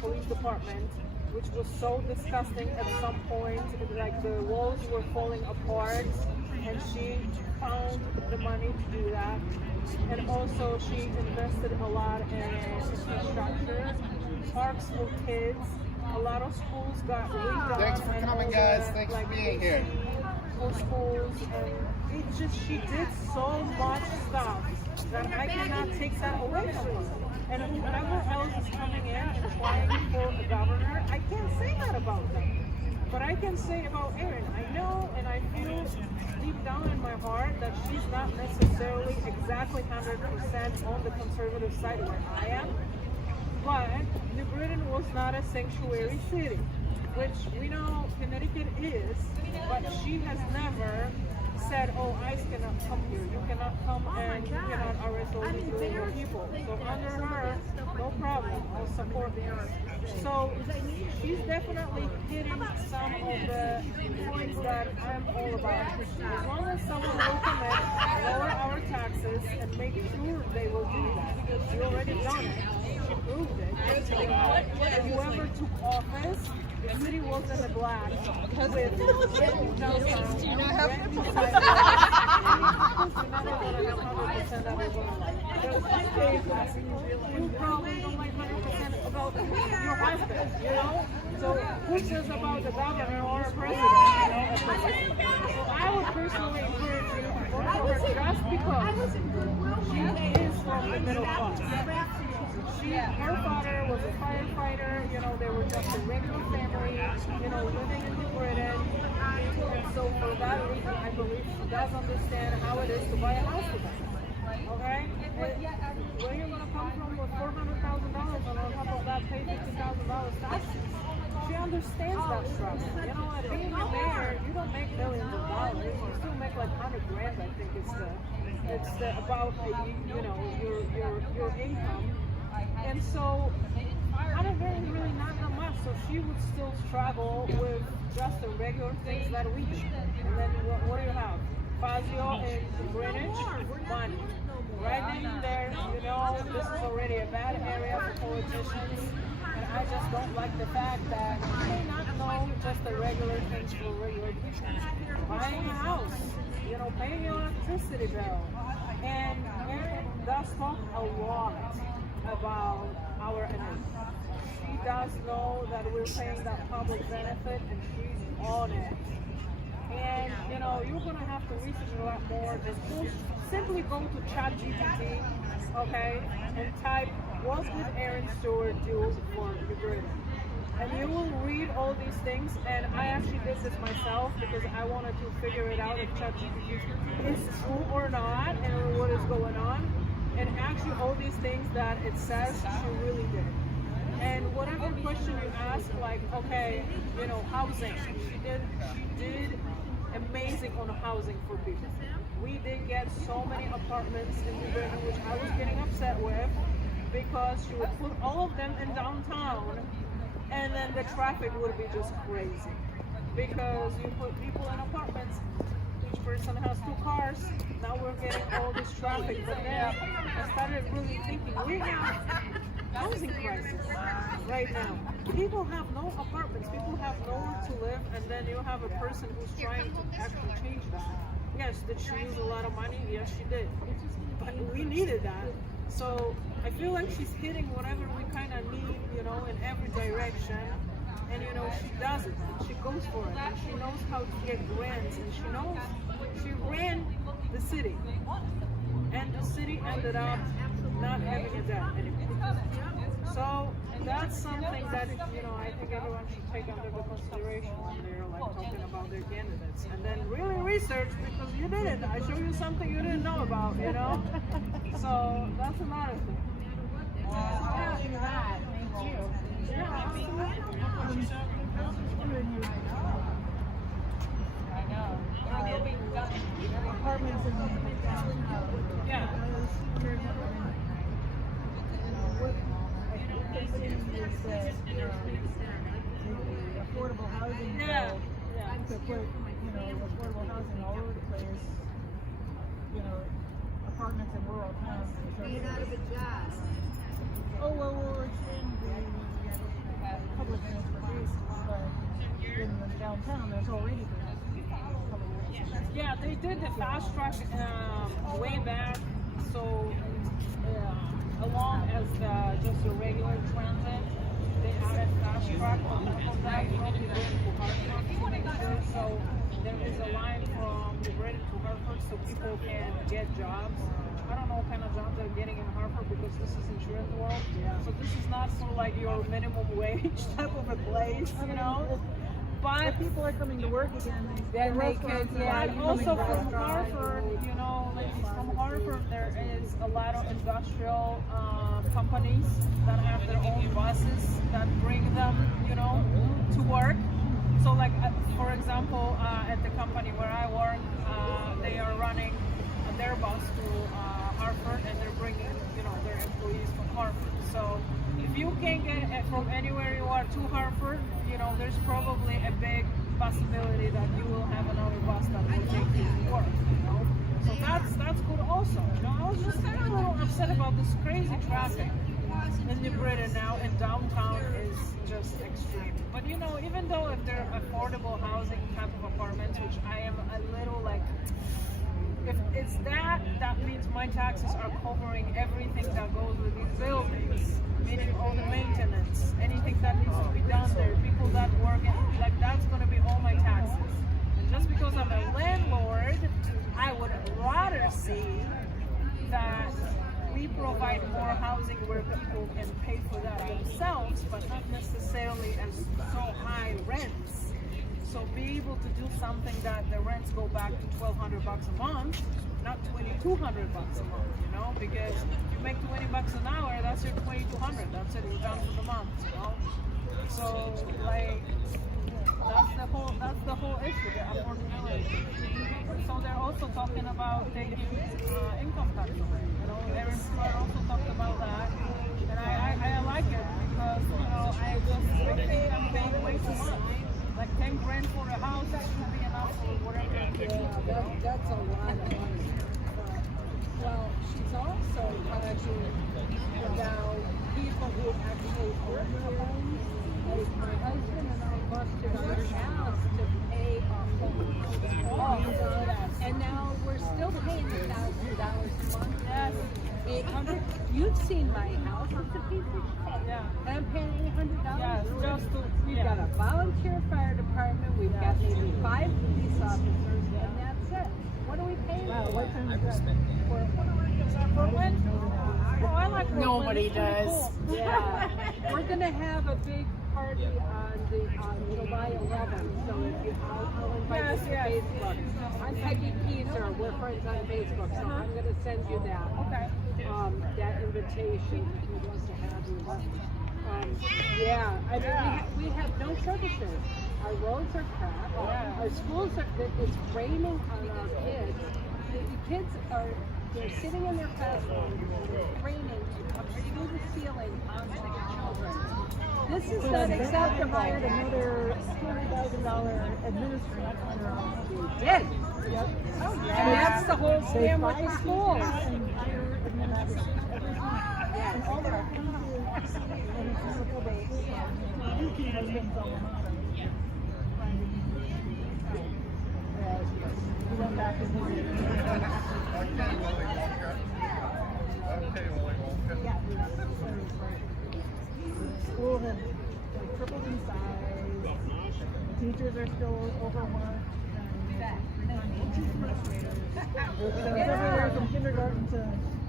police department, which was so disgusting at some point, like the walls were falling apart, and she found the money to do that. And also she invested a lot in infrastructure, parks for kids. A lot of schools got redone. Thanks for coming, guys. Thanks for being here. For schools, and it just, she did so much stuff that I cannot take that away from her. And whoever else is coming in and applying for a governor, I can't say that about them. But I can say about Erin, I know and I feel deep down in my heart that she's not necessarily exactly 100% on the conservative side where I am. But New Britain was not a sanctuary city, which we know Connecticut is, but she has never said, oh, ICE cannot come here, you cannot come and you cannot arrest all these illegal people. So under her, no problem, I'll support her. So she's definitely hitting some of the points that I'm all about. As long as someone will commit, lower our taxes, and make sure they will do that. She already done it. She proved it. And whoever took office, the city was in the black with you probably don't like 100% about your husband, So who says about the governor or a president, So I would personally encourage you to vote for her just because she is from the middle class. Her father was a firefighter, they were just a regular family, living in New Britain. And so for that reason, I believe she does understand how it is to buy a house with them. Okay? Where you're going to come from with $400,000 and on top of that pay $50,000 taxes. She understands that struggle. Being a mayor, you don't make millions of dollars. You still make like $100,000, I think it's about your income. And so I don't really not that much, so she would still struggle with just the regular things that we do. And then what do you have? Fazio and Greenwich, money. Right then and there, this is already a bad area for politicians. And I just don't like the fact that you may not know just the regular things for regular people. Buying a house, paying your electricity bill. And Erin does talk a lot about our energy. She does know that we're paying that public benefit, and she's on it. And you're gonna have to research a lot more. Just simply go to ChatGPT, okay, and type what did Erin Stewart do for New Britain, and you will read all these things. And I actually did this myself because I wanted to figure it out if ChatGPT is true or not, and what is going on. And actually all these things that it says, she really did. And whatever question you ask, like, okay, housing, she did amazing on housing for people. We did get so many apartments in New Britain, which I was getting upset with, because she would put all of them in downtown, and then the traffic would be just crazy. Because you put people in apartments, each person has 2 cars, now we're getting all this traffic. But then I started really thinking, we have housing crisis right now. People have no apartments, people have nowhere to live, and then you have a person who's trying to actually change that. Yes, did she use a lot of money? Yes, she did. But we needed that. So I feel like she's hitting whatever we kind of need, you know, in every direction. And you know, she does it. And she goes for it. And she knows how to get grants. And she ran the city. And the city ended up not having a debt anymore. So that's something that, you know, I think everyone should take under the consideration when they're like talking about their candidates. And then really research, because you didn't. I showed you something you didn't know about, you know? So that's another thing. Thank you. I know. Apartments in downtown. Yeah. What they're saying is that the affordable housing bill to put, you know, affordable housing all over the place, you know, apartments in rural towns. Made out of a job. Oh, well, it's in the public transportation, but in the downtown, there's already Yeah, they did the fast track way back, so along as just the regular transit, they added fast track on top of that. You only go to Hartford to make sure, so there is a line from the Bridge to Hartford so people can get jobs. I don't know what kind of jobs they're getting in Hartford because this is insurance world. So this is not for like your minimum wage type of a place, you know. But people are coming to work again. Then they could, and also from Hartford, you know, ladies, from Hartford, there is a lot of industrial companies that have their own buses that bring them, you know, to work. So like, for example, at the company where I work, they are running their bus to Hartford, and they're bringing, you know, their employees from Hartford. So if you can't get it from anywhere you are to Hartford, you know, there's probably a big possibility that you will have another bus that will take you to work, you know. So that's good also. You know, I was just kind of a little upset about this crazy traffic in New Britain now, and downtown is just extreme. But you know, even though if they're affordable housing type of apartments, which I am a little like, if it's that means my taxes are covering everything that goes with these buildings, meaning all the maintenance, anything that needs to be done there, people that work, like that's going to be all my taxes. And just because I'm a landlord, I would rather see that we provide more housing where people can pay for that themselves, but not necessarily as so high rents. So be able to do something that the rents go back to $1,200 a month, not $2,200 a month, you know, because if you make $20 an hour, that's your $2,200. That's it, you're done for the month, you know. So like that's the whole issue, the affordability. So they're also talking about taking income tax away. You know, Aaron Stewart also talked about that, and I like it because, you know, I think I'm paying way too much. Like 10 grand for a house, that should be enough for whatever. Yeah, that's a lot of money. Well, she's also talking about people who actually own their homes. Like my husband and I busted our house to pay our home. And now we're still paying $1,000 a month. Yes. 800. You've seen my house. It's a piece of shit. Yeah. And I'm paying $800. Yes, just to, We've got a volunteer fire department. We've got maybe 5 police officers, and that's it. What are we paying for? What kind of Brooklyn? Oh, I like Brooklyn. Nobody It's pretty does. cool. Yeah. We're gonna have a big party on July 11th. So if you, I'll invite you to Facebook. I'm Peggy Keezer. We're friends on Facebook, so I'm gonna send you that. Okay. That invitation if you want to have you. Yeah, I mean, we have no services. Our roads are crap. Our schools are, it's raining on our kids. The kids are, they're sitting in their classrooms, it's raining up through the ceiling onto the children. This is not acceptable. Hired another $200,000 administrator. We did. Yep. Oh, yeah. And that's the whole scam with the schools. And all their accounts and mechanical base. Has been problematic. We went back and visited. School has tripled in size. Teachers are still overworked. Everywhere from kindergarten to.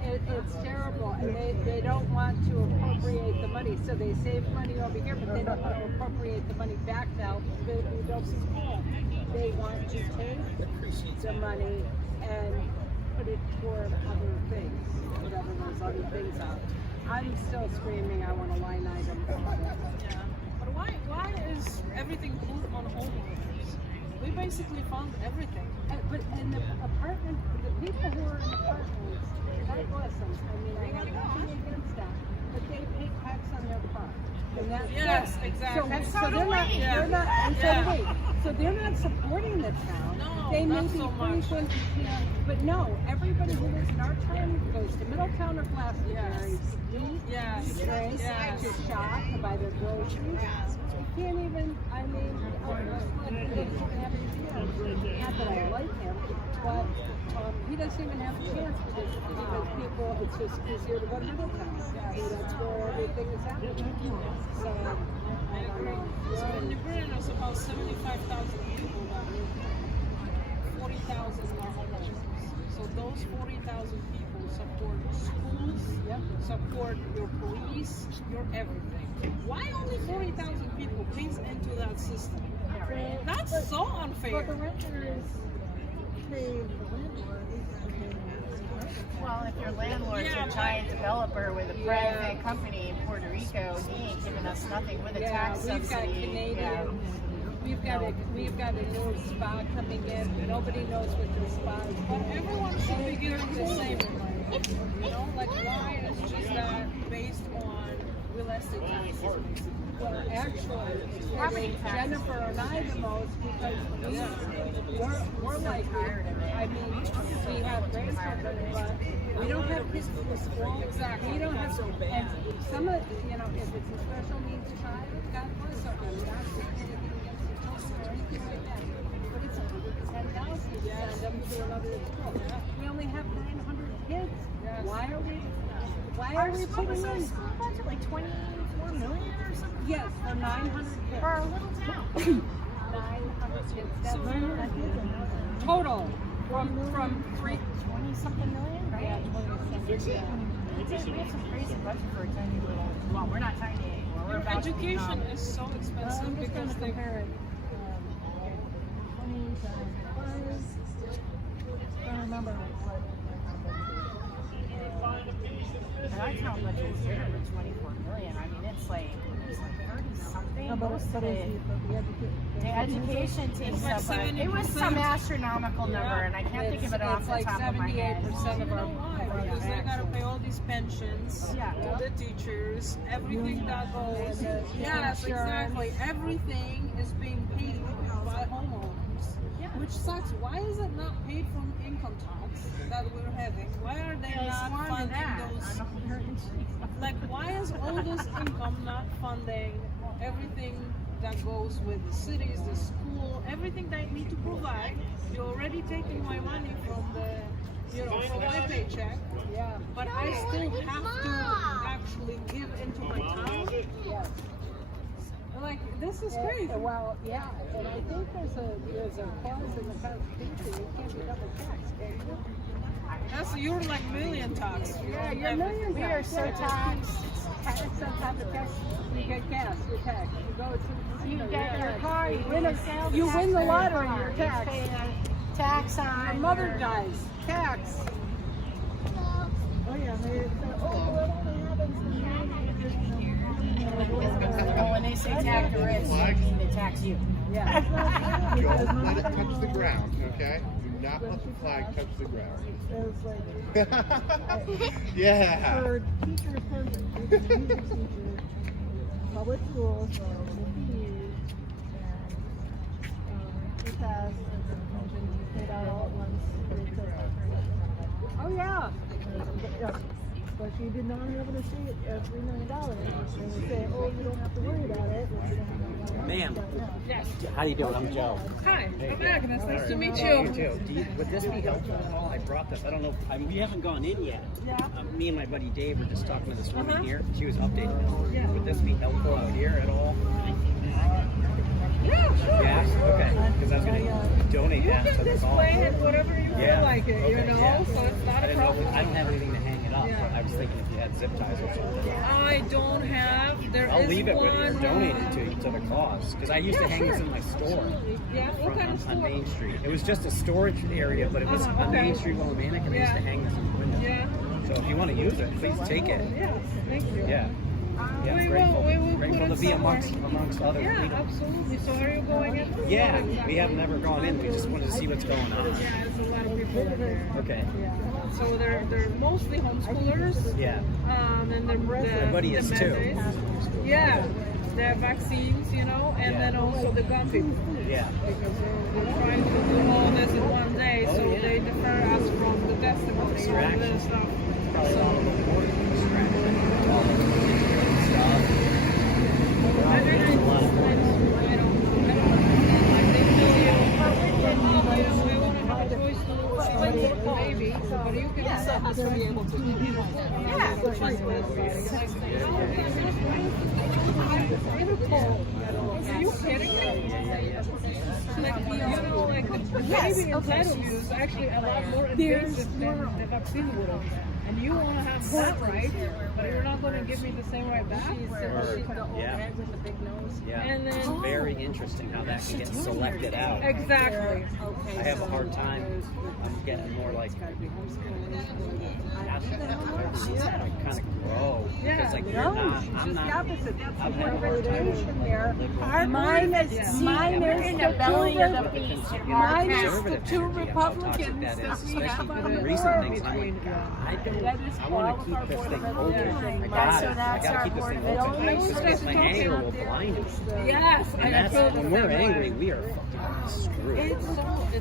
It's terrible, and they don't want to appropriate the money, so they save money over here, but they don't want to appropriate the money back now. They want to take the money and put it toward other things, whatever those other things are. I'm still screaming, I want a line item. Yeah. But why is everything put on homeowners? We basically found everything. But in the apartment, the people who are in apartments, God bless them. I mean, I have nothing against that, but they pay tax on their car. And that's Yes, it. exactly. So they're not, they're not, and so do we. So they're not supporting the town. No, they may not be so much. frequent, but no, everybody who lives in our town goes to Middletown or Glastonbury to eat, to drink, to shop, to buy their groceries. You can't even, I mean, not that I like him, but he doesn't even have a chance because people, it's just easier to go to Middletown. That's where everything is happening. So, I agree. So in New Britain, there's about 75,000 people that live there. 40,000 are homeowners. So those 40,000 people support schools, support your police, your everything. Why only 40,000 people pays into that system? That's so unfair. But the renters pay the landlord. Well, if your landlord's a giant developer with a private company in Puerto Rico, he ain't giving us nothing with a tax subsidy. We've got Canadian. We've got a new spa coming in. Nobody knows what the spa is. But everyone should be getting the same. You know, like why is just that based on real estate taxes? Well, actually, Jennifer and I the most because we're like, I mean, we have grandchildren, but we don't have kids in school. Exactly. We don't have, and some of, you know, if it's a special needs child, God bless them. I'm not saying anything against the children or anything like that. But it's $110,000 to send them to another school. We only have 900 kids. Why are we putting in budget like 24 million or something? Yes, for 900 kids. For our little town. 900 kids. That's 900 kids. Total. From 20 something million, right? Yeah, 20 something. We have some crazy budget for a tiny little. Well, we're not tiny anymore. We're about Education is so expensive I'm just going because to they. compare it. 20 times 5. I don't remember what. And our town budget is here with 24 million. I mean, it's like 30 something. No, but the education takes like up. It was some astronomical number, and I can't think of it off the top of my head. It's like 78% of our why? Because they gotta pay all these pensions, all the teachers, everything that goes. Yes, exactly. Everything is being paid by homeowners, which sucks. Why is it not paid from income tax that we're having? Why are they not funding those? Like, why is all this income not funding everything that goes with the cities, the school, everything that I need to provide? You're already taking my money from the, you know, from my paycheck. Yeah. But I still have to actually give into my town. Yes. Like, this is crazy. Well, yeah, and I think there's a clause in the Constitution you can't be double taxed, can you? That's, you're like million tax. Yeah, you're million tax. We are so taxed. Tax on top of tax. You get gas, you're taxed. You go to You get your car, you win the lottery, you're taxed. Pay a tax on Your mother dies, tax. Oh yeah, it only happens And when they say tax the rich, they tax you. Yeah. Don't let it touch the ground, okay? Do not let the flag touch the ground. Yeah. For teachers, music teachers, public schools, fees, and we passed the pension paid out all at once. Oh yeah. but she did not have an estate of $3 million. And we say, oh, you don't have to worry about it. Ma'am. Yes. How you doing? I'm Joe. Hi, I'm Agnes. Nice to meet You you. too. Would this be helpful at all? I brought this. I don't know. We haven't gone in yet. Yeah. Me and my buddy Dave were just talking to this woman here. She was updating us. Yeah. Would this be helpful out here at all? Yeah, sure. Yeah? Okay. Because I was going to donate You that can to the cause. display it whatever you feel like it, you Okay, know, yeah. so it's not I a didn't know. problem. I don't have anything to hang it up. Yeah. I was thinking if you had zip ties or something. I don't have. There I'll is leave it one. with you or donate it to the cause. Because I used to hang this in my store. Yeah, what kind of store? On Main Street. It was just a storage area, but it was on okay. Main Street, Willimantic, and I used to hang this in the window. Yeah. So if you want to use it, please take it. Yes, thank you. Yeah. Yeah, We it's will grateful put to it be somewhere. amongst other Yeah, freedom. absolutely. So are you going in? Yeah, we have never gone in. We just wanted to see what's going on. Yeah, there's a lot of people in there. Okay. Yeah. So they're mostly homeschoolers. Yeah. And they're My buddy is too. Yeah. They have vaccines, you know, and then also the gun people. Yeah. Because they're trying to do all this in one day, so they defer us from the testimony and the stuff. Maybe, but you can be able to. Are you kidding me? Like, you know, like the baby inside of you is actually a lot more invasive than the vaccine would have. And you want to have that right, but you're not going to give me the same right back? Yeah. Yeah. And then, it's very interesting how that can get selected out. Exactly. I have a hard time. I'm getting more like kind of grow. Yeah. It's like you're not. I'm not. I've had a hard time. Mine is in the belly of the beast. Mine is the Conservative two energy, how toxic Republicans that that is, we especially have for on the the recent board. things. I'm like, I want to keep this thing open. I gotta keep this thing open. Because my anger will blind us. Yes, And that's when we're angry, we are fucking screwed.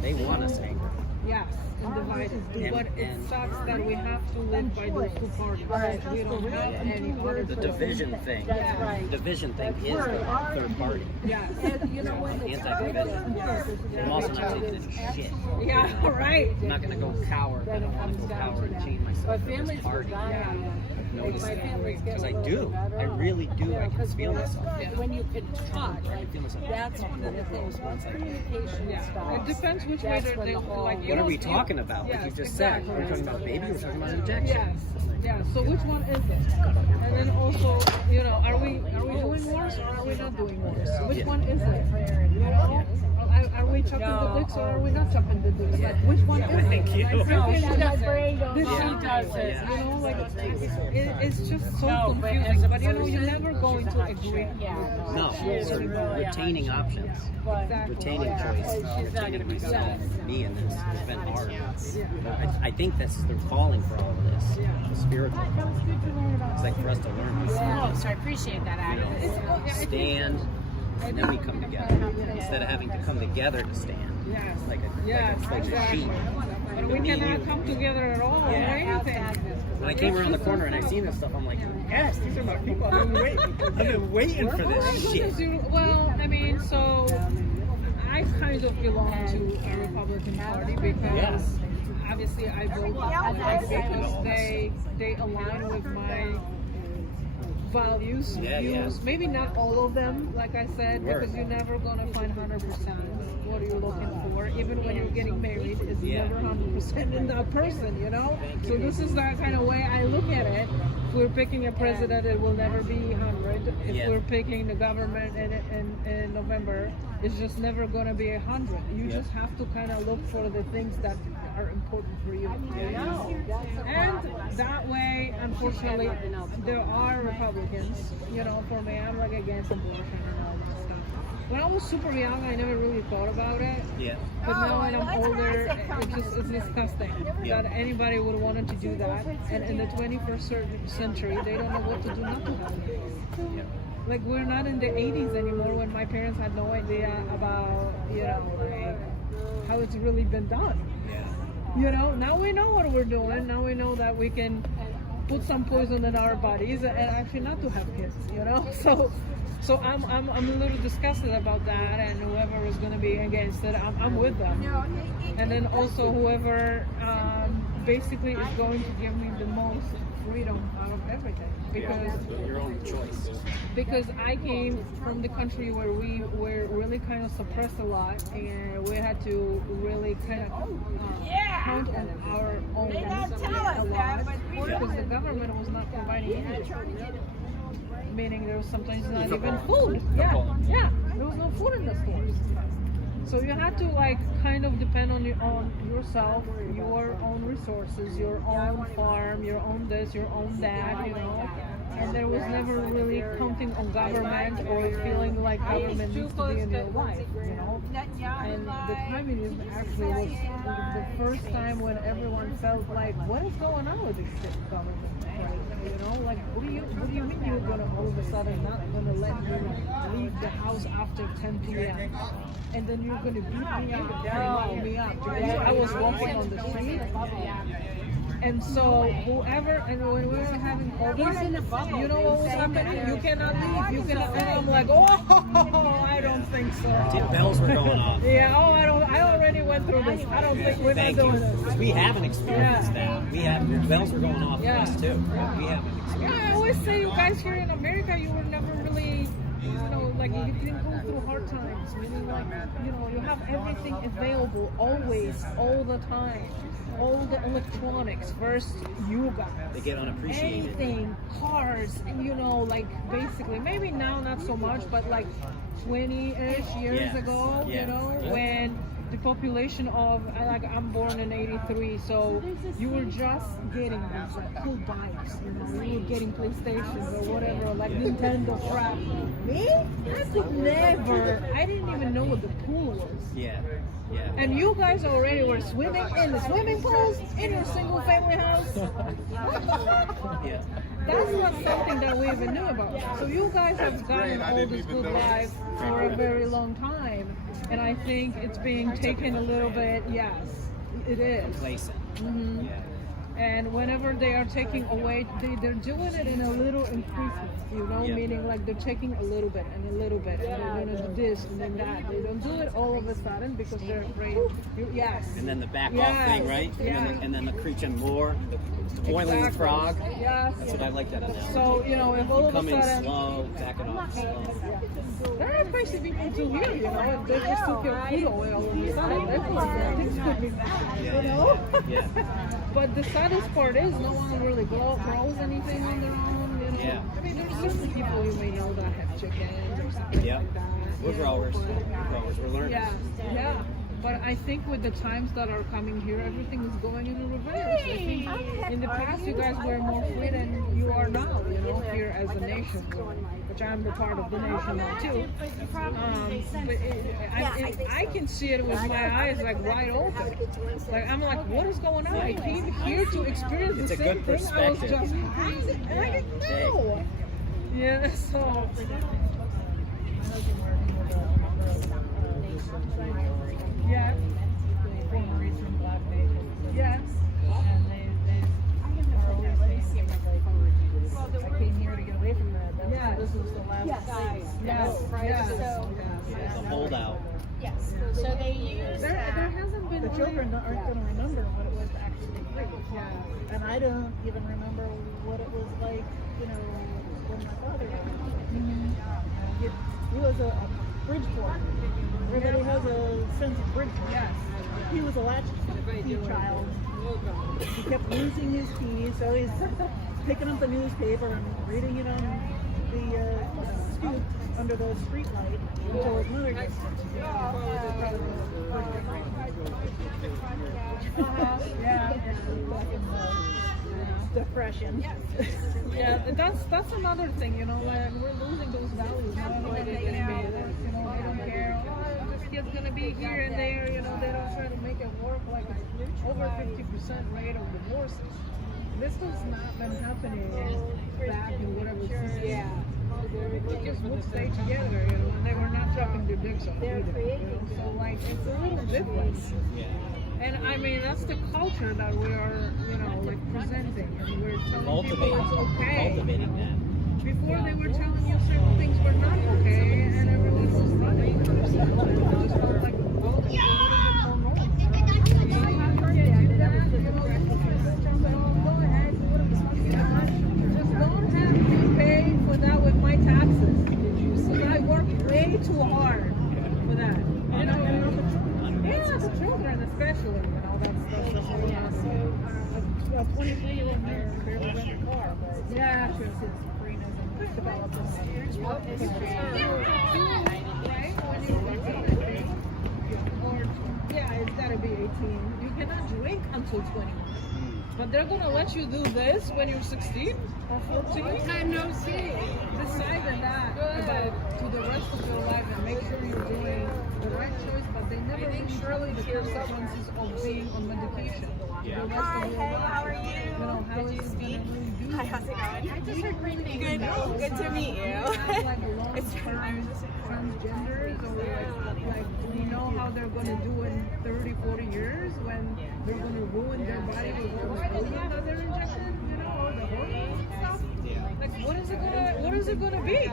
They want us angry. Yes, and divided. But it sucks that we have to live by those two parties. We don't have any other. The division thing. That's right. The division thing is the third party. Yes. Anti-division. I'm also not taking any shit. Yeah, right. I'm not gonna go cower. I don't want to go cower and chain myself to this party. Because I do. I really do. I can feel myself. When you can talk, I can feel myself. that's one of the things. Once communication stops, It depends which way they're like. What are we talking about? Like you just said, we're talking about baby, we're talking about injection. Yes. Yeah. So which one is it? And then also, you know, are we doing worse or are we not doing worse? Which one is it? You know, are we chopping the dicks or are we not chopping the dicks? Like which one is it? Thank you. She does it. She does it. You know, like it's just so confusing. But you know, you're never going to agree. No, so retaining options, retaining choice, retaining myself, me in this has been hard. I think they're calling for all of this, spiritual. It's like for us to learn this. Oh, so I appreciate that, Agnes. Stand, and then we come together instead of having to come together to stand. Yes. Like a sheep. But we cannot come together at all. Yeah. Right? When I came around the corner and I seen this stuff, I'm like, yes, these are my people. I've been waiting for this shit. Well, I mean, so I kind of belong to a Republican Party because obviously I vote because they align with my values, views. Maybe not all of them, like I said, because you're never gonna find 100% what you're looking for. Even when you're getting married, it's never 100% in that person, you know. So this is that kind of way I look at it. If we're picking a president, it will never be 100. If we're picking the government in November, it's just never gonna be 100. You just have to kind of look for the things that are important for you. And that way, unfortunately, there are Republicans, you know, for me, I'm like against abortion and all that stuff. When I was super young, I never really thought about it. Yeah. But now when I'm older, it's disgusting that anybody would want to do that. And in the 21st century, they don't know what to do not to have it. Like, we're not in the 80s anymore when my parents had no idea about, you know, like, how it's really been done. You know, now we know what we're doing. Now we know that we can put some poison in our bodies and actually not to have kids, you know. So I'm a little disgusted about that, and whoever is going to be against it, I'm with them. And then also whoever basically is going to give me the most freedom out of everything, because your own choice. Because I came from the country where we were really kind of suppressed a lot, and we had to really kind of count on our own a lot, because the government was not providing anything. Meaning there was sometimes not even food. Yeah, there was no food in the stores. So you had to like kind of depend on yourself, your own resources, your own farm, your own this, your own that, you know. And there was never really counting on government or feeling like government needs to be in your life, you know. And the communism actually was the first time when everyone felt like, what is going on with this shit government? You know, like what do you mean you're gonna all of a sudden not gonna let me leave the house after 10 p.m. and then you're gonna beat me up and lock me up because I was walking on the street? And so whoever, and when we were having COVID, you know what was happening? You cannot leave. You cannot. And I'm like, oh, I don't think so. Bells were going off. Yeah. Oh, I already went through this. I don't think we're not doing this. Because we haven't experienced that. We have bells were going off for us too. We haven't experienced. I always say, you guys here in America, you were never really, you know, like you didn't go through hard times. Meaning, like, you know, you have everything available always, all the time. All the electronics, first you guys. They get unappreciated. Anything, cars, you know, like basically, maybe now not so much, but like 20-ish years ago, you know, when the population of, like I'm born in 83, so you were just getting these like cool bikes, you know, you were getting PlayStations or whatever, like Nintendo crap. Me? I didn't even know what the pool was. Yeah. And you guys already were swimming in the swimming pools in your single family house? That's not something that we even knew about. So you guys have gotten all this good life for a very long time. And I think it's being taken a little bit, yes, it is. Complacent. Mm-hmm. And whenever they are taking away, they're doing it in a little increases, you know, meaning like they're taking a little bit and a little bit, and they're going to do this and then that. They don't do it all of a sudden because they're afraid. And then the back off thing, right? And then the creature more, the boiling frog. Yes. That's what I like that analogy. So, you know, if all of a come in sudden... slow, back it off slow. There are crazy people too here, you know, if they just took your food away all of a sudden, things could be bad, you know? But the saddest part is no one really grows anything on their own, you know? I mean, there's certain people you may know that have chickens or something like that. We're growers. We're learners. Yeah. But I think with the times that are coming here, everything is going in a reverse. I think in the past you guys were more free than you are now, you know, here as a nation, which I'm a part of the nation now too. But I can see it with my eyes like wide open. Like I'm like, what is going on? I came here to experience the same thing. I was just crazy, and I didn't know. Yeah, so. Yes. Yes. And they are always I came here to get away from that. This was the last time. Yes. So, the holdout. Yes. So they use there hasn't been. The children aren't going to remember what it was to actually free. And I don't even remember what it was like, you know, when my father died. He was a Bridgeport. Everybody has a sense of Bridgeport. Yes. He was a latchkey child. He kept losing his keys, so he's picking up the newspaper and reading it on the stoop under the street light until his mother gets depression. Yeah, that's another thing, you know, when we're losing those values, I don't know what they're gonna be. You know, I don't care. Oh, this kid's gonna be here and there, you know, they don't try to make it work like over 50% rate of divorces. This has not been happening back in whatever season. They just would stay together, you know, and they were not dropping their dicks off either. So like it's a little different. And I mean, that's the culture that we are, you know, like presenting. And we're telling people it's okay. Cultivating that. Before they were telling you certain things were not okay, and everyone was running. It just felt like, well, it's a little bit more normal. Just don't have me pay for that with my taxes. Because I worked way too hard for that. You know? Yeah, the children especially. You know, that's a 23-year-old here barely rent a car. But yeah, sure, since Karina's developed this. Or, yeah, it's gotta be 18. You cannot drink until 21. But they're gonna let you do this when you're 16 or 14? Time no see. Decide that about to the rest of your life and make sure you're doing the right choice, but they never really surely the consequences of being on medication. Hi, hey, how are you? You know, how is it gonna really do? Hi, how's it going? I just heard good. Good to meet you. It's transgenders, or like do you know how they're gonna do in 30, 40 years when they're gonna ruin their body with all the poison that they're injected, you know, or the hormones and stuff? Like what is it gonna be?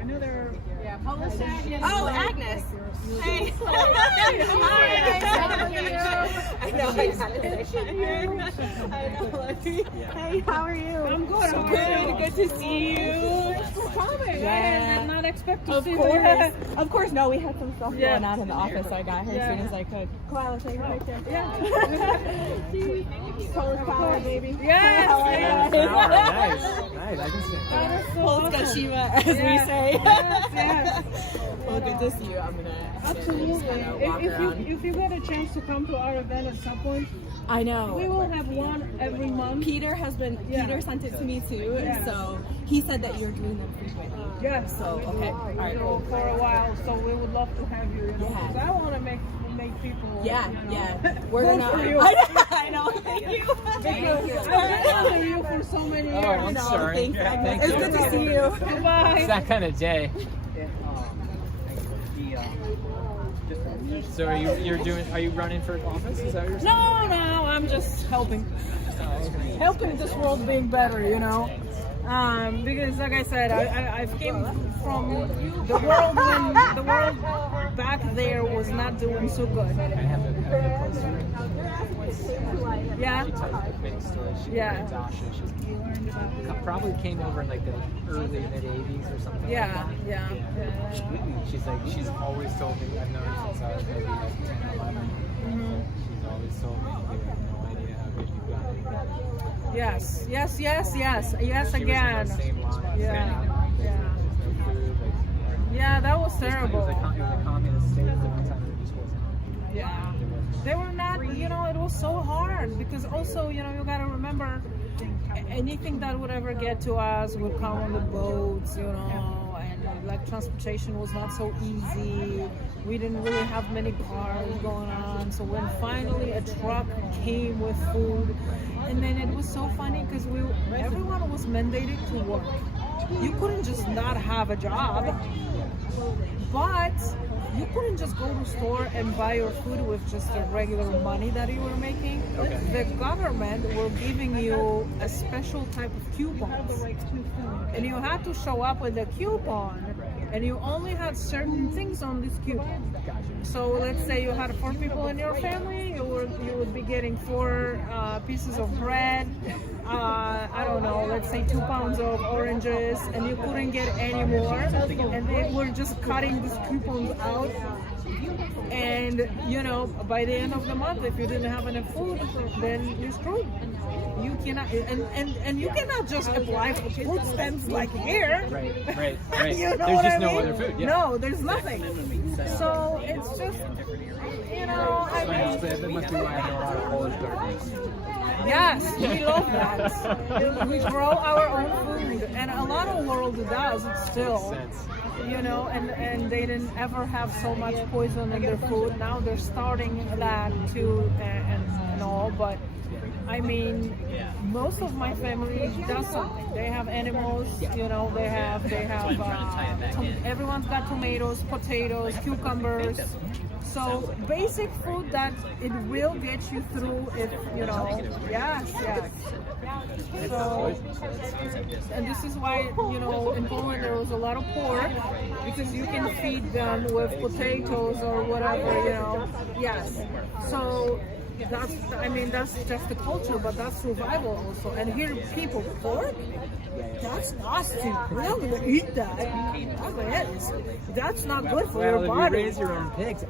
I know they're Oh, Agnes. Hey. Hi. I know. I Hey, how are you? I'm good. How are you? Good to see you. Thanks for coming. Yeah. I did not expect to Of see course. you. Of course. No, we had some stuff Yeah. going on in the office, so I got her as soon as I could. Come on, let's take her right there. Solar power, baby. Yes. How are you? Nice. I can see That is so Polska awesome. Shiva, as we say. Yes. Well, good to see you. I'm gonna Absolutely. If you get a chance to come to our event at some point, I know. we will have one every month. Peter sent it to me too, and so he said that you're doing them frequently. Yes. So okay, all right. For a while, so we would love to have you. You know, 'cause I want to make people. Yeah, you know, yeah. We're vote gonna. for you. I know. Thank you. Thank you. I've been under you for so many years. Oh, I'm sorry. Thank you. Thank It's you. good to see you. Goodbye. It's that kind of day. So are you running for office? Is that what you're saying? No, I'm just helping this world being better, you know. Because like I said, I came from the world when the world back there was not doing so good. Yeah. Yeah. Probably came over in like the early mid-80s or something. Yeah, like that. yeah. She's always told me, I've known her since I was maybe like 10 or 11. She's always told me, you have no idea how good you've got it. Yes again. She was in the same line. Yeah. There's no food. Yeah, that was terrible. It was a communist state at one time. It just wasn't. Yeah. They were not, you know, it was so hard because also, you know, you gotta remember anything that would ever get to us would come on the boats, you know, and like transportation was not so easy. We didn't really have many cars going on. So when finally a truck came with food, and then it was so funny because everyone was mandated to work. You couldn't just not have a job, but you couldn't just go to the store and buy your food with just the regular money that you were making. Okay. The government were giving you a special type of coupons, and you had to show up with a coupon, and you only had certain things on this coupon. So let's say you had 4 people in your family, you would be getting 4 pieces of bread, I don't know, let's say 2 pounds of oranges, and you couldn't get any more, and they were just cutting these coupons out. And you know, by the end of the month, if you didn't have enough food, then you're screwed. You cannot, and you cannot just apply for food stamps like here. Right. You know There's what just I no mean? other food. Yeah. No, there's nothing. So it's just, you know, I mean, That must be why I know a lot of Polish gardeners. yes, we love that. We grow our own food, and a lot of the world does it still. You know, and they didn't ever have so much poison in their food. Now they're starting that too, and all. But I mean, most of my family does something. They have animals. You know, they have. Everyone's got tomatoes, potatoes, cucumbers. So basic food that it will get you through if, you know, yes. So, and this is why, you know, in Poland there was a lot of pork, because you can feed them with potatoes or whatever, you know. Yes. So that's, I mean, that's just the culture, but that's survival also. And here people, pork? That's nasty. We're not gonna eat that. That's not good for your body. You raise your own pigs.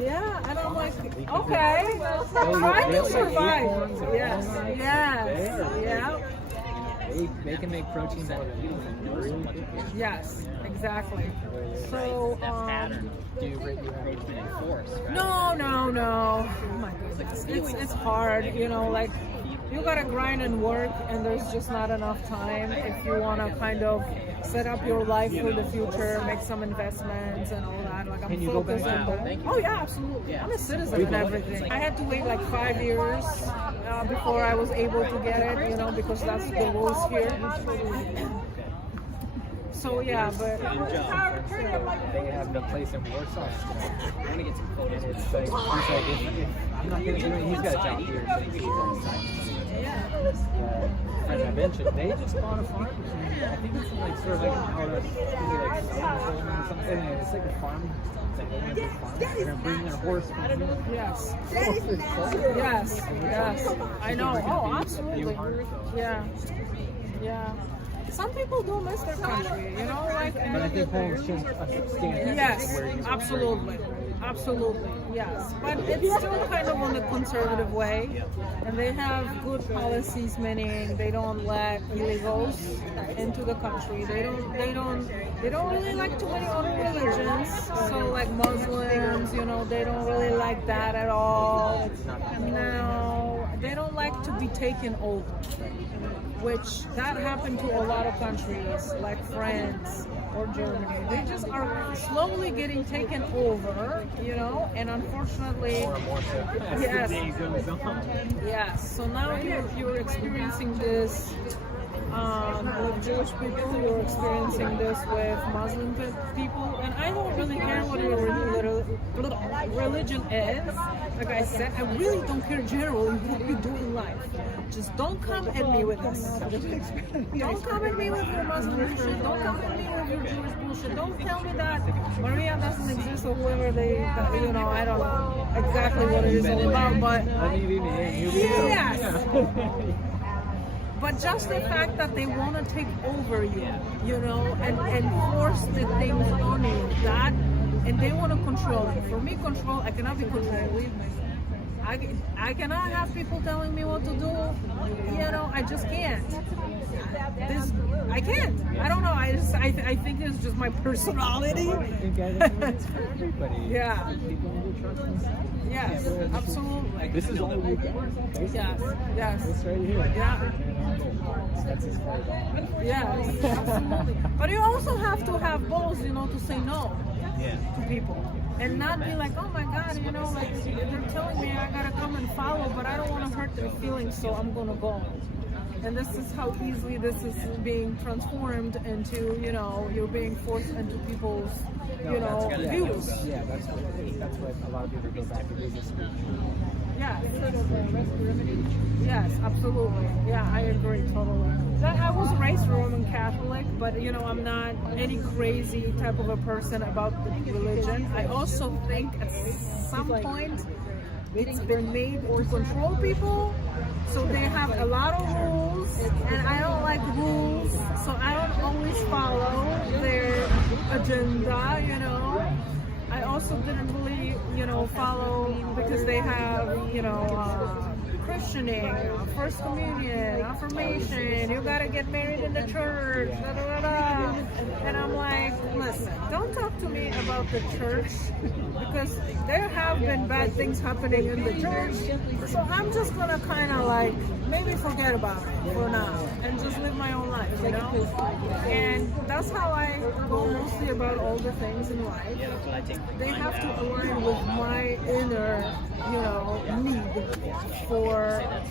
Yeah, and I'm like, okay, try to survive. Yes, yeah. They can make proteins out of really good. Yes, exactly. So, do you rate your protein in force? Right? No. Oh my goodness, it's hard. You know, like you gotta grind and work, and there's just not enough time if you wanna kind of set up your life for the future, make some investments and all that. Like I'm focused on that. Oh yeah, absolutely. I'm a citizen and everything. I had to wait like 5 years before I was able to get it, you know, because that's the rules here. So yeah, but they have the place in Warsaw. I want to get some photos. It's like, I'm not gonna do it. He's got a job here. As I mentioned, they just bought a farm. I think it's like sort of like an out of or something. It's like a farm. They're gonna bring their horse. Yes. Yes. I know. Oh, absolutely. Yeah. Some people do miss their country, you know, like. But I think Poland's changed a substantial. Yes, absolutely, yes. But it's still kind of on the conservative way, and they have good policies, meaning they don't let illegals into the country. They don't really like too many other religions. So like Muslims, you know, they don't really like that at all. No, they don't like to be taken over, which that happened to a lot of countries like France or Germany. They just are slowly getting taken over, you know, and unfortunately, yes. So now you're experiencing this with Jewish people, you're experiencing this with Muslim people, and I don't really care what your religion is. Like I said, I really don't care generally what you do in life. Just don't come at me with this. Don't come at me with your Muslim bullshit. Don't come at me with your Jewish bullshit. Don't tell me that Maria doesn't exist or whoever you know, I don't know exactly what it is all about, but yes. But just the fact that they want to take over you, you know, and force the things on you, that, and they want to control you. For me, control, I cannot be controlled. I cannot have people telling me what to do. You know, I just can't. I can't. I don't know. I think it's just my personality. Yeah. Yes, absolutely. This is all we got. Yes. This right here. Yeah. That's as far as yes, absolutely. But you also have to have balls, you know, to say no to people. And not be like, oh my God, you know, like they're telling me I gotta come and follow, but I don't want to hurt their feelings, so I'm gonna go. And this is how easily this is being transformed into, you know, you're being forced into people's, you know, views. Yeah, that's what a lot of people go back to resist. Yeah. Yes, absolutely. Yeah, I agree totally. I was raised Roman Catholic, but you know, I'm not any crazy type of a person about the religion. I also think at some point it's been made to control people, so they have a lot of rules, and I don't like rules, so I don't always follow their agenda, you know. I also didn't really, you know, follow because they have, you know, Christianing, First Communion, affirmation, you gotta get married in the church, da, da, da, da. And I'm like, listen, don't talk to me about the church, because there have been bad things happening in the church, so I'm just gonna kind of like maybe forget about it for now and just live my own life, you know. And that's how I go mostly about all the things in life. They have to align with my inner, you know, need for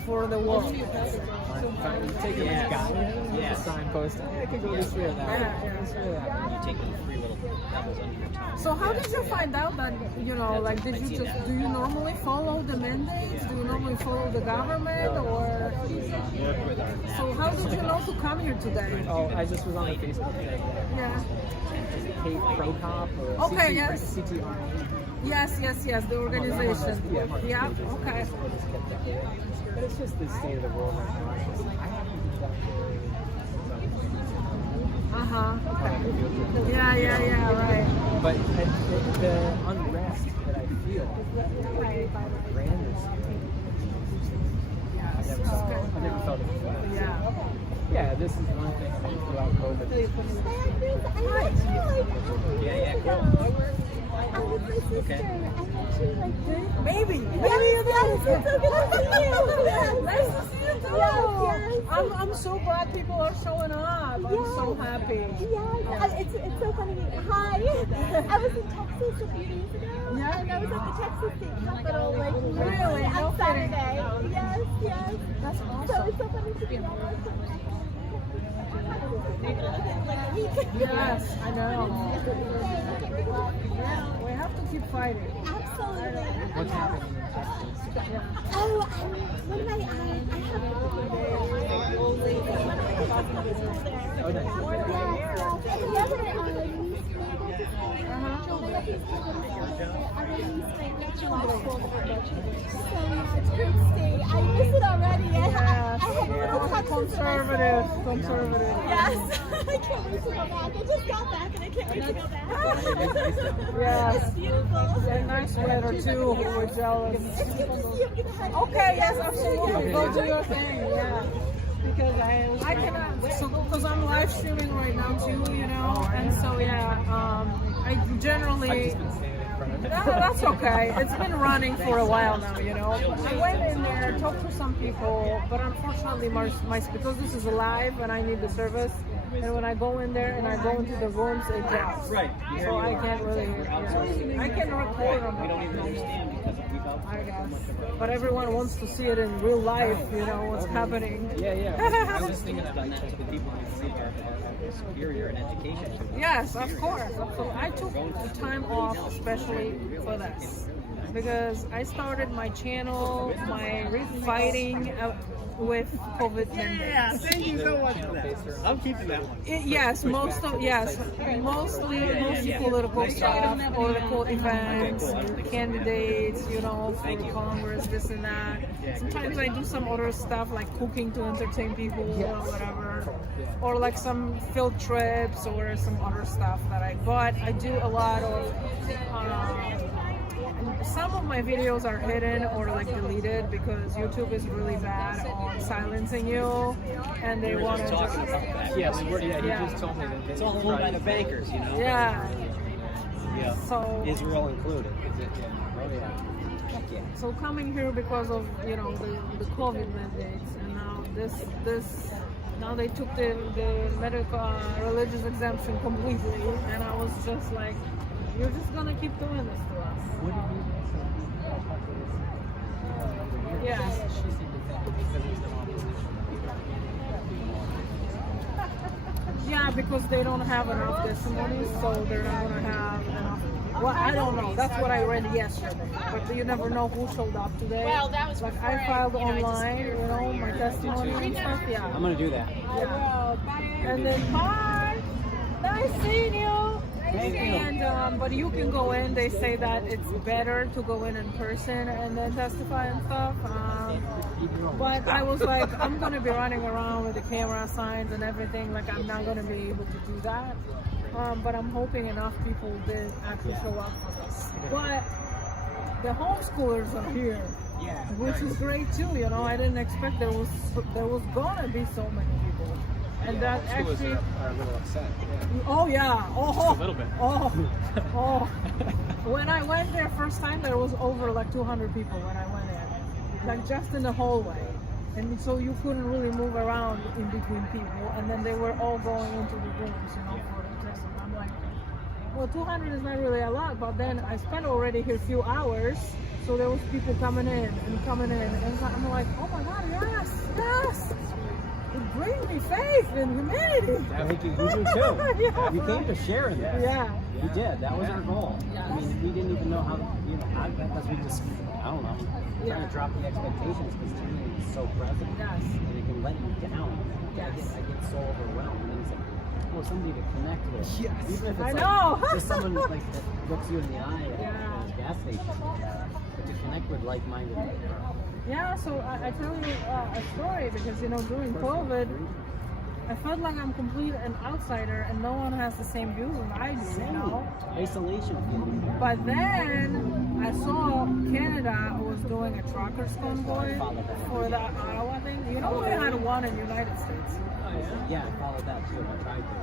for the world. Take a signpost. I could go this way or that. You take those three little pebbles under your tongue. So how did you find out that, you know, like do you normally follow the mandates? Do you normally follow the government, or so how did you know to come here today? Oh, I just was on the Facebook page. Yeah. Hate Pro Cop or Okay, yes. CTRA. Yes, the organization. Yeah, okay. But it's just the state of the world right now. I have to be Okay. Yeah, right. But the unrest that I feel, I never felt it before. Yeah, this is one thing I think throughout COVID. Yeah, cool. Okay. Maybe you do. It's so good to see you. Nice to see you too. I'm so glad people are showing up. I'm so happy. It's so funny. Hi. I was in Texas a few days ago. Yeah. And I was at the Texas State Capitol like really on Saturday. Yes. That's awesome. So it's so funny to be on. Yes, I know. We have to keep fighting. Absolutely. What's happening in Texas? Oh, what did I have? Oh, nice. It's great to see. I miss it already. I have Conservative. Yes. I can't wait to go back. I just got back and I can't wait to go back. Yes. It's beautiful. And nice weather too. We're jealous. It's good to see you. Okay, yes, absolutely. Go do your thing. Yeah. Because I cannot, because I'm live streaming right now too, you know, and so I generally, no, that's okay. It's been running for a while now, you know. I went in there, talked to some people, but unfortunately, because this is live and I need the service, and when I go in there and I go into the rooms, it drops. Right. So I can't really, I can record them. We don't even understand because we got I guess. But everyone wants to see it in real life, you know, what's happening. Yeah. I was thinking about that to the people who see are superior in education. Yes, of course. So I took the time off especially for this. Because I started my channel, fighting with COVID mandates. Yeah, thank you so much for that. I'm keeping that one. Mostly political stuff, political events, candidates, you know, for Congress, this and that. Sometimes I do some other stuff like cooking to entertain people or whatever, or like some field trips or some other stuff but I do a lot of. Some of my videos are hidden or like deleted because YouTube is really bad on silencing you, and they want to talking about that. Yes, he just told me that it's all owned by the bankers, you know. Yeah. So Israel included. So coming here because of the COVID mandates, and now now they took the medical religious exemption completely, and I was just like, you're just gonna keep doing this to us. Yeah. Yeah, because they don't have enough testimonies, so they're not gonna have enough. Well, I don't know. That's what I read yesterday. But you never know who showed up today. Well, that was like I filed online, my testimony and stuff. Yeah. I'm gonna do that. Yeah. And then bye. Nice seeing you. And but you can go in. They say that it's better to go in person and then testify and stuff. But I was like, I'm gonna be running around with the camera signs and everything. Like I'm not gonna be able to do that. But I'm hoping enough people did actually show up for this. But the homeschoolers are here, which is great too. You know, I didn't expect there was gonna be so many people. And that actually are a little upset. Oh yeah. Oh, just a little bit. Oh. When I went there first time, there was over like 200 people when I went in, like just in the hallway, and so you couldn't really move around in between people. And then they were all going into the rooms, for the test. And I'm like, well, 200 is not really a lot, but then I spent already here a few hours, so there was people coming in, and I'm like, oh my God, yes. It brings me faith in humanity. I think you do too. Yeah. You came to share in this. Yeah. We did. That was our goal. I mean, we didn't even know how, because we just, I don't know, trying to drop the expectations because teaching is so present. Yes. And it can let you down. Yes. I get so overwhelmed. And it's like, well, somebody to connect with. Yes. Even if it's I like, know. just someone like that looks you in the eye at a gas station. But to connect with like-minded people. Yeah, so I tell you a story because, you know, during COVID, I felt like I'm complete an outsider and no one has the same views as I do, you know? Isolation. But then I saw Canada was doing a truckers convoy for the Ottawa thing. You know, we had one in the United States. Yeah, I followed that too. I tried to.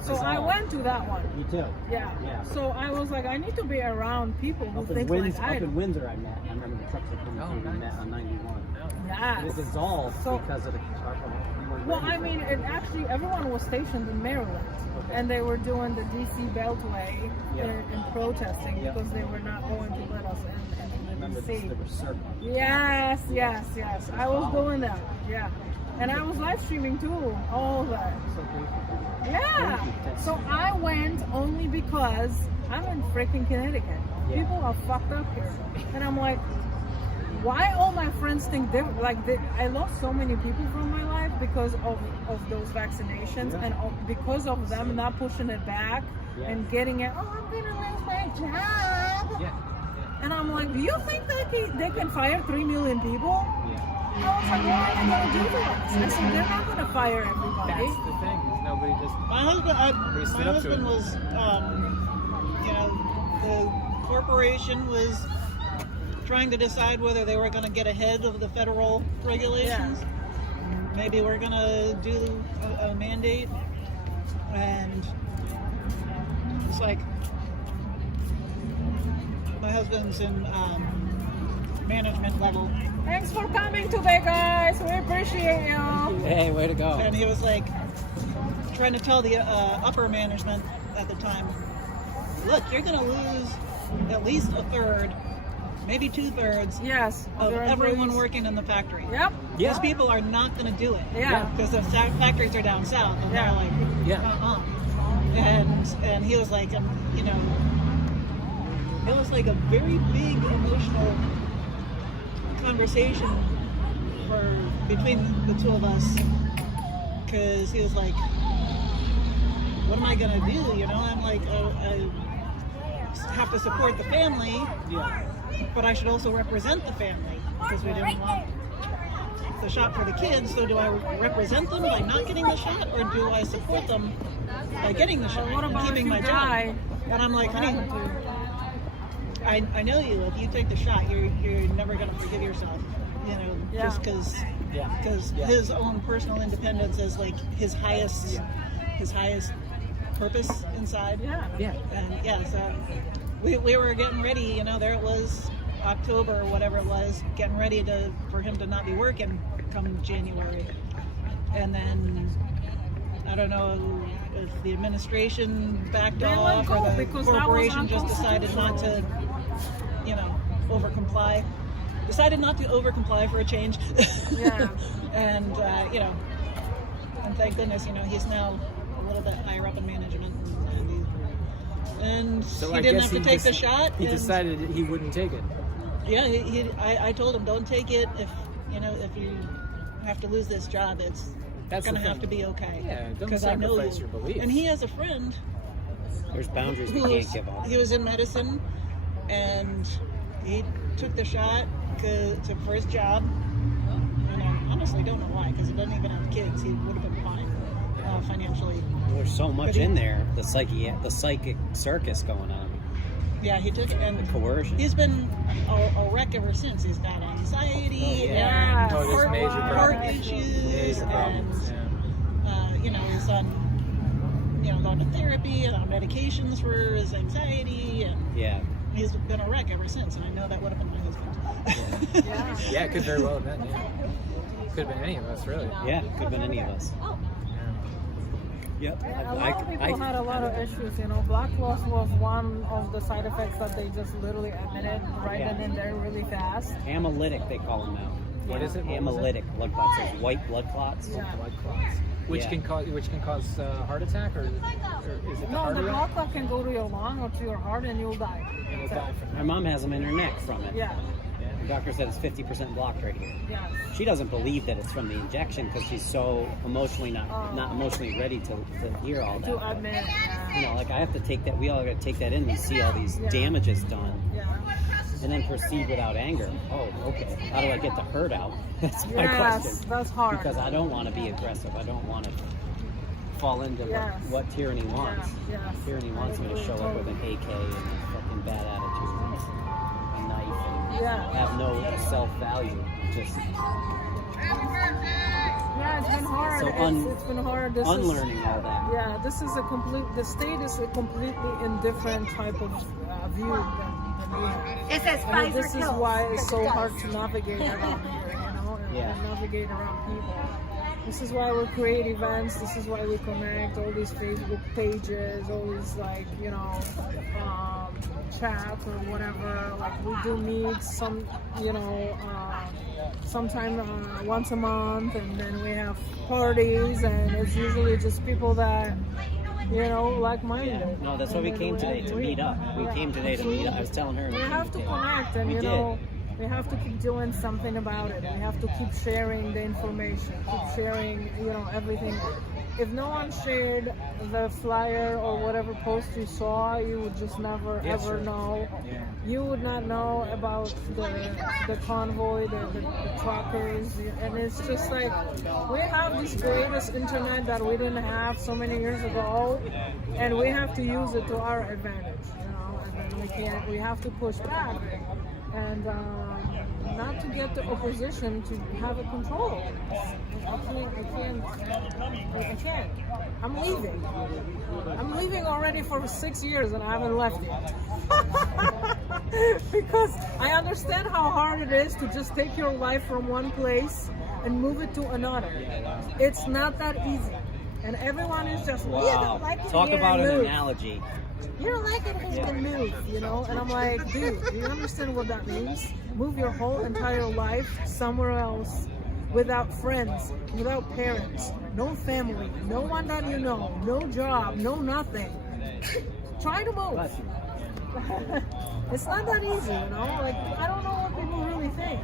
So I went to that one. Me too. Yeah. So I was like, I need to be around people who think like I do. Up in Windsor, I remember the trucks were coming through. We met on 91. Yes. It dissolved because of the. Well, I mean, it actually, everyone was stationed in Maryland, and they were doing the DC Beltway and protesting because they were not going to let us in the DC. Yes. I was doing that, yeah. And I was live streaming too, all of that. Yeah. So I went only because I'm in freaking Connecticut. People are fucked up here. And I'm like, why all my friends think I lost so many people from my life because of those vaccinations and because of them not pushing it back and getting it, oh, I'm gonna lose my job. And I'm like, do you think they can fire 3 million people? I was like, what are you gonna do to us? I said, they're not gonna fire everybody. That's the thing, is nobody just My husband was, you know, the corporation was trying to decide whether they were going to get ahead of the federal regulations. Maybe we're going to do a mandate, and it's like my husband's in management level. Thanks for coming today, guys. We appreciate you. Hey, way to go. And he was like trying to tell the upper management at the time, look, you're going to lose at least a third, maybe 2/3 of everyone working in the factory. Yep. Those people are not going to do it. Because the factories are down south. And they're like, And he was like, you know, it was like a very big emotional conversation between the two of us. Because he was like, what am I going to do? You know, I'm like, I have to support the family. But I should also represent the family because we didn't want the shot for the kids. So do I represent them by not getting the shot, or do I support them by getting the shot and keeping my job? And I'm like, honey, I know you. If you take the shot, you're never going to forgive yourself. You know, just because his own personal independence is like his highest purpose inside. And so we were getting ready, you know, there it was October or whatever it was, getting ready for him to not be working come January. And then I don't know if the administration backed off or the corporation just decided not to, you know, decided not to overcomply for a change. And you know, and thank goodness, you know, he's now a little bit higher up in management. And So he didn't have to take the shot. He decided he wouldn't take it. Yeah, I told him, don't take it. If you have to lose this job, it's going to have to be okay. Yeah, don't I know sacrifice you. your beliefs. And he has a friend. There's boundaries we can't give up. He was in medicine, and he took the shot for his job. And I honestly don't know why, because he doesn't even have kids. He would have been fine financially. There's so much in there. The psychic circus going on. Yeah, he took it, and the coercion. He's been a wreck ever since. He's got anxiety and heart issues, and you know, he's gone to therapy and on medications for his anxiety, and he's been a wreck ever since. And I know that would have been my husband. Yeah, it could very well have been. Yeah. Could have been any of us, really. Yeah, could have been any of us. Yep. A lot of people had a lot of issues, you know. Black loss was one of the side effects that they just literally admitted right then and there really fast. Hemolytic, they call them now. What is it? Hemolytic blood clots. It's white blood clots. Yeah. Blood clots. Which can cause heart attack, or is it the No, the artery? blood clot can go to your lung or to your heart and you'll die. You'll That's die it. from My mom has them in her neck from it. Yeah. The doctor said it's 50% blocked right here. Yes. She doesn't believe that it's from the injection because she's so emotionally not emotionally ready to hear all that. To admit. You know, like I have to take that. We all got to take that in and see all these damages done, Yeah. and then proceed without anger. Oh, okay. How do I get the hurt out? That's my question. Yes, that's hard. Because I don't want to be aggressive. I don't want to fall into what tyranny wants. Yes. Tyranny wants me to show up with an AK and a fucking bad attitude, and a knife, and have no self-value. Just Yeah, it's been hard. So It's been hard. This unlearning is, all that. Yeah, this is the state is a completely indifferent type of view than we have. It says And this Pfizer is kills. why it's so It hard does. to navigate around here, you know, and navigate around people. This is why we create events. This is why we connect all these Facebook pages, all these chats or whatever. Like we do meet sometime once a month, and then we have parties, and it's usually just people that like-minded. No, that's why we came today, to meet up. We came today to meet up. I was telling her. We have to connect, and we did. we have to keep doing something about it. We have to keep sharing the information, keep sharing, everything. If no one shared the flyer or whatever post you saw, you would just never ever know. Yeah. You would not know about the convoy, the truckers, and it's just like we have this greatest internet that we didn't have so many years ago, and we have to use it to our advantage, and then we have to push back and not to get the opposition to have a control. I can't. I'm leaving. I'm leaving already for 6 years and I haven't left yet. Because I understand how hard it is to just take your life from one place and move it to another. It's not that easy. And everyone is just, you don't like it Talk here, about an move. analogy. You don't like it here, then move, And I'm like, dude, do you understand what that means? Move your whole entire life somewhere else without friends, without parents, no family, no one that you know, no job, no nothing. Try to move. It's not that easy, Like, I don't know what people really think.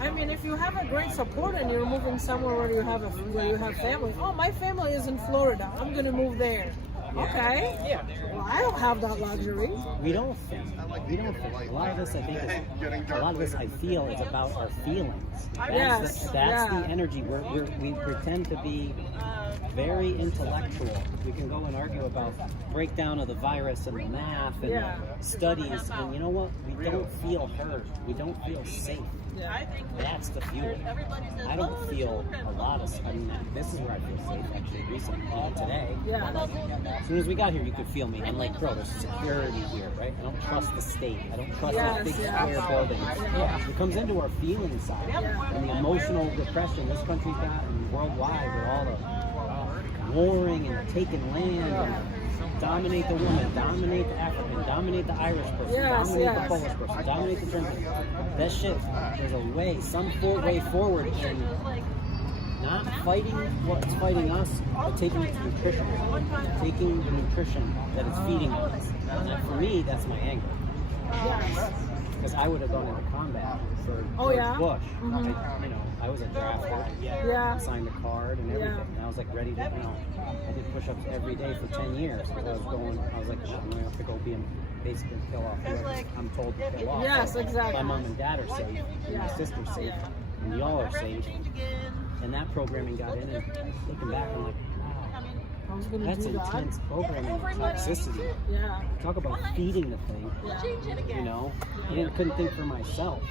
I mean, if you have a great support and you're moving somewhere where you have family. Oh, my family is in Florida. I'm gonna move there. Okay. Yeah. Well, I don't have that luxury. We don't think. A lot of this, I think, I feel is about our feelings. That's the energy. We pretend to be very intellectual. We can go and argue about breakdown of the virus and the math and studies, and you know what? We don't feel heard. We don't feel safe. That's the fuel. I don't feel a lot of. This is where I feel safe actually recently. Today. As soon as we got here, you could feel me. I'm like, bro, there's security here, right? I don't trust the state. I don't trust the big square buildings. It comes into our feeling side and the emotional depression this country's got, and worldwide with all the warring and taking land and dominate the woman, dominate the African, dominate the Irish person, dominate the Polish person, dominate the German. That shit, there's a way, some way forward in not fighting what's fighting us, but taking its nutrition, taking the nutrition that it's feeding us. And for me, that's my anger. Because I would have gone into combat for Bush. I was a drafter. Signed the card and everything. And I was like ready to, I did push-ups every day for 10 years. I was like, I'm gonna have to go basically kill off whoever I'm told to kill off. Yes, exactly. My mom and dad are safe, and my sister's safe, and y'all are safe. And that programming got in, and looking back, I'm like, wow, that's intense programming, toxicity. Talk about feeding the thing. I couldn't think for myself.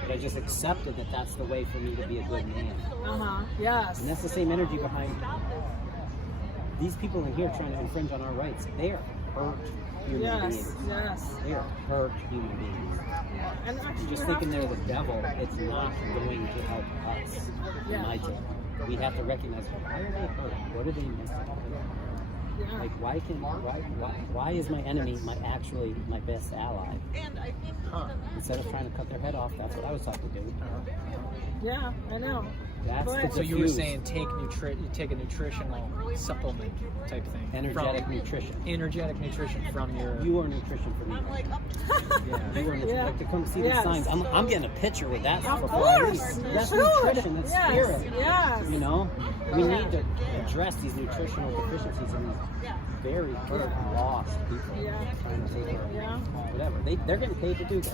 But I just accepted that that's the way for me to be a good man. Yes. And that's the same energy behind these people in here trying to infringe on our rights. They are hurt human beings. They are hurt human beings. And just thinking they're the devil, it's not going to help us. In my take. we have to recognize, why are they hurt? What are they missing? Yeah. Like, why is my enemy my best ally? Instead of trying to cut their head off, that's what I was taught to do. Yeah, I know. So you were saying take a nutritional supplement type thing. Energetic nutrition. Energetic nutrition from your. You are nutrition for me. Yeah. You are nutrition. Like to come see the signs. I'm getting a picture with that. Of course. That's nutrition. That's spirit. Yes. You know, we need to address these nutritional deficiencies in these very hurt, lost people trying to take care of whatever. They're getting paid to do this.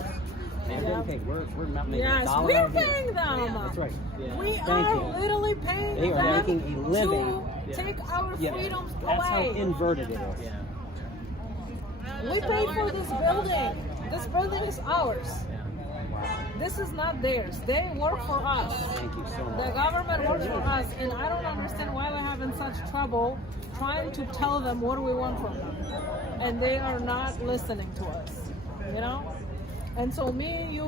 They're getting paid. We're not making a dollar. We're paying them. That's right. We are literally paying them. They are making a living to take our freedoms away. That's how inverted it is. We paid for this building. This building is ours. This is not theirs. They work for us. Thank you so much. The government works for us, and I don't understand why we're having such trouble trying to tell them what we want from them. And they are not listening to us, you know? And so me, you,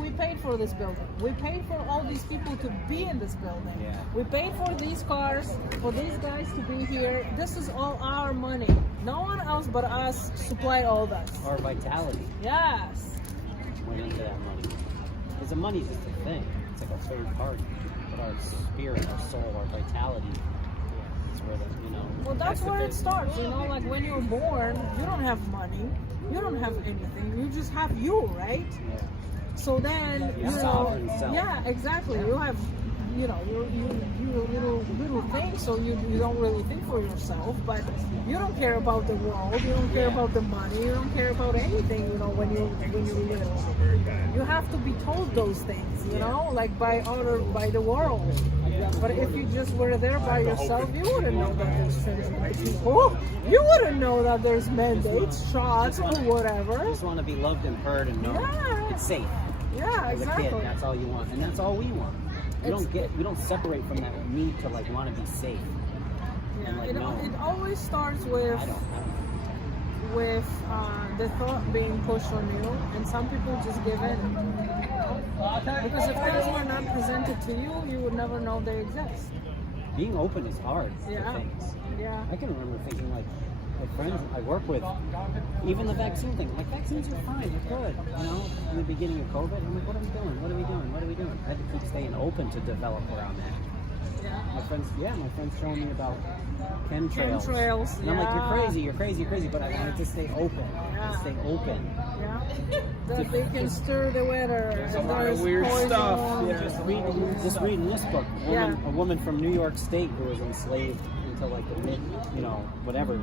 we paid for this building. We paid for all these people to be in this building. Yeah. We paid for these cars, for these guys to be here. This is all our money. No one else but us supply all this. Our vitality. Yes. Went into that money. Because the money's just a thing. It's like a third party. But our spirit, our soul, our vitality, it's where Well, that's where it starts, you know, like when you're born, you don't have money. You don't have anything. You just have you, right? Yeah. So then, you know, yeah, exactly. You have, you know, your little thing, so you don't really think for yourself, but you don't care about the world, you don't care about the money, you don't care about anything, you know, when you live. You have to be told those things, you know, like by the world. But if you just were there by yourself, you wouldn't know that there's things by people. You wouldn't know that there's mandates, shots, or whatever. You just want to be loved and heard and known. It's safe. Yeah, As exactly. a kid, that's all you want, and that's all we want. We don't separate from that need to like want to be safe. Yeah, like, it always starts with the thought being pushed on you, and some people just give in. Because if things were not presented to you, you would never know they exist. Being open is hard for things. Yeah. I can remember thinking like friends I work with, even the vaccine thing, like vaccines are fine, they're good. You know, in the beginning of COVID, I'm like, what are we doing? What are we doing? What are we doing? I had to keep staying open to develop where I'm at. Yeah. My friends showing me about chemtrails. And I'm like, you're crazy, but I wanted to stay open. Stay open. Yeah. That they can stir the weather. There's a lot of weird stuff. Yeah. Just reading this book. A woman from New York State who was enslaved until like the mid, whatever.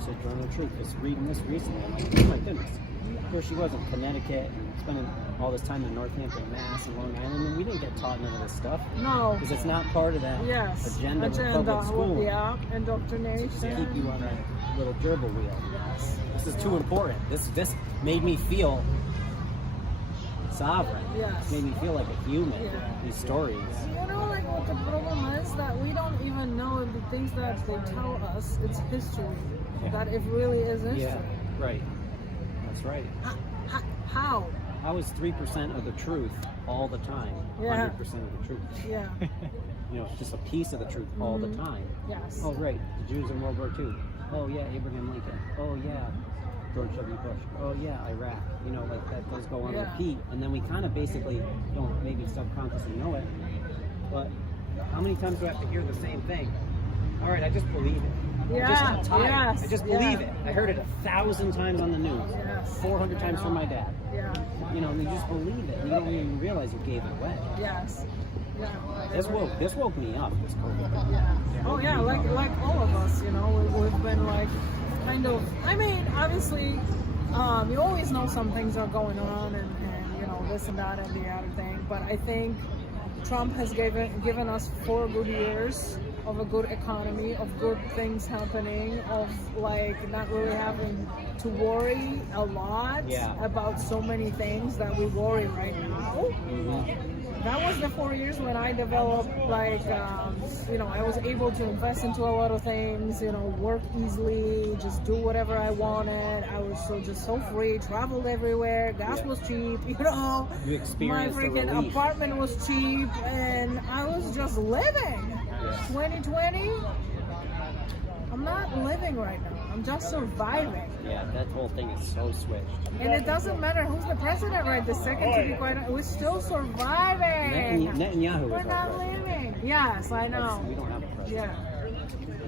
Sojourner Truth. Just reading this recently. I'm like, oh my goodness. Here she was in Connecticut and spending all this time in Northampton, Mass, and Long Island, and we didn't get taught none of this stuff. No. Because it's not part of that agenda of public school. Yeah, indoctrination. To keep you on that little gerbil wheel. Yes. This is too important. This made me feel sovereign. Yes. It made me feel like a human. Yeah. These stories. You know, like what the problem is that we don't even know the things that they tell us. It's history. Yeah. That it really is history. Yeah. Right. That's right. How? How is 3% of the truth all the time? Yeah. 100% of the truth. Yeah. Just a piece of the truth all the time. Yes. Oh, right. The Jews in World War II. Oh, yeah, Abraham Lincoln. Oh, yeah, George W. Bush. Oh, yeah, Iraq. Like that does go on repeat. And then we kind of basically don't maybe subconsciously know it. But how many times do I have to hear the same thing? All right, I just believe it. Yeah. I'm just tired. Yes. I just believe it. I heard it 1,000 times on the news. Yes. 400 times from my dad. Yeah. And you just believe it. And you don't even realize you gave it away. Yes. Yeah. This woke me up, this COVID. Yeah. Oh yeah, like all of us, we've been like kind of, obviously, you always know some things are going on and this and that and the other thing, but I think Trump has given us 4 good years of a good economy, of good things happening, of like not really having to worry a lot about so many things that we worry right now. that was the 4 years when I developed, like, you know, I was able to invest into a lot of things, you know, work easily, just do whatever I wanted. I was just so free, traveled everywhere, gas was cheap, you know. You My experienced the freaking relief. apartment was cheap, and I was just living. 2020, I'm not living right now. I'm just surviving. Yeah, that whole thing is so switched. And it doesn't matter who's the president right this second, to be quite honest. We're still surviving. Netanyahu We're is not our president. living. Yes, I know. We don't have a president. Yeah.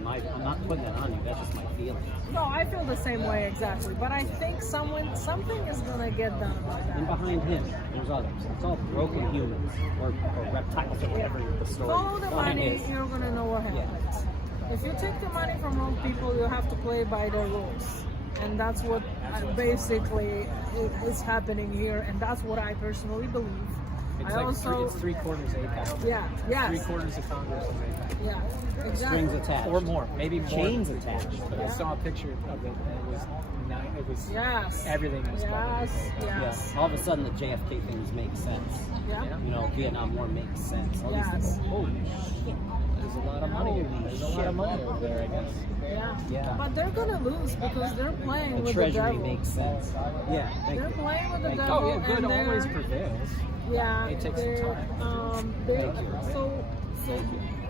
I'm not putting that on you. That's just my feeling. No, I feel the same way exactly. But I think something is gonna get done about that. And behind him, there's others. It's all broken humans or reptiles or whatever the story. Follow the Behind money, is. you're gonna know what happens. If you take the money from wrong people, you have to play by their rules. And that's what basically is happening here, and that's what I personally believe. It's I like also, it's 3/4 APAC. Yeah, yes. 3/4 of Congress is APAC. Yeah, exactly. Strings attached. Or more, maybe more. Chains attached. But I saw a picture of it, and it was yes. Everything was covered. Yes. Yeah. All of a sudden, the JFK things make sense. Yeah. You know, Vietnam War makes sense. All these Yes. things. Holy shit. There's a lot of money. There's a lot of money over there, I guess. Yeah. Yeah. But they're gonna lose because they're playing The with treasury the devil. makes sense. Yeah. Thank They're you. playing with the Thank you. devil. Oh, yeah, good and they're- always prevails. Yeah. It takes some they're, time. They're, Thank you. so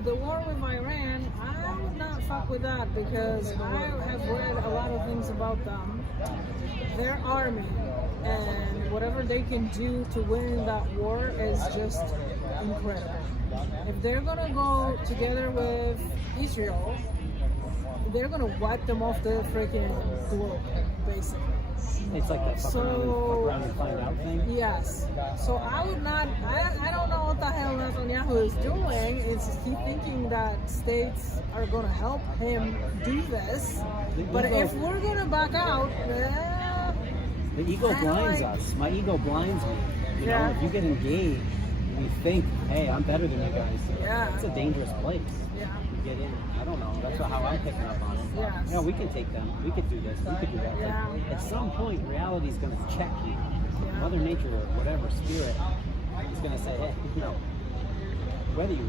the war with Iran, I would not fuck with that because I have read a lot of things about them. Their army and whatever they can do to win that war is just incredible. If they're gonna go together with Israel, they're gonna wipe them off the freaking globe, basically. It's like that fuck around and find out thing. Yes. So I would not. I don't know what the hell Netanyahu is doing. Is he thinking that states are gonna help him do this? But if we're gonna back out, The ego blinds us. My ego blinds me. You know, Yeah. if you get engaged, you think, hey, I'm better than you guys. Yeah. It's a dangerous place. Yeah. You get in. I don't know. That's how I'm picking up on it. Yes. Yeah, we can take them. We could do this. We could do that. Yeah. But at some point, reality is going to check you. Mother Nature or whatever spirit is going to say, hey, you know, whether you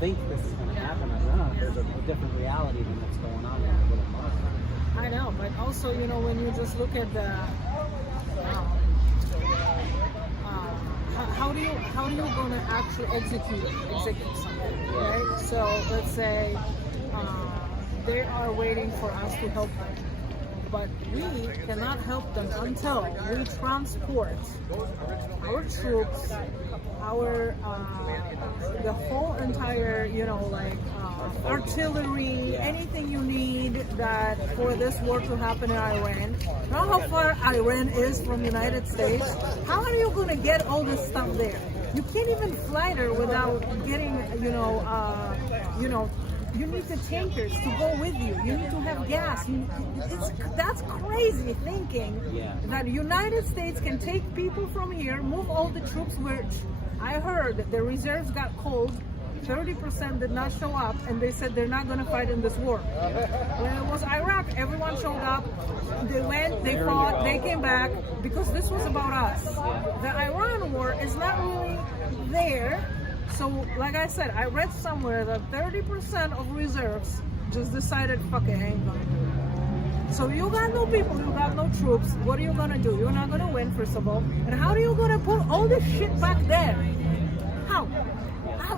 think this is going to happen or not, there's a different reality than what's going on in your little mind. I know, but also, you know, when you just look at the how do you gonna actually execute something, right? So let's say they are waiting for us to help them, but we cannot help them until we transport our troops, our the whole entire, you know, like artillery, anything you need that for this war to happen in Iran. You know how far Iran is from the United States? How are you going to get all this stuff there? You can't even fly there without getting, you need the tankers to go with you. You need to have gas. That's crazy thinking that the United States can take people from here, move all the troops where I heard that the reserves got cold. 30% did not show up, and they said they're not going to fight in this war. When it was Iraq, everyone showed up. They went, they fought, they came back, because this was about us. The Iran war is not really there. So, like I said, I read somewhere that 30% of reserves just decided, fuck it, I ain't gonna do it. So you got no people, you got no troops. What are you gonna do? You're not gonna win, first of all. And how are you gonna put all this shit back there? How?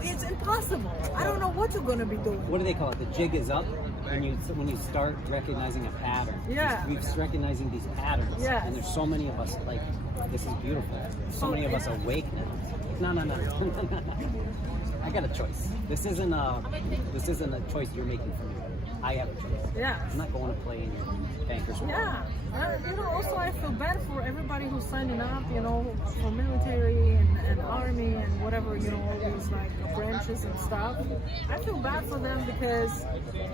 It's impossible. I don't know what you're gonna be doing. What do they call it? The jig is up when you start recognizing a pattern. Yeah. We're recognizing these patterns. Yes. And there's so many of us, like, this is beautiful. So many of us awake now. No. I got a choice. This isn't a choice you're making for me. I have a choice. Yeah. I'm not going to play in your bankers. Yeah. Also I feel bad for everybody who's signing up, for military and army and whatever, all these like branches marches and stuff. I feel bad for them because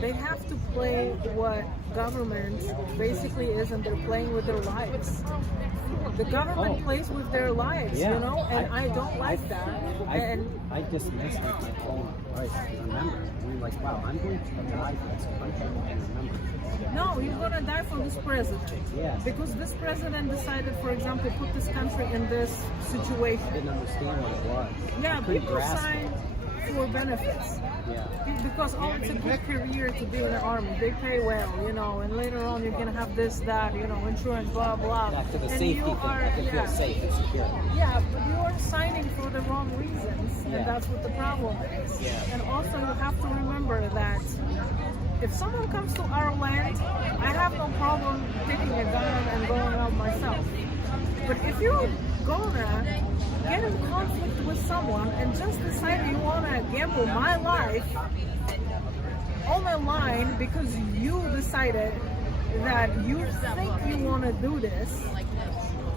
they have to play what government basically is, and they're playing with their lives. The government plays with their lives, you know, and I don't like that. I dismiss my own life. Remember, I'm like, wow, I'm going to die for this country. And remember. No, you're gonna die for this president. Yes. Because this president decided, for example, put this country in this situation. I didn't understand what it was. Yeah, people sign for benefits. Yeah. Because it's a good career to be in the army. They pay well, you know, and later on you're gonna have this, that, you know, insurance, blah, blah. Back to the and safety you thing. I can feel safe and secure. Yeah, but you are signing for the wrong reasons, Yeah. and that's what the problem is. Yeah. And also you have to remember that if someone comes to our land, I have no problem taking a gun and going out myself. But if you're gonna get in conflict with someone and just decide you wanna gamble my life on the line because you decided that you think you wanna do this,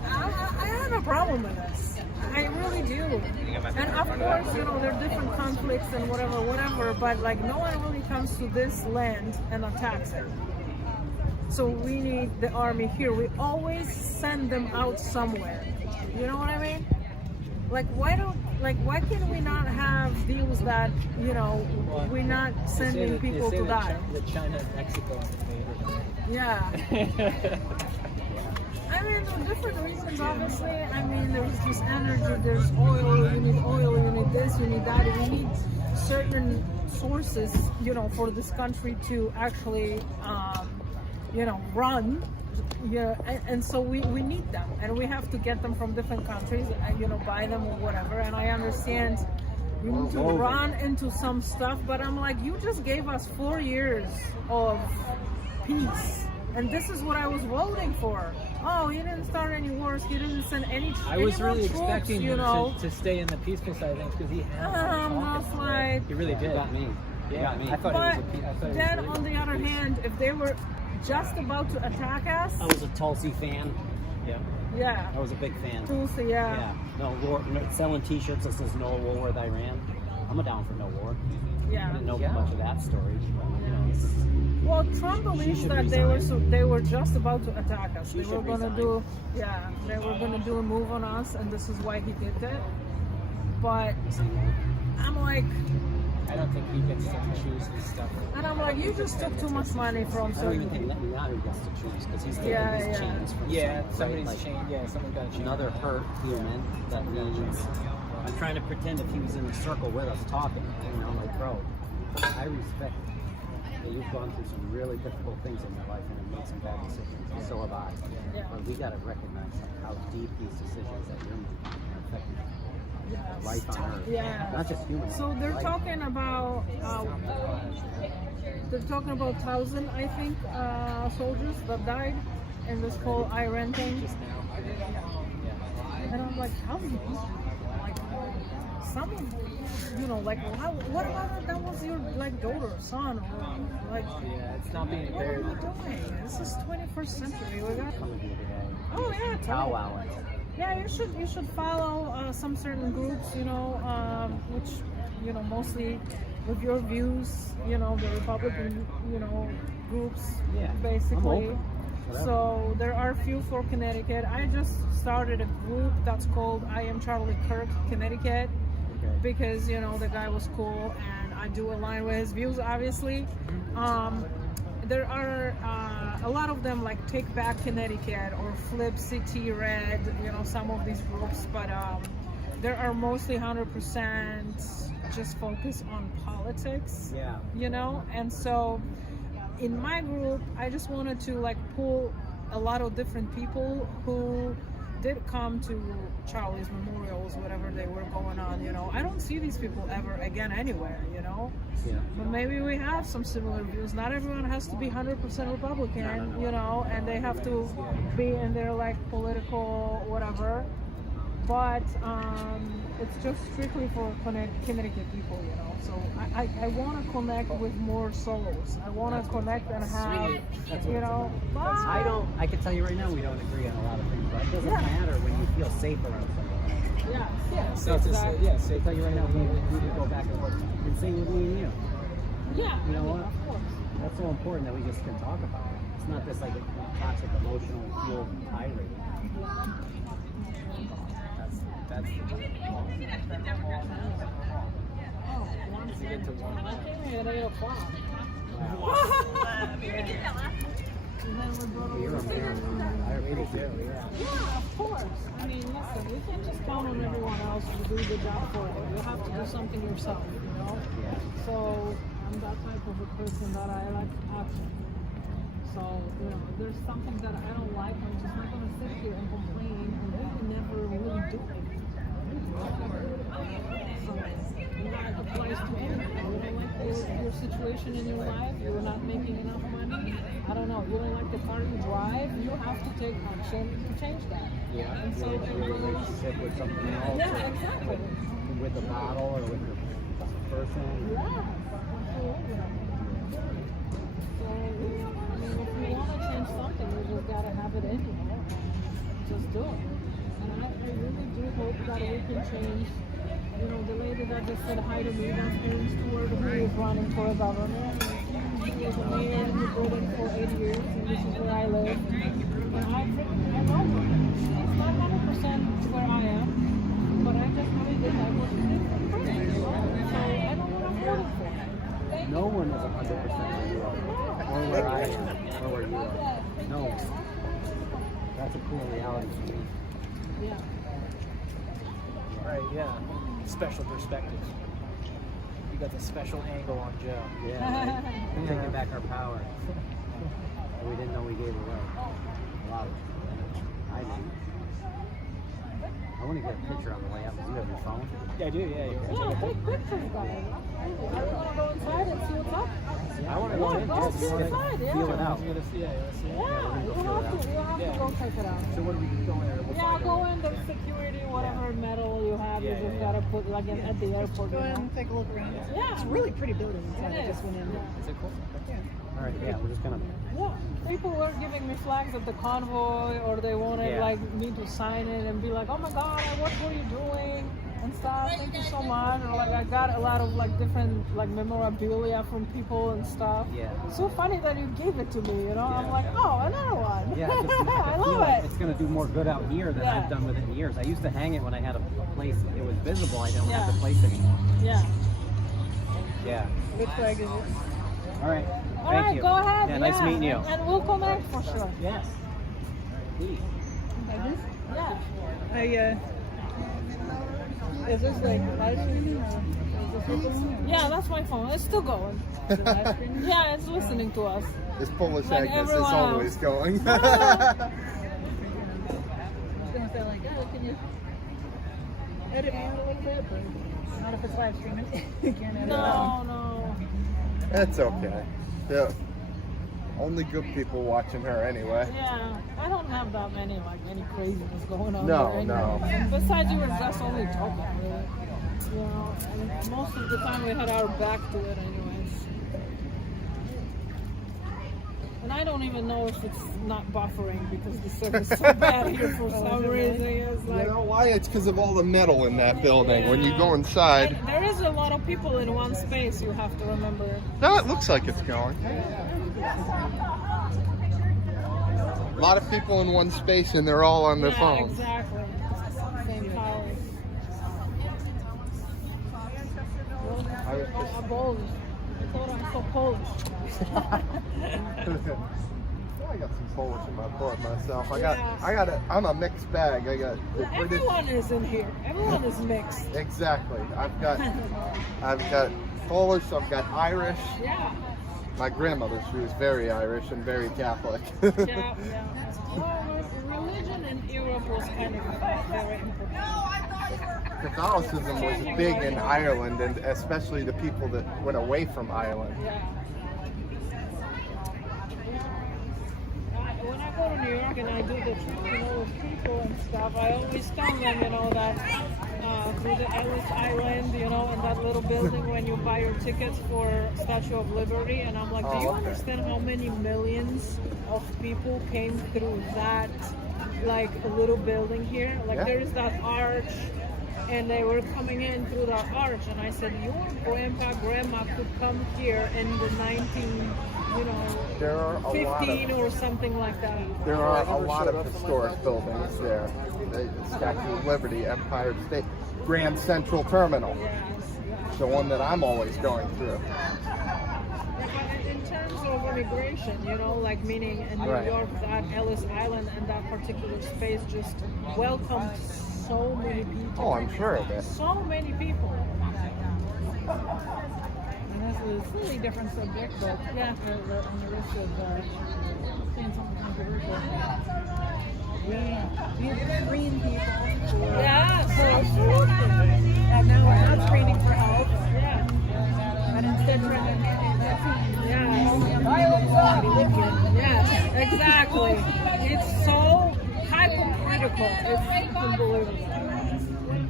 I have a problem with this. I really do. And of course, you know, there are different conflicts and whatever, but like no one really comes to this land and attacks it. So we need the army here. We always send them out somewhere. You know what I mean? Like why can we not have deals that, you know, we're not sending people to die? That China and Mexico invaded. Yeah. I mean, for different reasons, obviously. I mean, there's this energy, there's oil, you need this, you need that. We need certain sources, you know, for this country to actually, you know, run. Yeah, and so we need them, and we have to get them from different countries, and, you know, buy them or whatever. And I understand we need to run into some stuff, but I'm like, you just gave us 4 years of peace, and this is what I was voting for. Oh, he didn't start any wars. He didn't send any. I was really troops, expecting you him know, to stay in the peaceful side of things because he had. Like, He really did. You got me. You got me. I thought but it was a then, on the other hand, if they were just about to attack us, I was a Tulsi fan. Yeah. I was a big fan. Tulsi, yeah. No war. No, selling T-shirts that says "No war with Iran." I'm down for no war. Yeah. I didn't know much of that story. You know, well, Trump believes that they were just about to attack us. They were gonna do, they were gonna do a move on us, and this is why he did it. But I'm like, I don't think he gets to choose his stuff. and I'm like, you just took too much money from I don't even think Netanyahu gets to choose because he's taking his chains from somebody's like, chain. Yeah, someone got a chain. Another hurt human that means I'm trying to pretend if he was in the circle with us talking. You know, I'm like, bro, I respect that you've gone through some really difficult things in your life and have made some bad decisions. And so have I. But we got to recognize how deep these decisions that you're making are affecting life on Earth. Yeah. Not just human. So they're talking about 1,000, I think, soldiers that died in this whole Iran thing. And I'm like, how many people? Like, some of, you know, like, what about if that was your, like, daughter, son, or, like, it's not being fair. What are we doing? This is 21st century. We got. Oh yeah, Powwow. Yeah, you should follow some certain groups, you know, which, you know, mostly with your views, you know, the Republican, you know, groups, basically. So there are a few for Connecticut. I just started a group that's called I Am Charlie Kirk Connecticut, because, you know, the guy was cool and I do align with his views, obviously. There are a lot of them, like Take Back Connecticut or Flip City Red, you know, some of these groups, but there are mostly 100% just focus on politics, you know. And so in my group, I just wanted to like pull a lot of different people who did come to Charlie's memorials, whatever they were going on, you know. I don't see these people ever again anywhere, you know. But maybe we have some similar views. Not everyone has to be 100% Republican, you know, and they have to be in their like political whatever. But it's just strictly for Connecticut people, you know. So I want to connect with more souls. I want to connect and have, you know. I can tell you right now, we don't agree on a lot of things, but it doesn't matter when you feel safe around someone. Yeah. Safe to tell you right now, we need to go back and forth. what's so important that we just can talk about it. It's not this like toxic emotional fuel tirade. That's the Once you get to one, I came here at 8 o'clock. You're a marathon. I appreciate it. Yeah, of course. I mean, listen, we can't just count on everyone else to do the job for you. You have to do something yourself, you know? So I'm that type of a person that I like action. So, you know, if there's something that I don't like, I'm just not going to sit here and complain and really never really do it. So that applies to anything. You don't like your situation in your life, you're not making enough money, I don't know, you don't like the car you drive, you have to take action to change that. Yeah, And so your relationship with something else. Yeah, exactly. With the bottle or with the person. Yeah, absolutely. So, I mean, if you want to change something, you just got to have it in you. Just do it. And I really do hope that we can change. You know, the lady that just said hi to me, that's Amy Stewart, who is running for governor. She was a mayor in the building for 8 years, and this is where I live. And I love her. She's not 100% where I am, but I just really did like what she did for free. So I don't want to vote for her. No one is 100% where you are, or where I am, or where you are. No one. That's a cool reality for me. Yeah. Right, yeah. Special perspective. You got the special angle on Joe. Yeah, right? We're taking back our power. We didn't know we gave away. A lot of it. I didn't. I want to get a picture on the way out. Do you have your phone? Yeah, I do, yeah. Yeah, take pictures, guys. I want to go inside and see what's up. I want to go in. Go see inside, yeah. Feel it out. Yeah, you have to go check it out. So what do we go in there? Yeah, go in, there's security, whatever medal you have, you just gotta put like at the airport. Go in and take a look around. Yeah. It's a really pretty building inside. I It just went in. Is it cool? Yeah. All right, yeah, we're just gonna. Yeah, people were giving me flags at the convoy, or they wanted like me to sign it and be like, "Oh my God, what were you doing?" and stuff. Thank you so much. Or like I got a lot of like different like memorabilia from people and stuff. Yeah. It's so funny that you gave it to me. You know, I'm like, oh, another one. Yeah, I feel love like it. it's gonna do more good out here than I've done with it in years. I used to hang it when I had a place. It was visible. I don't have the place anymore. Yeah. Yeah. Which flag is it? All right. All Thank right, you. go ahead. Yeah, nice meeting you. And we'll connect for sure. Yes. Please. Like this? Yeah. Is this like live streaming or is this your phone? Yeah, that's my phone. It's still going. Yeah, it's listening to us. This Polish Like Agnes is everyone always else. going. I was gonna say like, oh, can you edit me out a little bit? But not if it's live streaming. You can't edit it out. No. That's okay. Yeah. Only good people watching her anyway. Yeah, I don't have that many any craziness going on. No, here anyway. no. And besides, you were just only talking, really. You know, and most of the time we had our back to it, anyways. And I don't even know if it's not buffering because the service is so bad here for some reason. It's like, You know why? It's because of all the metal in that building. When you go inside, and there is a lot of people in one space. You have to remember. no, it looks like it's going. A lot of people in one space and they're all on their phones. Exactly. Same college. I'm Polish. I thought I'm so Polish. I got some Polish in my blood myself. I'm a mixed bag. I got the British. Everyone is in here. Everyone is mixed. Exactly. I've got Polish. I've got Irish. Yeah. My grandmother, she was very Irish and very Catholic. Yeah. Well, religion in Europe was kind of very important. Catholicism was big in Ireland, and especially the people that went away from Ireland. When I go to New York and I do the tour with people and stuff, I always tell them, that through the Ellis Island, in that little building when you buy your tickets for Statue of Liberty, and I'm like, do you understand how many millions of people came through that, like, a little building here? Like, there is that arch, and they were coming in through the arch, and I said, your grandpa, grandma could come here in the 15 or something like that. There are a lot of historic buildings there. The Statue of Liberty, Empire State, Grand Central Terminal. The one that I'm always going through. In terms of immigration, like meaning in New York, that Ellis Island and that particular space just welcomed so many people. Oh, I'm sure of it. So many people. And that's a slightly different subject, but yeah, on the risk of saying something controversial. We screen people for and now we're not screening for health. Yeah. And instead trying to make only on live here. Yes, exactly. It's so hypocritical. It's unbelievable. When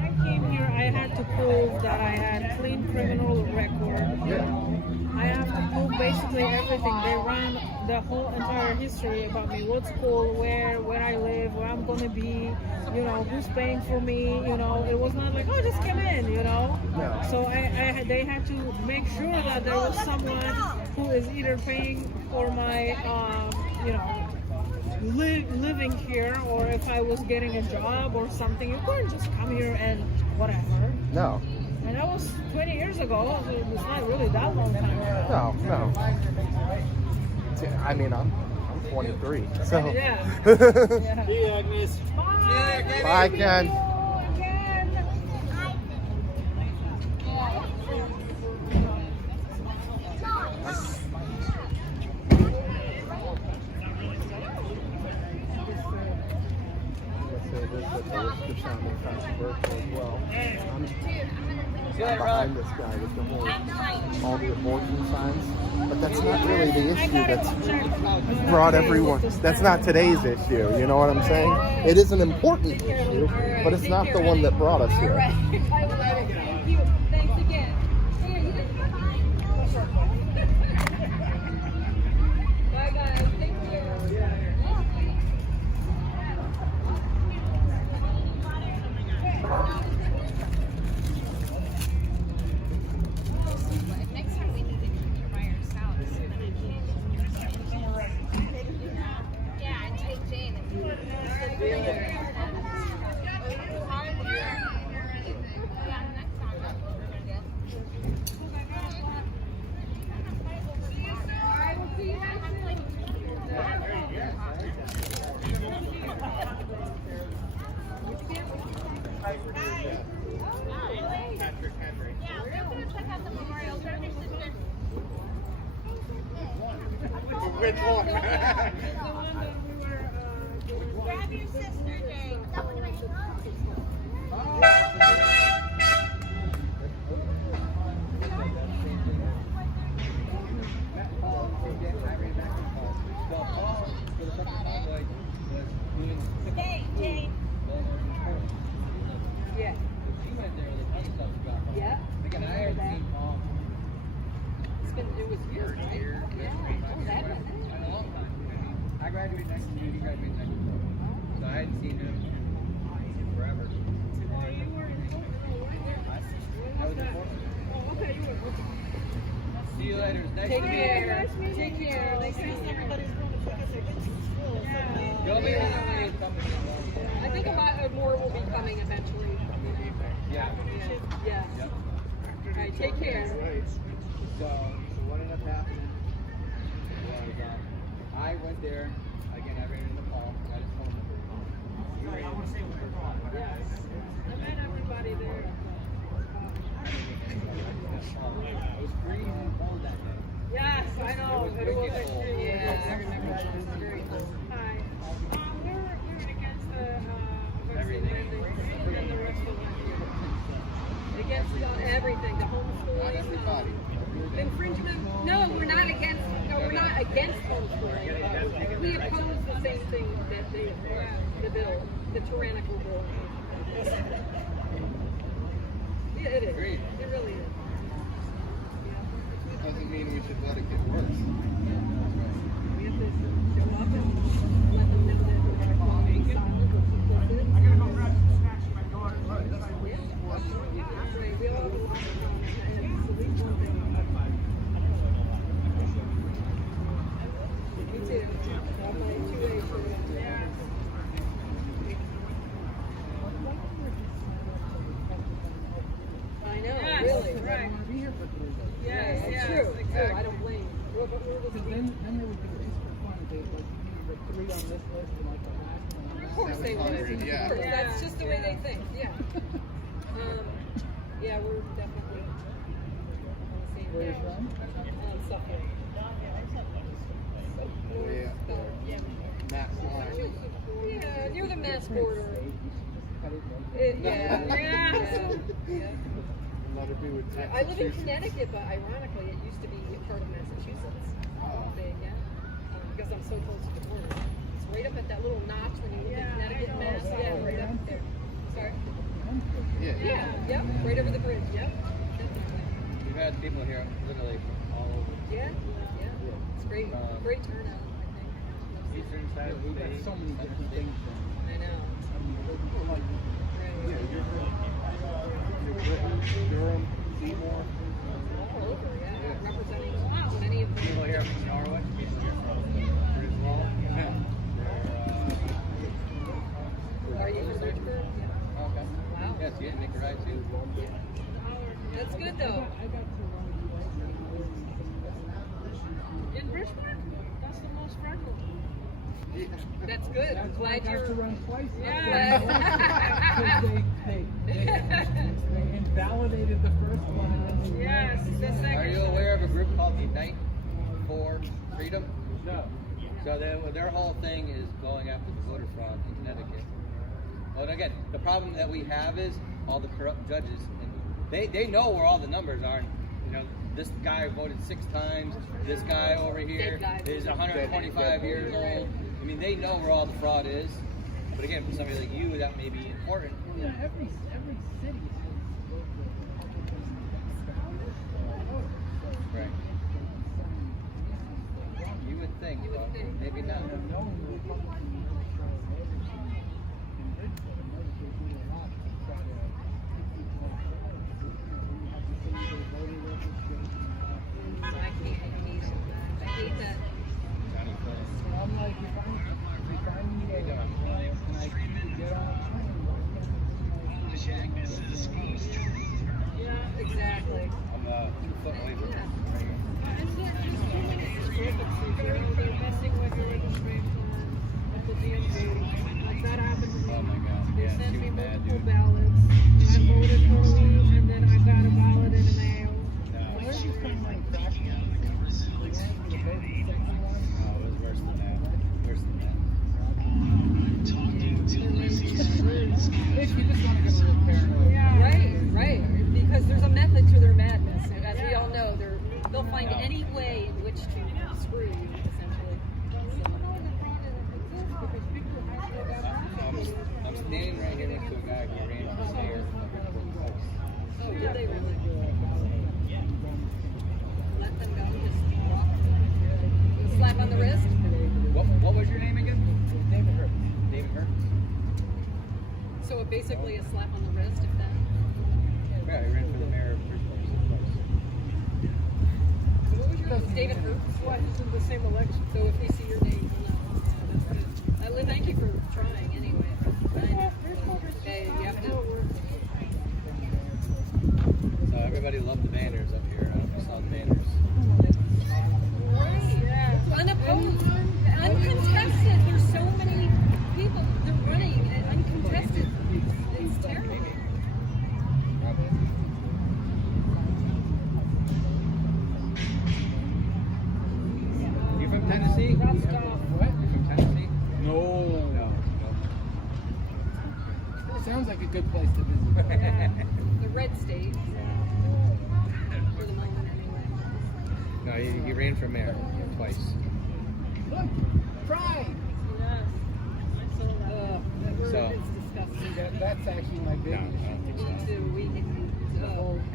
I came here, I had to prove that I had clean criminal record. I have to prove basically everything. They ran the whole entire history about me: what school, where I live, where I'm gonna be, who's paying for me. It was not like, oh, just come in, So they had to make sure that there was someone who is either paying for my, living here, or if I was getting a job or something. You couldn't just come here and whatever. No. And that was 20 years ago. It was not really that long time ago. No. I mean, I'm 23, so. Yeah. See you, Agnes. Bye, Ken. Behind this guy with all the abortion signs, but that's not really the issue that's brought everyone. That's not today's issue. You know what I'm saying? It is an important issue, but it's not the one that brought us here. Thank you. Thanks again. Bye, guys. Thank you. Next time we need to come here by ourselves. Yeah, and take Jane and Which one? grab your sister, Jane. Stay, Jane. Yeah. Yeah. It was years, right? I graduated next year, he graduated next year. So I hadn't seen him forever. See you later. Take care. Take care. They say everybody's going to put us against school. I think a lot more will be coming eventually. Yeah. Yeah. All right, take care. So what ended up happening was I went there, again, I ran in the fall, I just phone number. I want to say what I thought. Yes. I met everybody there. It was freezing cold that day. Yes, I know. It was extreme. yes. I remember that. It was very cold. Hi. We're against the vaccine mandate and the rest of it. Against everything, the homeschooling. Everybody. Infringement? No, we're not against. No, we're not against homeschooling. We oppose the same thing that they oppose. The bill, the tyrannical bill. Yeah, it is. Agreed. It really is. Doesn't mean we should let it get worse. We have to show up and let them know that we're going to call silent. I gotta go grab some snacks for my daughter. put the legal. Yes, It's yes, true. exactly. I don't blame you. Because then they would do this for fun. They like the 3 on this list and like the last one. Of course they would. Yeah. Of course. That's just the way they think. Yeah. Yeah, we're definitely on the same Where are you page. from? Suffolk. Yeah. Matt Klein. Yeah, near the Mass border. Yeah. Yeah. Let it be with I live in Connecticut, but ironically, it used to be a part of Massachusetts. Yeah. Because I'm so close to the border. It's right up at that little notch when you look at Connecticut and Mass. Yeah, right up there. Sorry. Yeah. Yep. Right over the bridge. Yep. We've had people here literally from all over. Yeah. It's great. Great turnout, I think. Eastern side of the We've got state. so many different things. I know. Yeah, you're Durham, Seymour. All over, yeah. Representing many of them. People here from Norwich. Griswold. Are you from Richmond? Yeah. Okay. Wow. Yes, you didn't make the ride too. That's good though. In Richmond? That's the most frequent. That's good. I'm glad you're. To run twice. Yeah. They invalidated the first one. Yes, the second. Are you aware of a group called Unite for Freedom? No. So their whole thing is going after the voter fraud in Connecticut. Well, again, the problem that we have is all the corrupt judges, and they know where all the numbers are. You know, this guy voted 6 times. This guy over here is 125 years old. I mean, they know where all the fraud is. But again, for somebody like you, that may be important. Yeah, every city Right. You would think, but maybe not. I hate that. So I'm like, if I need a can I get on a train? Yeah, exactly. I'm 2 foot away from it. That happened to me. Oh my God. They Yeah, sent she me was mad, multiple dude. ballots. I voted for one, and then I got a ballot in the mail. No. Where's this kind of like cracking? The vote section one? Oh, it was worse than that. Worse than that. If you just want to get a little paranoid. Yeah. Right. Because there's a method to their madness. As we all know, they'll find any way in which to screw you, essentially. I'm standing right here next to a guy who ran for mayor. Oh, did they really? Let them go, just walk. Slap on the wrist? What was your name again? David Hurts. David Hurts? So basically a slap on the wrist, if that. Yeah, he ran for the mayor of Bridgeport. So what was your name? David Hurts? What? It's in the same election. So if we see your name, we'll know. Thank you for trying anyway. Okay, you have to. So everybody loved the banners up here. I don't know if you saw the banners. Right. Yeah. Unopposed, uncontested. There's so many people they're running and uncontested. It's terrible. You from Tennessee? What? You from Tennessee? No. No. It sounds like a good place to visit. Yeah. The red state. For the moment, anyway. No, he ran for mayor twice. Look, try. Yes. So- It's disgusting. That's actually my No, biggest I don't think so.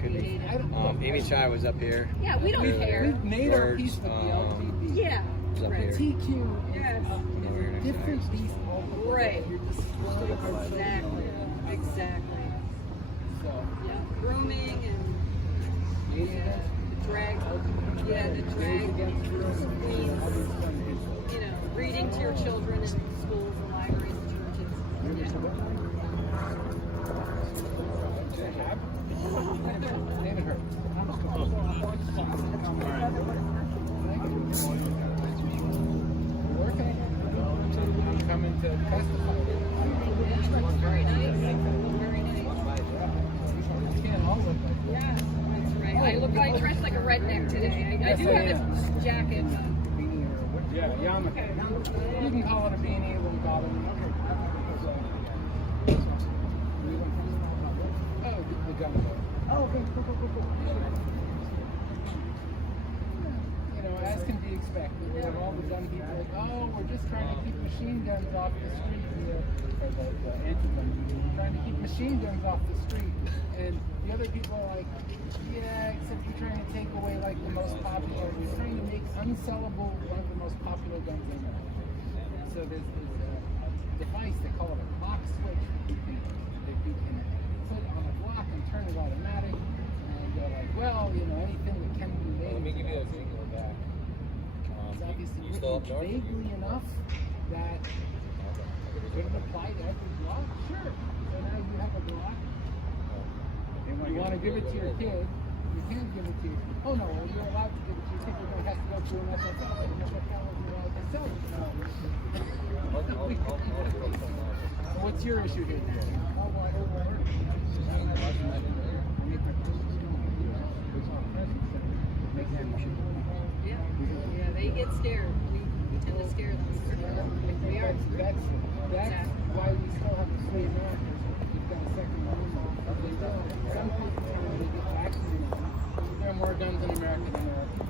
Could be. Amy Chai was up here. Yeah, we don't earlier. care. We've made our George, peace with the LTV. Yeah. was up The here. TQ Yes. Over here next to different us. beast altogether. Right. You're just Exactly. Exactly. Yeah. Grooming and drag. Yeah, the drag queens. You know, reading to your children in schools and libraries and churches. David Hurts. dressed like a redneck today. I do have a jacket. Yeah, yarmulke. You can call it a beanie, it won't bother me. Oh, the gun. Oh, okay, cool. You know, as can be expected, we have all the gun people like, oh, we're just trying to keep machine guns off the street. Or the anti-gun people, trying to keep machine guns off the street. And the other people are like, yeah, except you're trying to take away like the most popular. You're trying to make unsellable one of the most popular guns in America. So there's a device, they call it a lock switch. You can put on a block and turn it automatic. And they're like, well, you know, anything that can be made. Let me give you a example of that. It's obviously written vaguely enough that could it apply to every block? Sure. So now you have a block. And you want to give it to your kid, you can't give it to your kid. Oh no, you're allowed to give it to your kid, you're going to have to go through an SFL. And SFL is allowed to sell it. So what's your issue here? Oh, well, I don't know. Yeah, they get scared. We tend to scare them. That's why we still have the free Americans. We've got a second one. Some people, when they get vaccinated, there are more guns in America than there are people.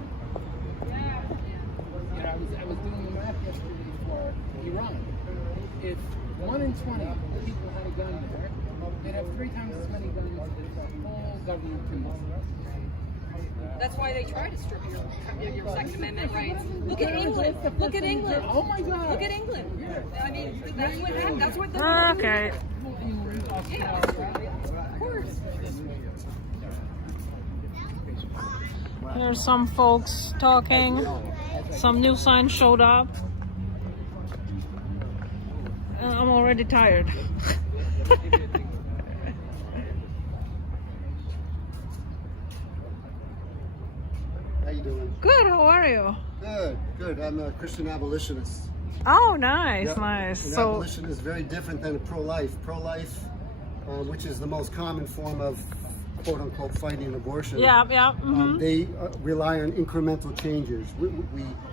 You know, I was doing the math yesterday for Iran. If 1 in 20 people had a gun there, they'd have 3 times as many guns as the whole government combined. That's why they try to strip your Second Amendment rights. Look at England. Look at England. Oh my God. Look at England. I mean, that's what happened. That's what the. Okay. Yeah. Of course. There's some folks talking. Some new signs showed up. I'm already tired. How you doing? Good, how are you? Good. I'm a Christian abolitionist. Oh, nice, Yep. nice. And So abolition is very different than a pro-life. Pro-life, which is the most common form of quote-unquote fighting abortion. yeah. They rely on incremental changes.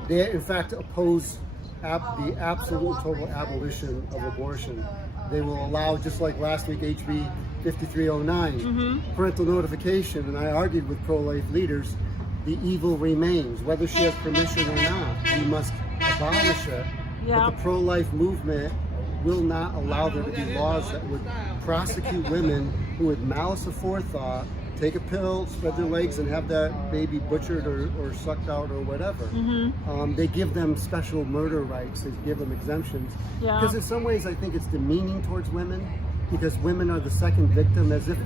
They in fact oppose the absolute total abolition of abortion. They will allow, just like last week, HB5309, parental notification, and I argued with pro-life leaders, the evil remains, whether she has permission or not. We must abolish it. But the pro-life movement will not allow there to be laws that would prosecute women who, with malice aforethought, take a pill, spread their legs, and have that baby butchered or sucked out or whatever. They give them special murder rights. They give them exemptions. Because in some ways, I think it's demeaning towards women, because women are the second victim, as if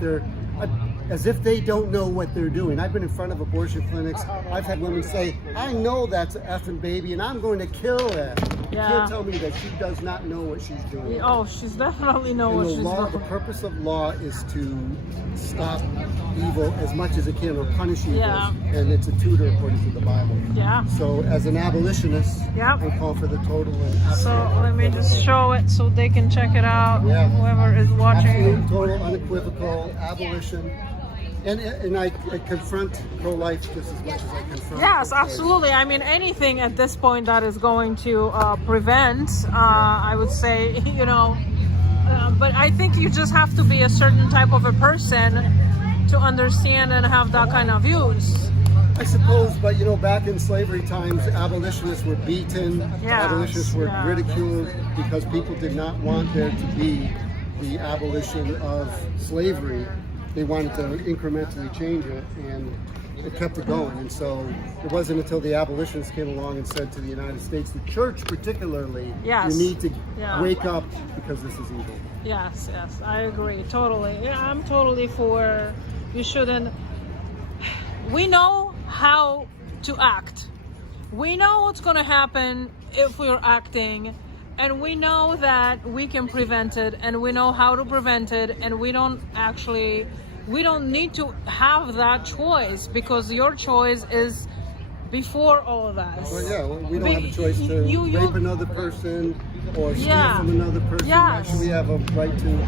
they don't know what they're doing. I've been in front of abortion clinics. I've had women say, I know that's an effing baby and I'm going to kill it. You can't tell me that she does not know what she's doing. Oh, she's definitely know what she's doing. The purpose of law is to stop evil as much as it can, or punish evil. And it's a tutor according to the Bible. So as an abolitionist, I call for the total and absolute. So let me just show it so they can check it out, whoever is watching. Absolute, total, unequivocal abolition. And I confront pro-life just as much as I confront. Yes, absolutely. I mean, anything at this point that is going to prevent, I would say, you know, but I think you just have to be a certain type of a person to understand and have that kind of views. I suppose, but you know, back in slavery times, abolitionists were beaten, abolitionists were ridiculed because people did not want there to be the abolition of slavery. They wanted to incrementally change it, and it kept it going. And so it wasn't until the abolitionists came along and said to the United States, the church particularly, you need to wake up because this is evil. Yes, I agree, totally. Yeah, I'm totally for, you shouldn't, we know how to act. We know what's going to happen if we're acting, and we know that we can prevent it, and we know how to prevent it, and we don't need to have that choice, because your choice is before all of that. Well, we don't have a choice to rape another person or steal from another person. Why should we have a right to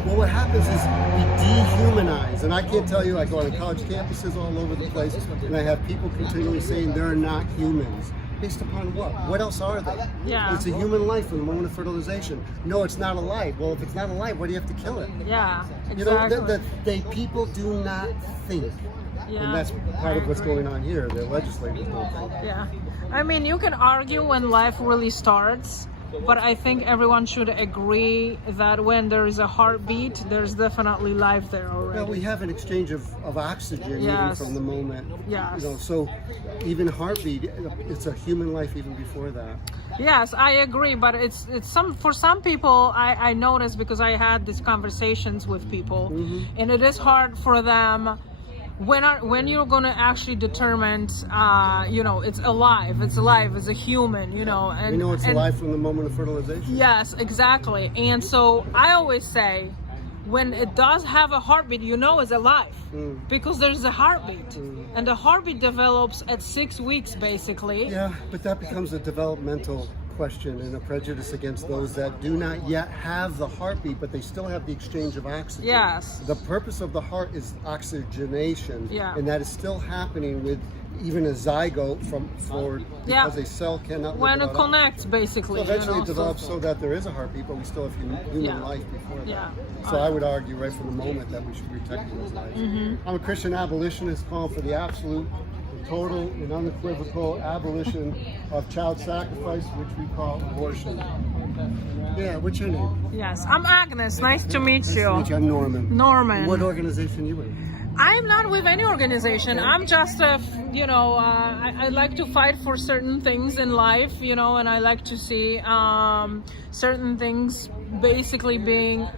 Well, what happens is we dehumanize, and I can't tell you. I go on college campuses all over the place, and I have people continually saying they're not humans. Based upon what? What else are they? Yeah. It's a human life from the moment of fertilization. No, it's not alive. Well, if it's not alive, why do you have to kill it? Yeah, exactly. You know, people do not think. Yeah. And that's part of what's going on here. The legislators don't think. Yeah. I mean, you can argue when life really starts, but I think everyone should agree that when there is a heartbeat, there's definitely life there already. Well, we have an exchange of oxygen Yes. even from the moment. Yes. You know, so even heartbeat, it's a human life even before that. Yes, I agree, but it's for some people I noticed, because I had these conversations with people, and it is hard for them when you're going to actually determine, you know, it's alive, it's a human, you know. And, we know it's alive from the moment of fertilization. Yes, exactly. And so I always say, when it does have a heartbeat, you know it's alive, because there's a heartbeat, and the heartbeat develops at 6 weeks, basically. Yeah, but that becomes a developmental question and a prejudice against those that do not yet have the heartbeat, but they still have the exchange of oxygen. Yes. The purpose of the heart is oxygenation, Yeah. and that is still happening with even a zygote because a cell cannot live when it without connects, basically. So eventually you know, it develops so that there is a heartbeat, but we still have human life before that. Yeah. So I would argue right from the moment that we should protect those lives. I'm a Christian abolitionist calling for the absolute, total, and unequivocal abolition of child sacrifice, which we call abortion. Yeah, what's your name? Yes, I'm Agnes. Nice to meet you. I'm Norman. Norman. What organization are you with? I'm not with any organization. I'm just you know, I like to fight for certain things in life, you know, and I like to see certain things basically being,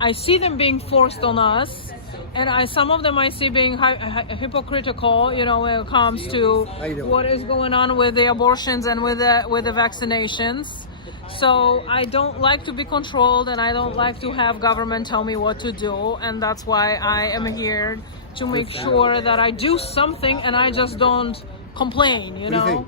I see them being forced on us, and some of them I see being hypocritical, you know, when it comes to what is going on with the abortions and with the vaccinations. So I don't like to be controlled, and I don't like to have government tell me what to do, and that's why I am here to make sure that I do something and I just don't complain, you know?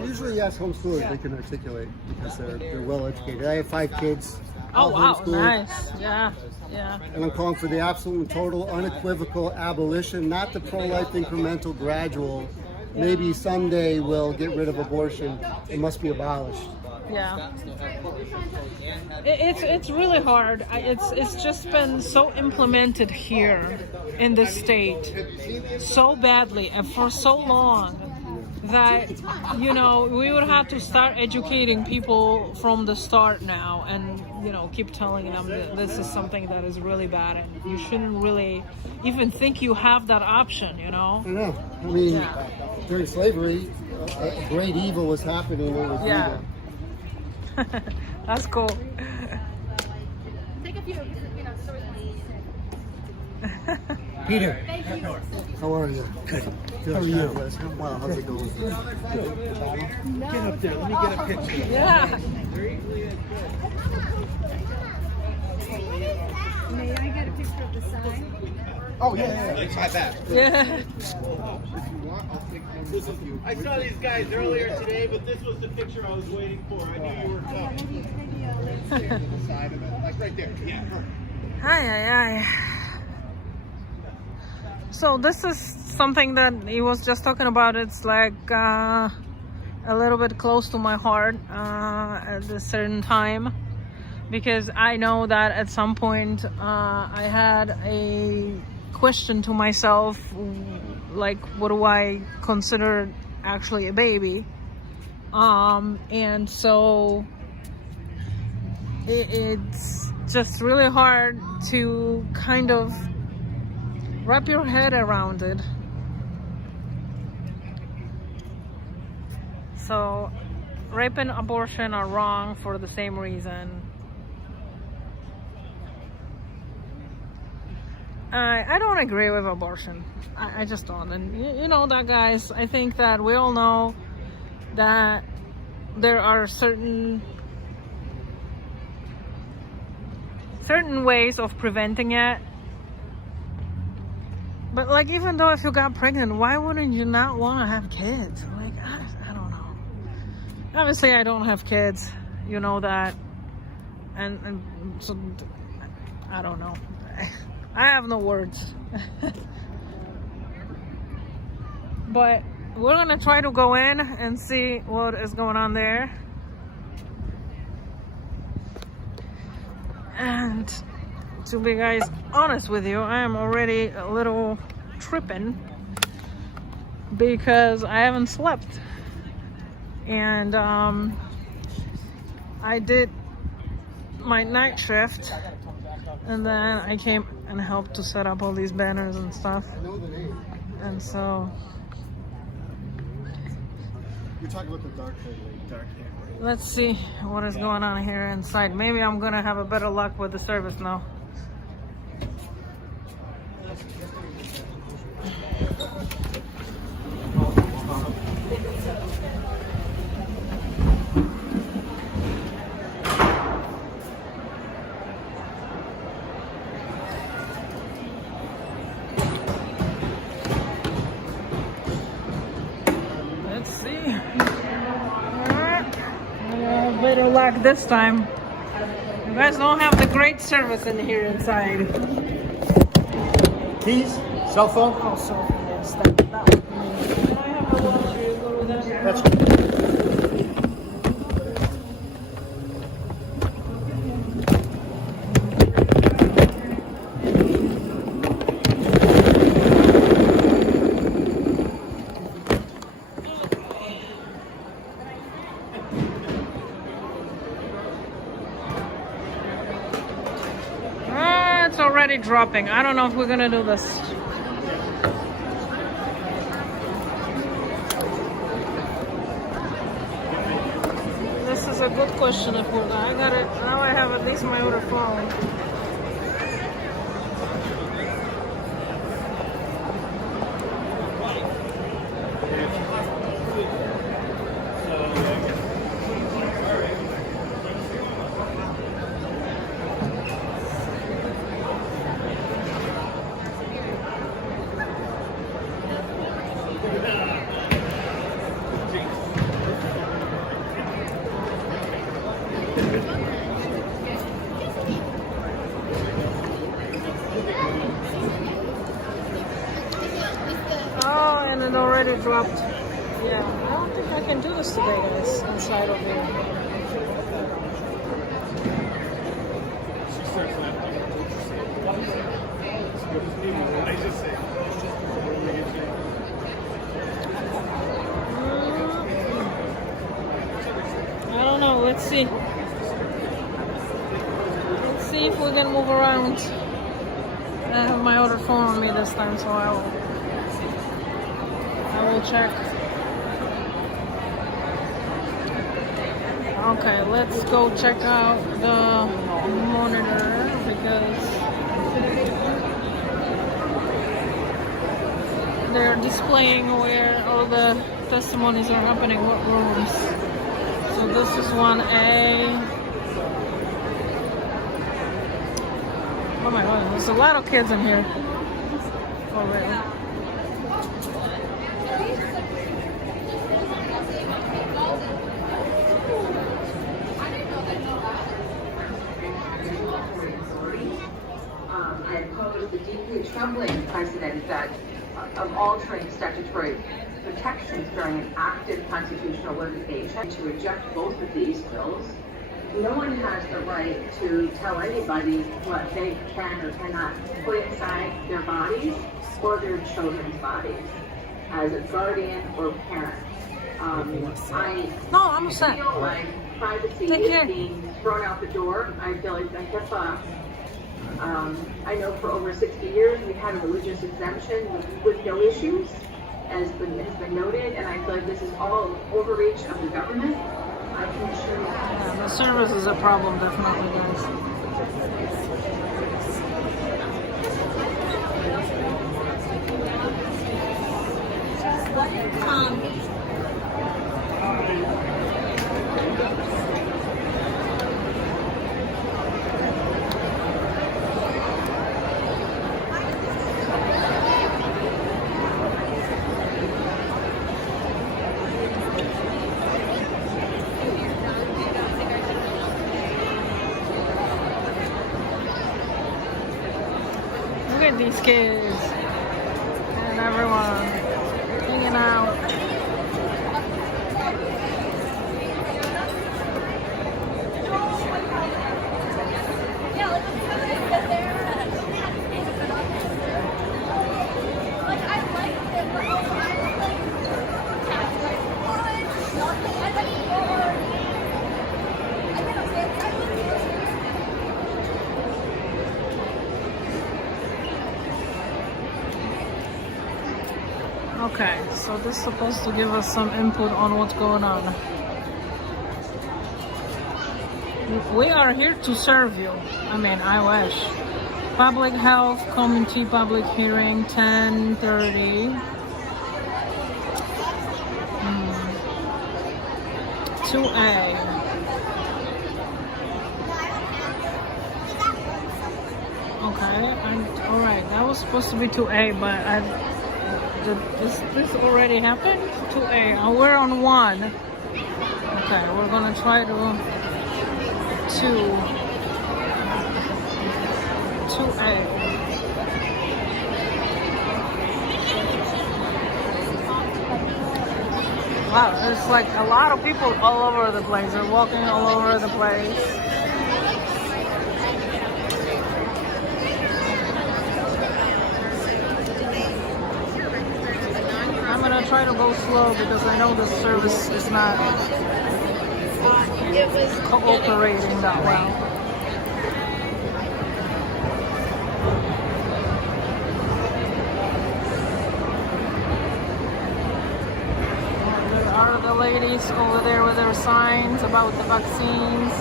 Usually, yes, homeschoolers, they can articulate because they're well educated. I have 5 kids. Oh, wow, homeschooled. nice. Yeah, yeah. And I'm calling for the absolute and total unequivocal abolition, not the pro-life incremental gradual. Maybe someday we'll get rid of abortion. It must be abolished. Yeah, it's really hard. It's just been so implemented here in the state so badly and for so long that, you know, we would have to start educating people from the start now, and, you know, keep telling them that this is something that is really bad and you shouldn't really even think you have that option, you know? I know. I mean, during slavery, a great evil was happening. It was evil. That's cool. Take a few, you know, stories. Peter, Thank you. how are you? Good. How are you? Wow, how's it going? Get up there. Let me get a picture. Yeah. May I get a picture of the sign? Oh, yeah. Let's try that. Yeah. I saw these guys earlier today, but this was the picture I was waiting for. I knew you were coming. Maybe to the side of it, like right there. Yeah. Hi. So this is something that he was just talking about. It's like a little bit close to my heart at a certain time, because I know that at some point I had a question to myself, like, what do I consider actually a baby? And so it's just really hard to kind of wrap your head around it. So rape and abortion are wrong for the same reason. I don't agree with abortion. I just don't. And you know that, guys, I think that we all know that there are certain ways of preventing it. But, like, even though if you got pregnant, why wouldn't you not want to have kids? Like, I don't know. Obviously, I don't have kids. You know that. and so I don't know. I have no words. But we're gonna try to go in and see what is going on there. And to be guys honest with you, I am already a little tripping because I haven't slept. And I did my night shift, and then I came and helped to set up all these banners and stuff. And so You're talking about the dark hair. let's see what is going on here inside. Maybe I'm gonna have a better luck with the service now. Let's see. Better luck this time. You guys don't have the great service in here inside. Keys? Cell phone? Oh, cell phone, yes. That would be. I have a little to go with that. That's It's already dropping. I don't know if we're gonna do this. This is a good question. If we're, I got it now. I have at least my other phone. Oh, and it already dropped. Yeah, I don't think I can do this today, guys, inside of here. I don't know, let's see. Let's see if we can move around. I have my other phone on me this time, so I will check. Okay, let's go check out the monitor because they're displaying where all the testimonies are happening, what rooms. So this is 1A. Oh my god, there's a lot of kids in here already. I oppose the deeply troubling precedent that of altering statutory protections during an active constitutional litigation to reject both of these bills. No one has the right to tell anybody what they can or cannot put inside their bodies or their children's bodies as a guardian or parent. I feel like privacy is being thrown out the door. I feel like the HIPAA, I know for over 60 years we had a religious exemption with no issues, as has been noted, and I feel like this is all overreach of the government. I can assure you. Yeah, the service is a problem, definitely, guys. these kids and everyone hanging out. Okay, so this is supposed to give us some input on what's going on. We are here to serve you. I mean, I wish. Public health committee public hearing 10:30. 2A. Okay, all right. That was supposed to be 2A, but this already happened? 2A. We're on 1. Okay, we're gonna try to 2A. Wow, there's like a lot of people all over the place. They're walking all over the place. I'm gonna try to go slow because I know the service is not cooperating that well. There are the ladies over there with their signs about the vaccines.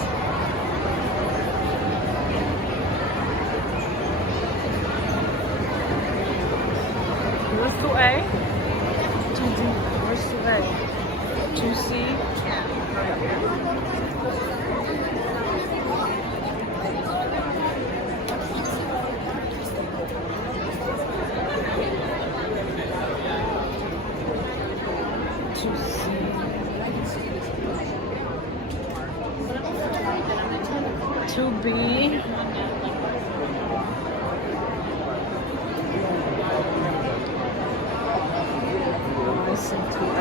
Is this 2A? 2D. Where's 2A? 2C? To B. Listen to A.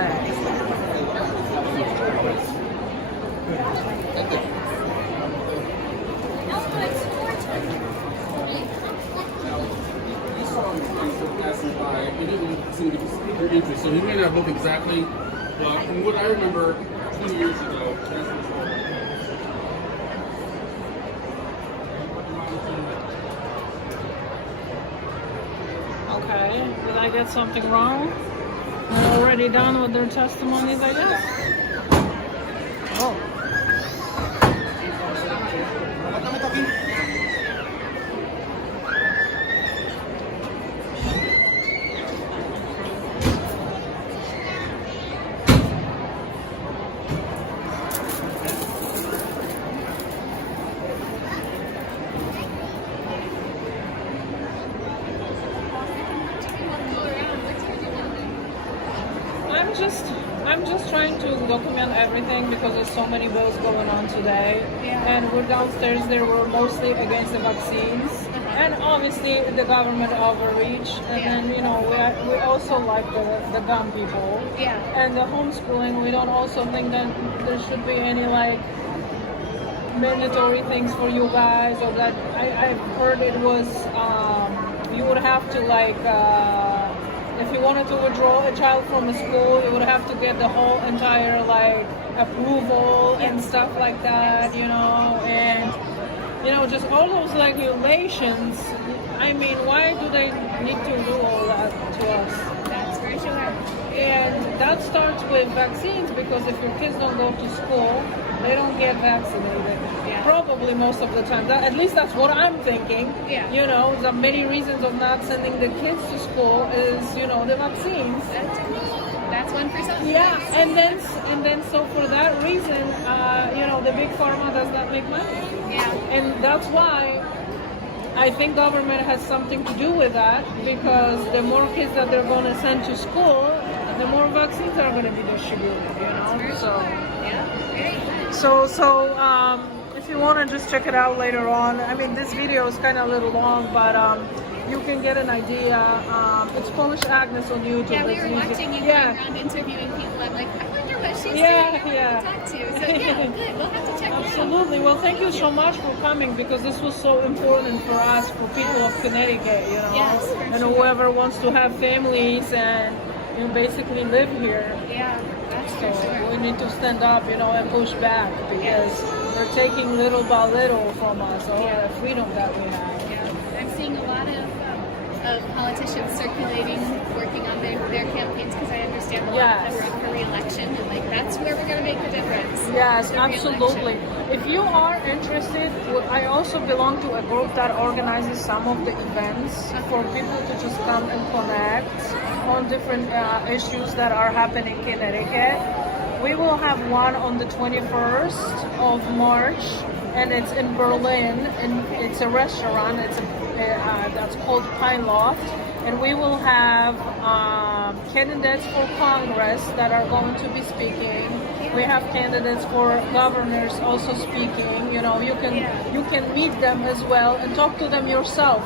He didn't seem to be super interested, so he may not look exactly well. From what I remember 20 years ago, that's for sure. Okay, did I get something wrong? They're already done with their testimonies, I guess. Oh. I'm just trying to document everything because there's so many bills going on today. Yeah. And we're downstairs there, we're mostly against the vaccines. And obviously the government overreach. And then, you know, we also like the gun people. Yeah. And the homeschooling, we don't also think that there should be any like mandatory things for you guys, or that I've heard it was you would have to like if you wanted to withdraw a child from a school, you would have to get the whole entire like approval and stuff like that, you know, and you know, just all those regulations. I mean, why do they need to do all that to us? That's very true. And that starts with vaccines, because if your kids don't go to school, they don't get vaccinated. Yeah. Probably most of the time. At least that's what I'm thinking. Yeah. You know, the many reasons of not sending the kids to school is, you know, the vaccines. That's one for some. Yeah, and then so for that reason, you know, the big pharma does not make money. Yeah. And that's why I think government has something to do with that, because the more kids that they're going to send to school, the more vaccines are going to be distributed, you know. So yeah. So if you want to just check it out later on. I mean, this video is kind of a little long, but you can get an idea. It's Polish Agnes on YouTube. Yeah, we It's were easy. watching you Yeah. go around interviewing people. I'm like, I wonder what she's doing. Yeah, I want yeah. to talk to. So yeah, good. We'll have to check it out. Absolutely. Well, thank you so much for coming, because this was so important for us, for people of Connecticut, you know, Yes, for and sure. whoever wants to have families and basically live here. Yeah, that's So for sure. we need to stand up, and push back, because they're taking little by little from us, all the freedom that we have. Yeah, I'm seeing a lot of politicians circulating, working on their campaigns, because I understand a lot of them run for re-election, and like that's where we're going to make the difference. Yes, the absolutely. re-election. If you are interested, I also belong to a group that organizes some of the events for people to just come and connect on different issues that are happening in Connecticut. We will have one on the 21st of March, and it's in Berlin, and it's a restaurant. It's that's called Pine Loft, and we will have candidates for Congress that are going to be speaking. We have candidates for governors also speaking. You can meet them as well and talk to them yourself.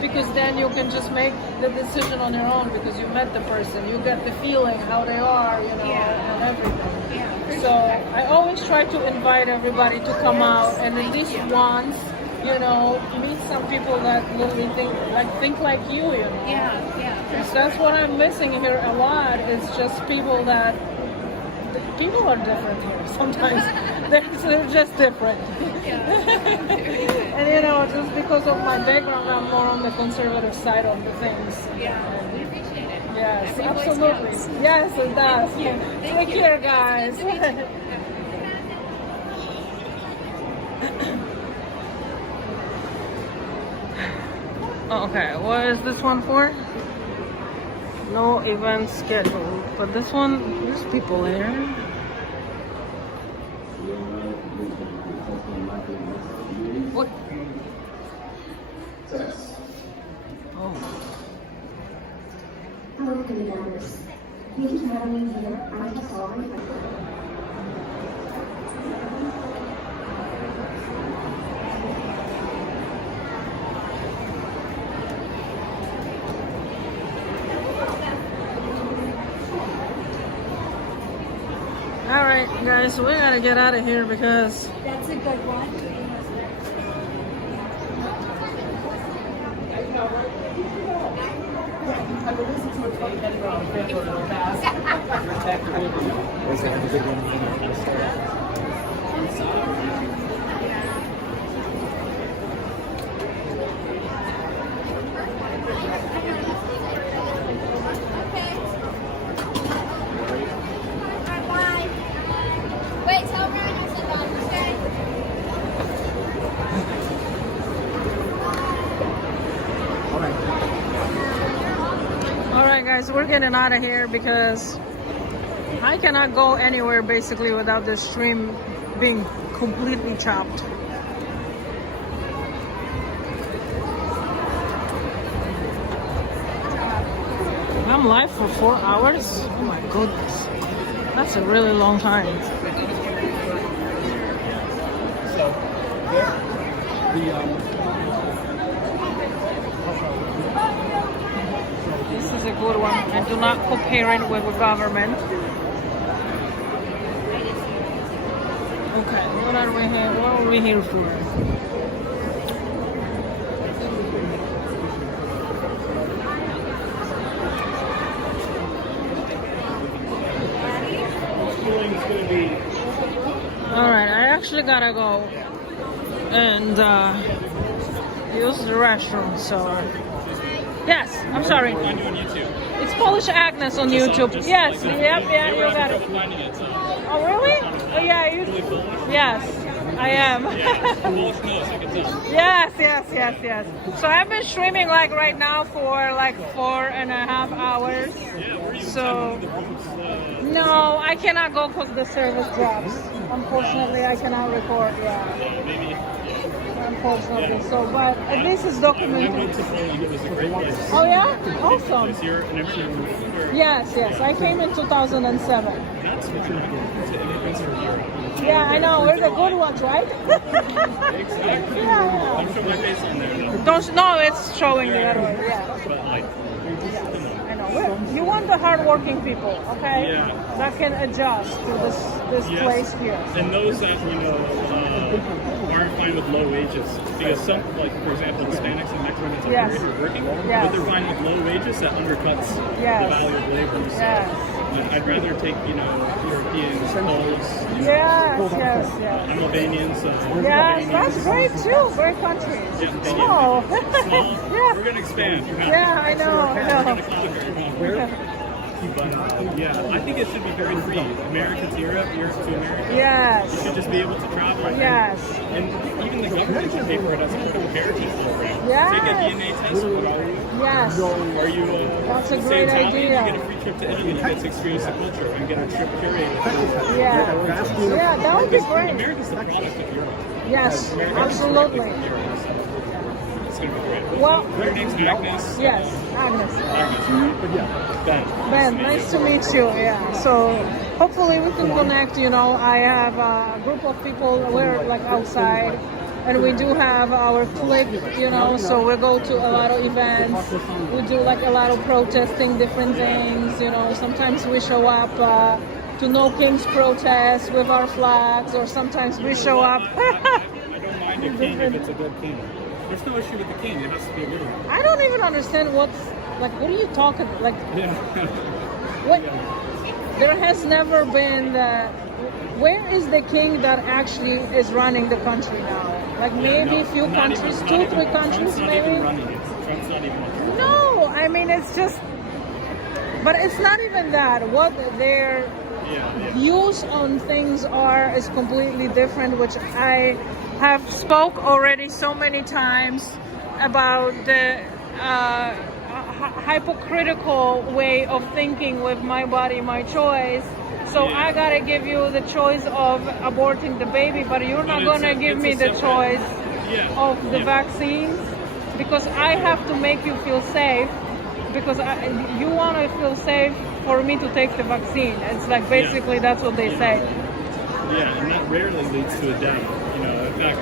Because then you can just make the decision on your own, because you met the person, you get the feeling how they are, and everything. So I always try to invite everybody to come out and at least once, meet some people that literally think like you, So that's what I'm missing here a lot. It's just people are different here. Sometimes they're just different. And just because of my background, I'm more on the conservative side of the things. Yeah, we appreciate it. Yes, Every voice absolutely. counts. Yes, it does. Thank you. Take care, guys. Okay, what is this one for? No event scheduled, but this one, there's people here. What? Oh. Hello, Canadians. Thank you for having me here. I'm sorry. All right, guys, we gotta get out of here because That's a good one. Wait, tell Ryan I said that, okay? all right, guys, we're getting out of here because I cannot go anywhere basically without this stream being completely chopped. I'm live for 4 hours? Oh my goodness. That's a really long time. So, This is a good one. And do not compare it with the government. Okay, what are we here? What are we here for? Alright, I actually gotta go and use the restroom, so yes, I'm sorry. It's Polish Agnes on YouTube. Yes, yeah, you got it. Oh really? Oh yeah, yes, I am. Yes. So I've been streaming right now for 4.5 hours. So no, I cannot go because the service drops. Unfortunately, I cannot record. Unfortunately, so but at least it's documented. Oh yeah, awesome. Yes, I came in 2007. Yeah, I know. We're the good ones, right? Exactly. Yeah. I'm sure my face on there. Don't, no, it's showing the other way. Yeah. But like, I know. You want the hardworking people, okay? Yeah. That can adjust to this Yes. place here. And those that, aren't fine with low wages. Because some, like, for example, Hispanics and Mexicans are Yes. very working, Yes. but they're fine with low wages that undercuts Yes. the value of labor. So I'd rather take, Europeans, Poles. I'm Albanian, so. Yes, that's great too. Great country. Yeah, Small. We're going to expand. Yeah, I know. But I think it should be very free. America to Europe, Europe to America. Yes. You should just be able to travel. Yes. And even the government should pay for it as a critical heritage program. Yes. Take a DNA test. Yes. Are you That's a say great Italian, idea. You get a free trip to Italy. You get to experience the culture and get a trip curated. Yeah, that would be great. America's the product of Europe. Yes, America's absolutely. It's going to be great. Well, your name's Agnes. Yes, Agnes. Ben. Ben, nice to meet you. Yeah. So hopefully we can connect. I have a group of people. We're like outside, and we do have our clique. So we go to a lot of events. We do like a lot of protesting different things. Sometimes we show up to No King's protest with our flags, or sometimes we show up. I don't mind a king if it's a good king. There's no issue with the king. It has to be a good one. I don't even understand what are you talking like? Yeah. What? There has never been where is the king that actually is running the country now? Like maybe a few countries, 2-3 countries Trump's not maybe? even running it. Trump's not even running it. No, I mean it's just, but it's not even that. What their views on things is completely different, which I have spoke already so many times about the hypocritical way of thinking with my body, my choice. So I gotta give you the choice of aborting the baby, but you're not gonna give me the choice of the vaccines, because I have to make you feel safe, because you want to feel safe for me to take the vaccine. It's like basically that's what they say. Yeah, and that rarely leads to a death. In fact,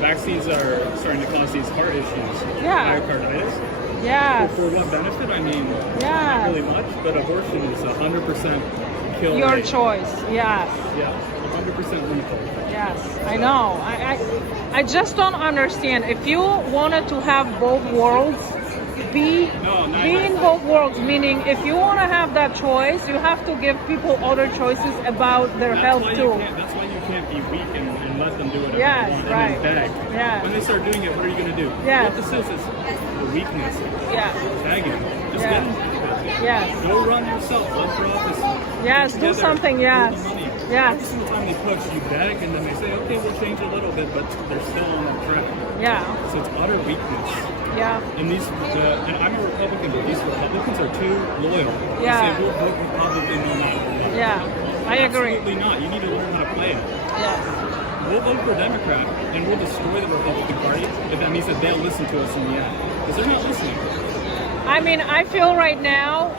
vaccines are starting to cause these heart issues. Myocarditis. Yeah. For what benefit? I mean, not really much, but abortion is 100% kill Your rate. choice. Yes. Yeah, 100% lethal. Yes, I know. I just don't understand. If you wanted to have both worlds, be in both worlds, meaning if you want to have that choice, you have to give people other choices about their health too. That's why you can't be weak and let them do whatever Yes, they want right. and then beg. Yeah. When they start doing it, what are you going to do? Yes. What this is the weakness. Begging. Just get them. Yes. Go run yourself. Run for office. Yes, do something. Yes. Yes. Every single time they push, you beg, and then they say, okay, we'll change a little bit, but they're still on the track. Yeah. So it's utter weakness. Yeah. And and I'm a Republican, but these Republicans are too loyal. Yeah. They say, we'll vote Republican no matter what. Yeah, I agree. Absolutely not. You need to learn how to play it. Yes. We'll vote for Democrat, and we'll destroy the Republican Party if that means that they'll listen to us in the end. Because they're not listening. I mean, I feel right now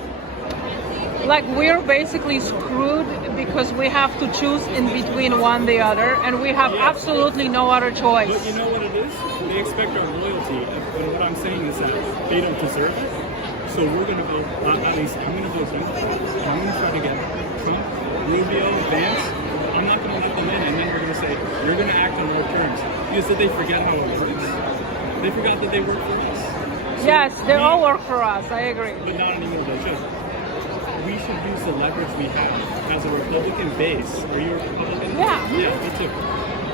like we're basically screwed because we have to choose in between one the other, and we have absolutely no other choice. But you know what it is? They expect our loyalty, and what I'm saying is that they don't deserve it. So we're going to vote, at least I'm going to vote Democrat, and I'm going to try to get Trump, Rubio, Vance. I'm not going to let them in, and then we're going to say, you're going to act on our terms. Because they forget how it works. They forgot that they work for us. So yes, they all work for us, I agree. But not anymore, they should. We should use the leverage we have as a Republican base. Are you a Republican? Yeah. Yeah, me too.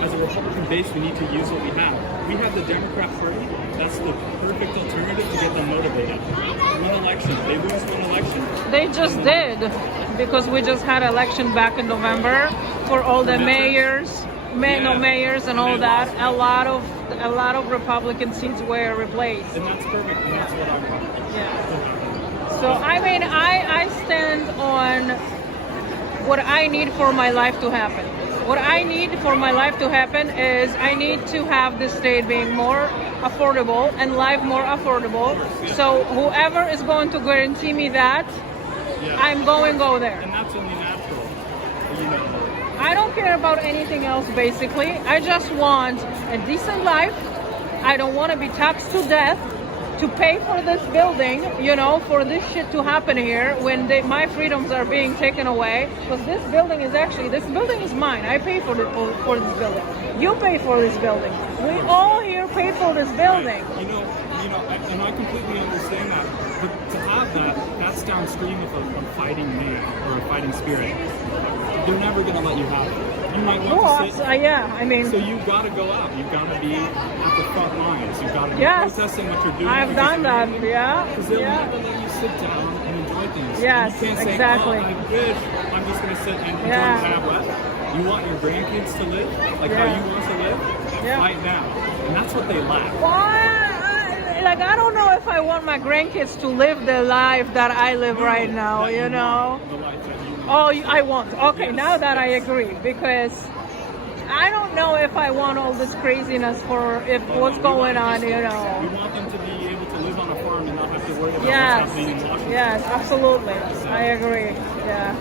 As a Republican base, we need to use what we have. We have the Democrat Party. That's the perfect alternative to get them motivated. One election. They lose one election. They just did, because we just had election back in November for all the mayors and all that. A lot of Republican seats were replaced. And that's perfect. And that's what I want. Yeah. So I mean, I stand on what I need for my life to happen. What I need for my life to happen is I need to have the state being more affordable and life more affordable. So whoever is going to guarantee me that, I'm going to go there. And that's only natural. I don't care about anything else, basically. I just want a decent life I don't want to be taxed to death to pay for this building, you know, for this shit to happen here when my freedoms are being taken away. Because this building is mine. I pay for this building. You pay for this building. We all here pay for this building. You know, and I completely understand that. But to have that's downstream of a fighting man or a fighting spirit. They're never going to let you have it. You might want to sit. Yeah, I mean. So you've got to go out. You've got to be at the front lines. You've got to be protesting what you're doing. I've done that, yeah. Because they'll never let you sit down and enjoy things. Yes, you can't say, exactly. oh, I wish I'm just going to sit and enjoy what? You want your grandkids to live like how you want to live? Right now. And that's what they lack. Like, I don't know if I want my grandkids to live the life that I live right now, you know? Oh, I want. Okay, now that I agree, because I don't know if I want all this craziness for what's going on, you know? We want them to be able to live on a farm and not have to worry about what's happening in Washington. Yes, absolutely. I agree. Yeah.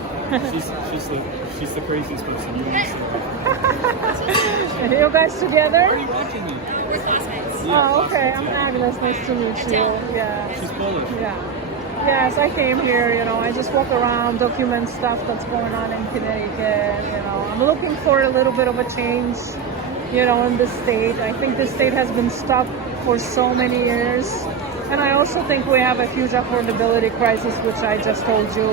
She's the craziest person you want to see. And you guys together? Why are you watching me? We're classmates. Oh, okay. I'm Agnes. Nice to meet you. Yeah. She's Polish. Yeah. Yes, I came here, you know, I just walk around, document stuff that's going on in Connecticut, you know. I'm looking for a little bit of a change, you know, in the state. I think the state has been stuck for so many years. And I also think we have a huge affordability crisis, which I just told you.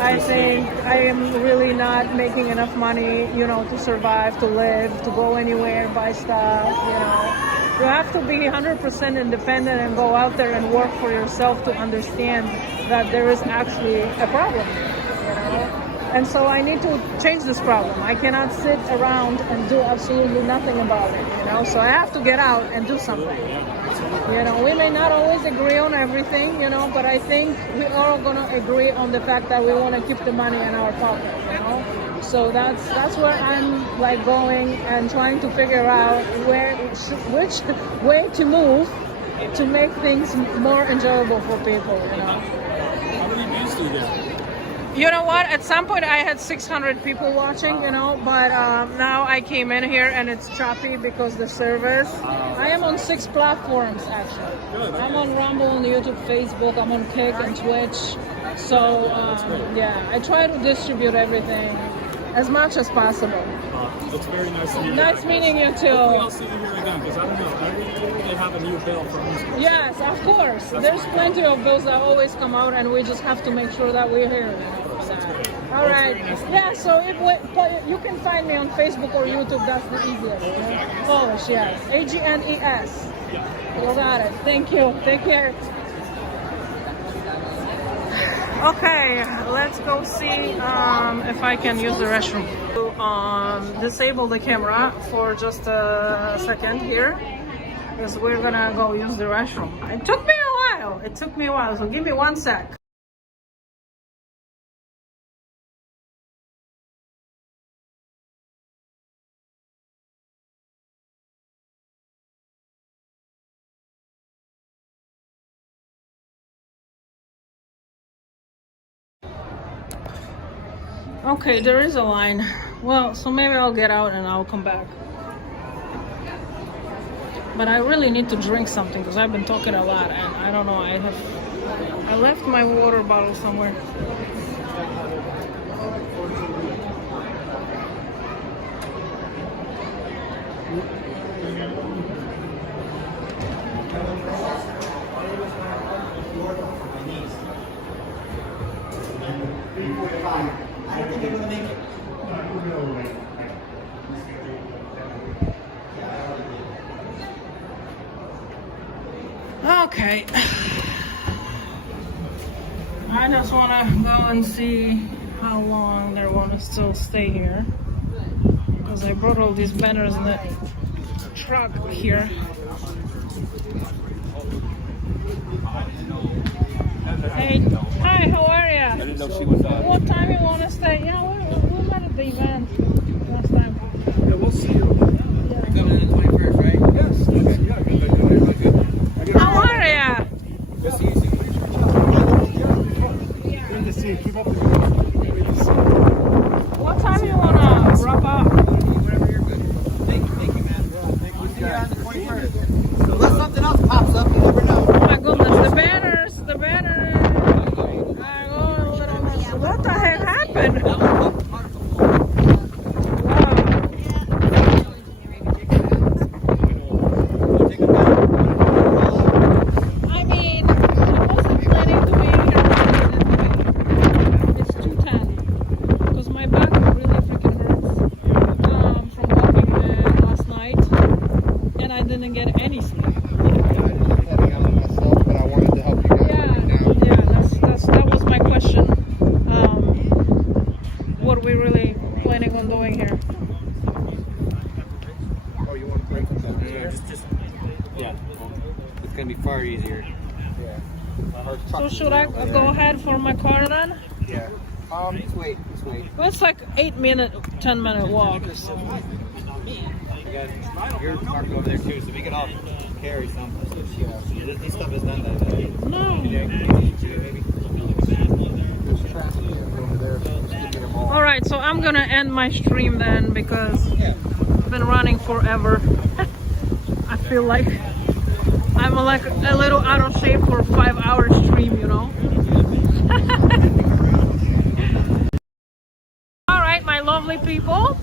I think I am really not making enough money, you know, to survive, to live, to go anywhere, buy stuff, you know. You have to be 100% independent and go out there and work for yourself to understand that there is actually a problem, you know. And so I need to change this problem. I cannot sit around and do absolutely nothing about it, you know. So I have to get out and do something. You know, we may not always agree on everything, you know, but I think we are all going to agree on the fact that we want to keep the money in our pocket, you know. So that's where I'm like going and trying to figure out which way to move to make things more enjoyable for people, you know. How many views do you get? You know what? At some point I had 600 people watching, you know, but now I came in here and it's choppy because the servers. I am on 6 platforms actually. I'm on Rumble, on YouTube, Facebook, I'm on Kick and Twitch. So yeah, I try to distribute everything as much as possible. It's very nice to meet you. Nice meeting you too. Hopefully I'll see you here again, because I don't know, every year they have a new bill for homeschool. Yes, of course. There's plenty of bills that always come out, and we just have to make sure that we're here. All right. Yeah, so you can find me on Facebook or YouTube. That's the easiest. Polish, yes. AGNES. You got it. Thank you. Take care. Okay, let's go see if I can use the restroom. Disable the camera for just a second here, because we're gonna go use the restroom. It took me a while. So give me 1 sec. Okay, there is a line. Well, so maybe I'll get out and I'll come back. But I really need to drink something because I've been talking a lot and I don't know, I left my water bottle somewhere. I don't think they're going to make it. Okay. I just want to go and see how long they want to still stay here. Because I brought all these banners in the truck here. Hey, hi, how are you? I didn't know she was What time you want to stay? You know, we met at the event last time. Yeah, we'll see you. You're coming in the 21st, right? Yes. Okay. Yeah, good. How are you? Good to see you. Good to see you. Keep up the good. What time you want to wrap up? Whatever you're good. Thank you, man. We'll see you on the 21st. So let's open. I mean, I wasn't planning to be here. It's 2:10 because my back really freaking hurts from walking last night, and I didn't get any sleep. That was my question. What are we really planning on doing here? Oh, you want to play some? Yeah. It's gonna be far easier. Yeah. So should I go ahead for my car then? Yeah. Just wait. Well, it's like 10-minute walk. You're parked over there too, so we can all carry some. This stuff is done that way. No. Maybe. All right, so I'm gonna end my stream then because I've been running forever. I feel like I'm like a little out of shape for a 5-hour stream, you know. All right, my lovely people.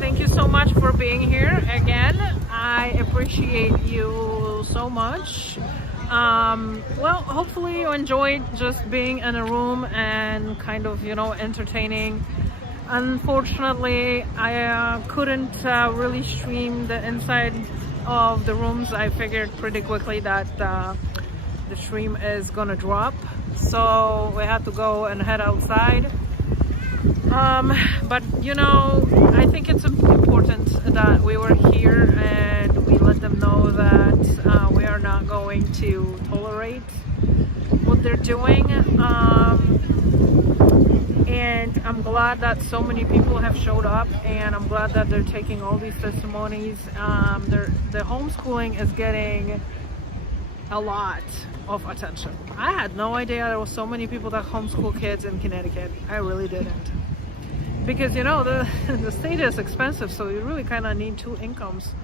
Thank you so much for being here again. I appreciate you so much. Well, hopefully you enjoyed just being in a room and kind of, you know, entertaining. Unfortunately, I couldn't really stream the inside of the rooms. I figured pretty quickly that the stream is gonna drop, so we had to go and head outside. But you know, I think it's important that we were here and we let them know that we are not going to tolerate what they're doing. And I'm glad that so many people have showed up, and I'm glad that they're taking all these testimonies. The homeschooling is getting a lot of attention. I had no idea there was so many people that homeschool kids in Connecticut. I really didn't. Because, you know, the state is expensive, so you really kind of need 2 incomes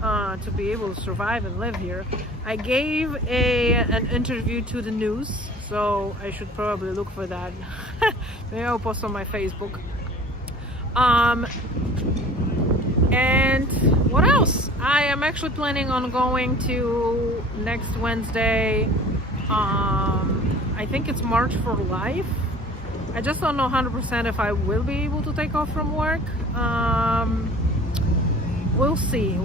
to be able to survive and live here. I gave an interview to the news, so I should probably look for that. Maybe I'll post on my Facebook. And what else? I am actually planning on going to next Wednesday. I think it's March for Life. I just don't know 100% if I will be able to take off from work. We'll see.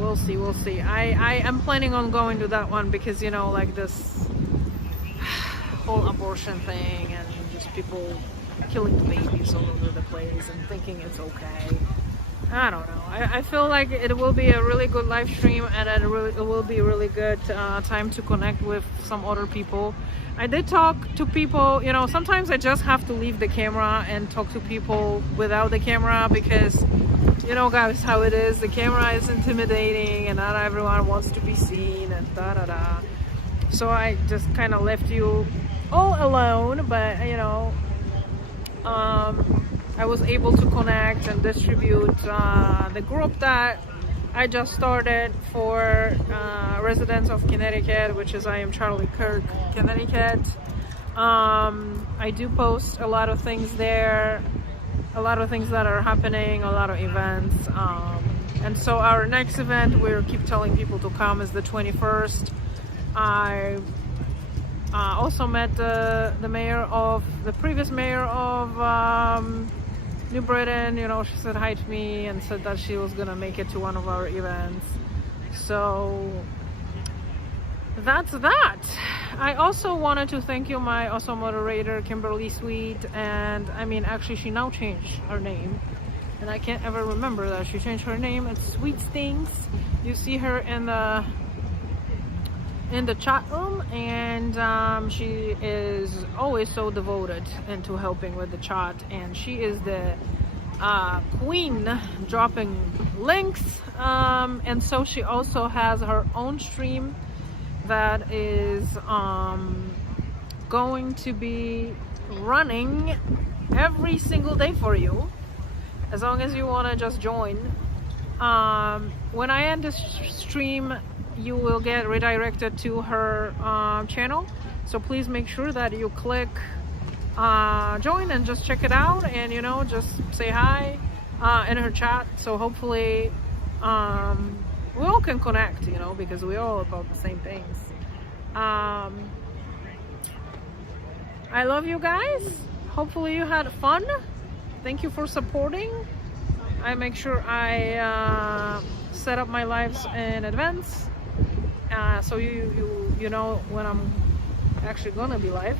I am planning on going to that one because, you know, like this whole abortion thing and just people killing the babies all over the place and thinking it's okay. I don't know. I feel like it will be a really good live stream, and it will be a really good time to connect with some other people. I did talk to people, you know, sometimes I just have to leave the camera and talk to people without the camera because, you know, guys, how it is. The camera is intimidating and not everyone wants to be seen and da-da-da. So I just kind of left you all alone, but, you know, I was able to connect and distribute the group that I just started for residents of Connecticut, which is I Am Charlie Kirk, Connecticut. I do post a lot of things there, a lot of things that are happening, a lot of events. And so our next event, we keep telling people to come, is the 21st. I also met the previous mayor of New Britain. You know, she said hi to me and said that she was gonna make it to one of our events. So that's that. I also wanted to thank you, my awesome moderator, Kimberly Sweet, and I mean, actually she now changed her name and I can't ever remember that she changed her name. It's Sweet Stings. You see her in the chat room, and she is always so devoted into helping with the chat, and she is the queen dropping links, and so she also has her own stream that is going to be running every single day for you, as long as you want to just join. When I end this stream, you will get redirected to her channel, so please make sure that you click join and just check it out, and you know, just say hi in her chat. So hopefully we all can connect, you know, because we're all about the same things. I love you guys. Hopefully you had fun. Thank you for supporting. I make sure I set up my lives in advance, so you know when I'm actually gonna be live.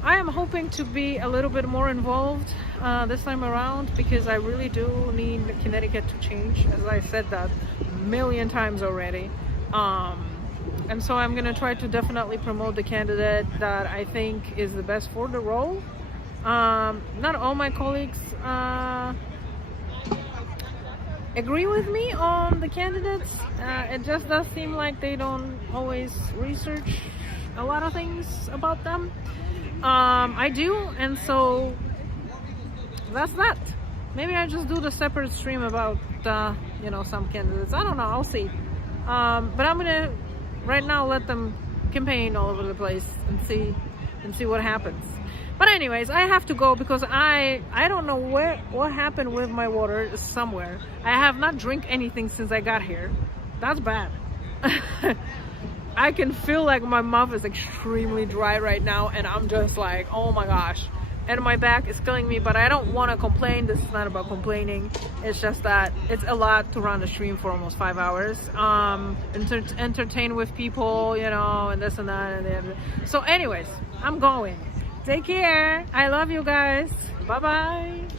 I am hoping to be a little bit more involved this time around, because I really do need Connecticut to change, as I said that a million times already. And so I'm gonna try to definitely promote the candidate that I think is the best for the role. Not all my colleagues agree with me on the candidates. It just does seem like they don't always research a lot of things about them. I do, and so that's that. Maybe I just do the separate stream about you know, some candidates. I don't know, I'll see. But I'm gonna right now let them campaign all over the place and see what happens. But anyways, I have to go because I don't know what happened with my water. Somewhere I have not drank anything since I got here. That's bad. I can feel like my mouth is extremely dry right now, and I'm just like, oh my gosh, and my back is killing me. But I don't want to complain. This is not about complaining. It's just that it's a lot to run the stream for almost 5 hours, entertain with people, you know, and this and that and the other. So anyways, I'm going. Take care. I love you guys. Bye bye.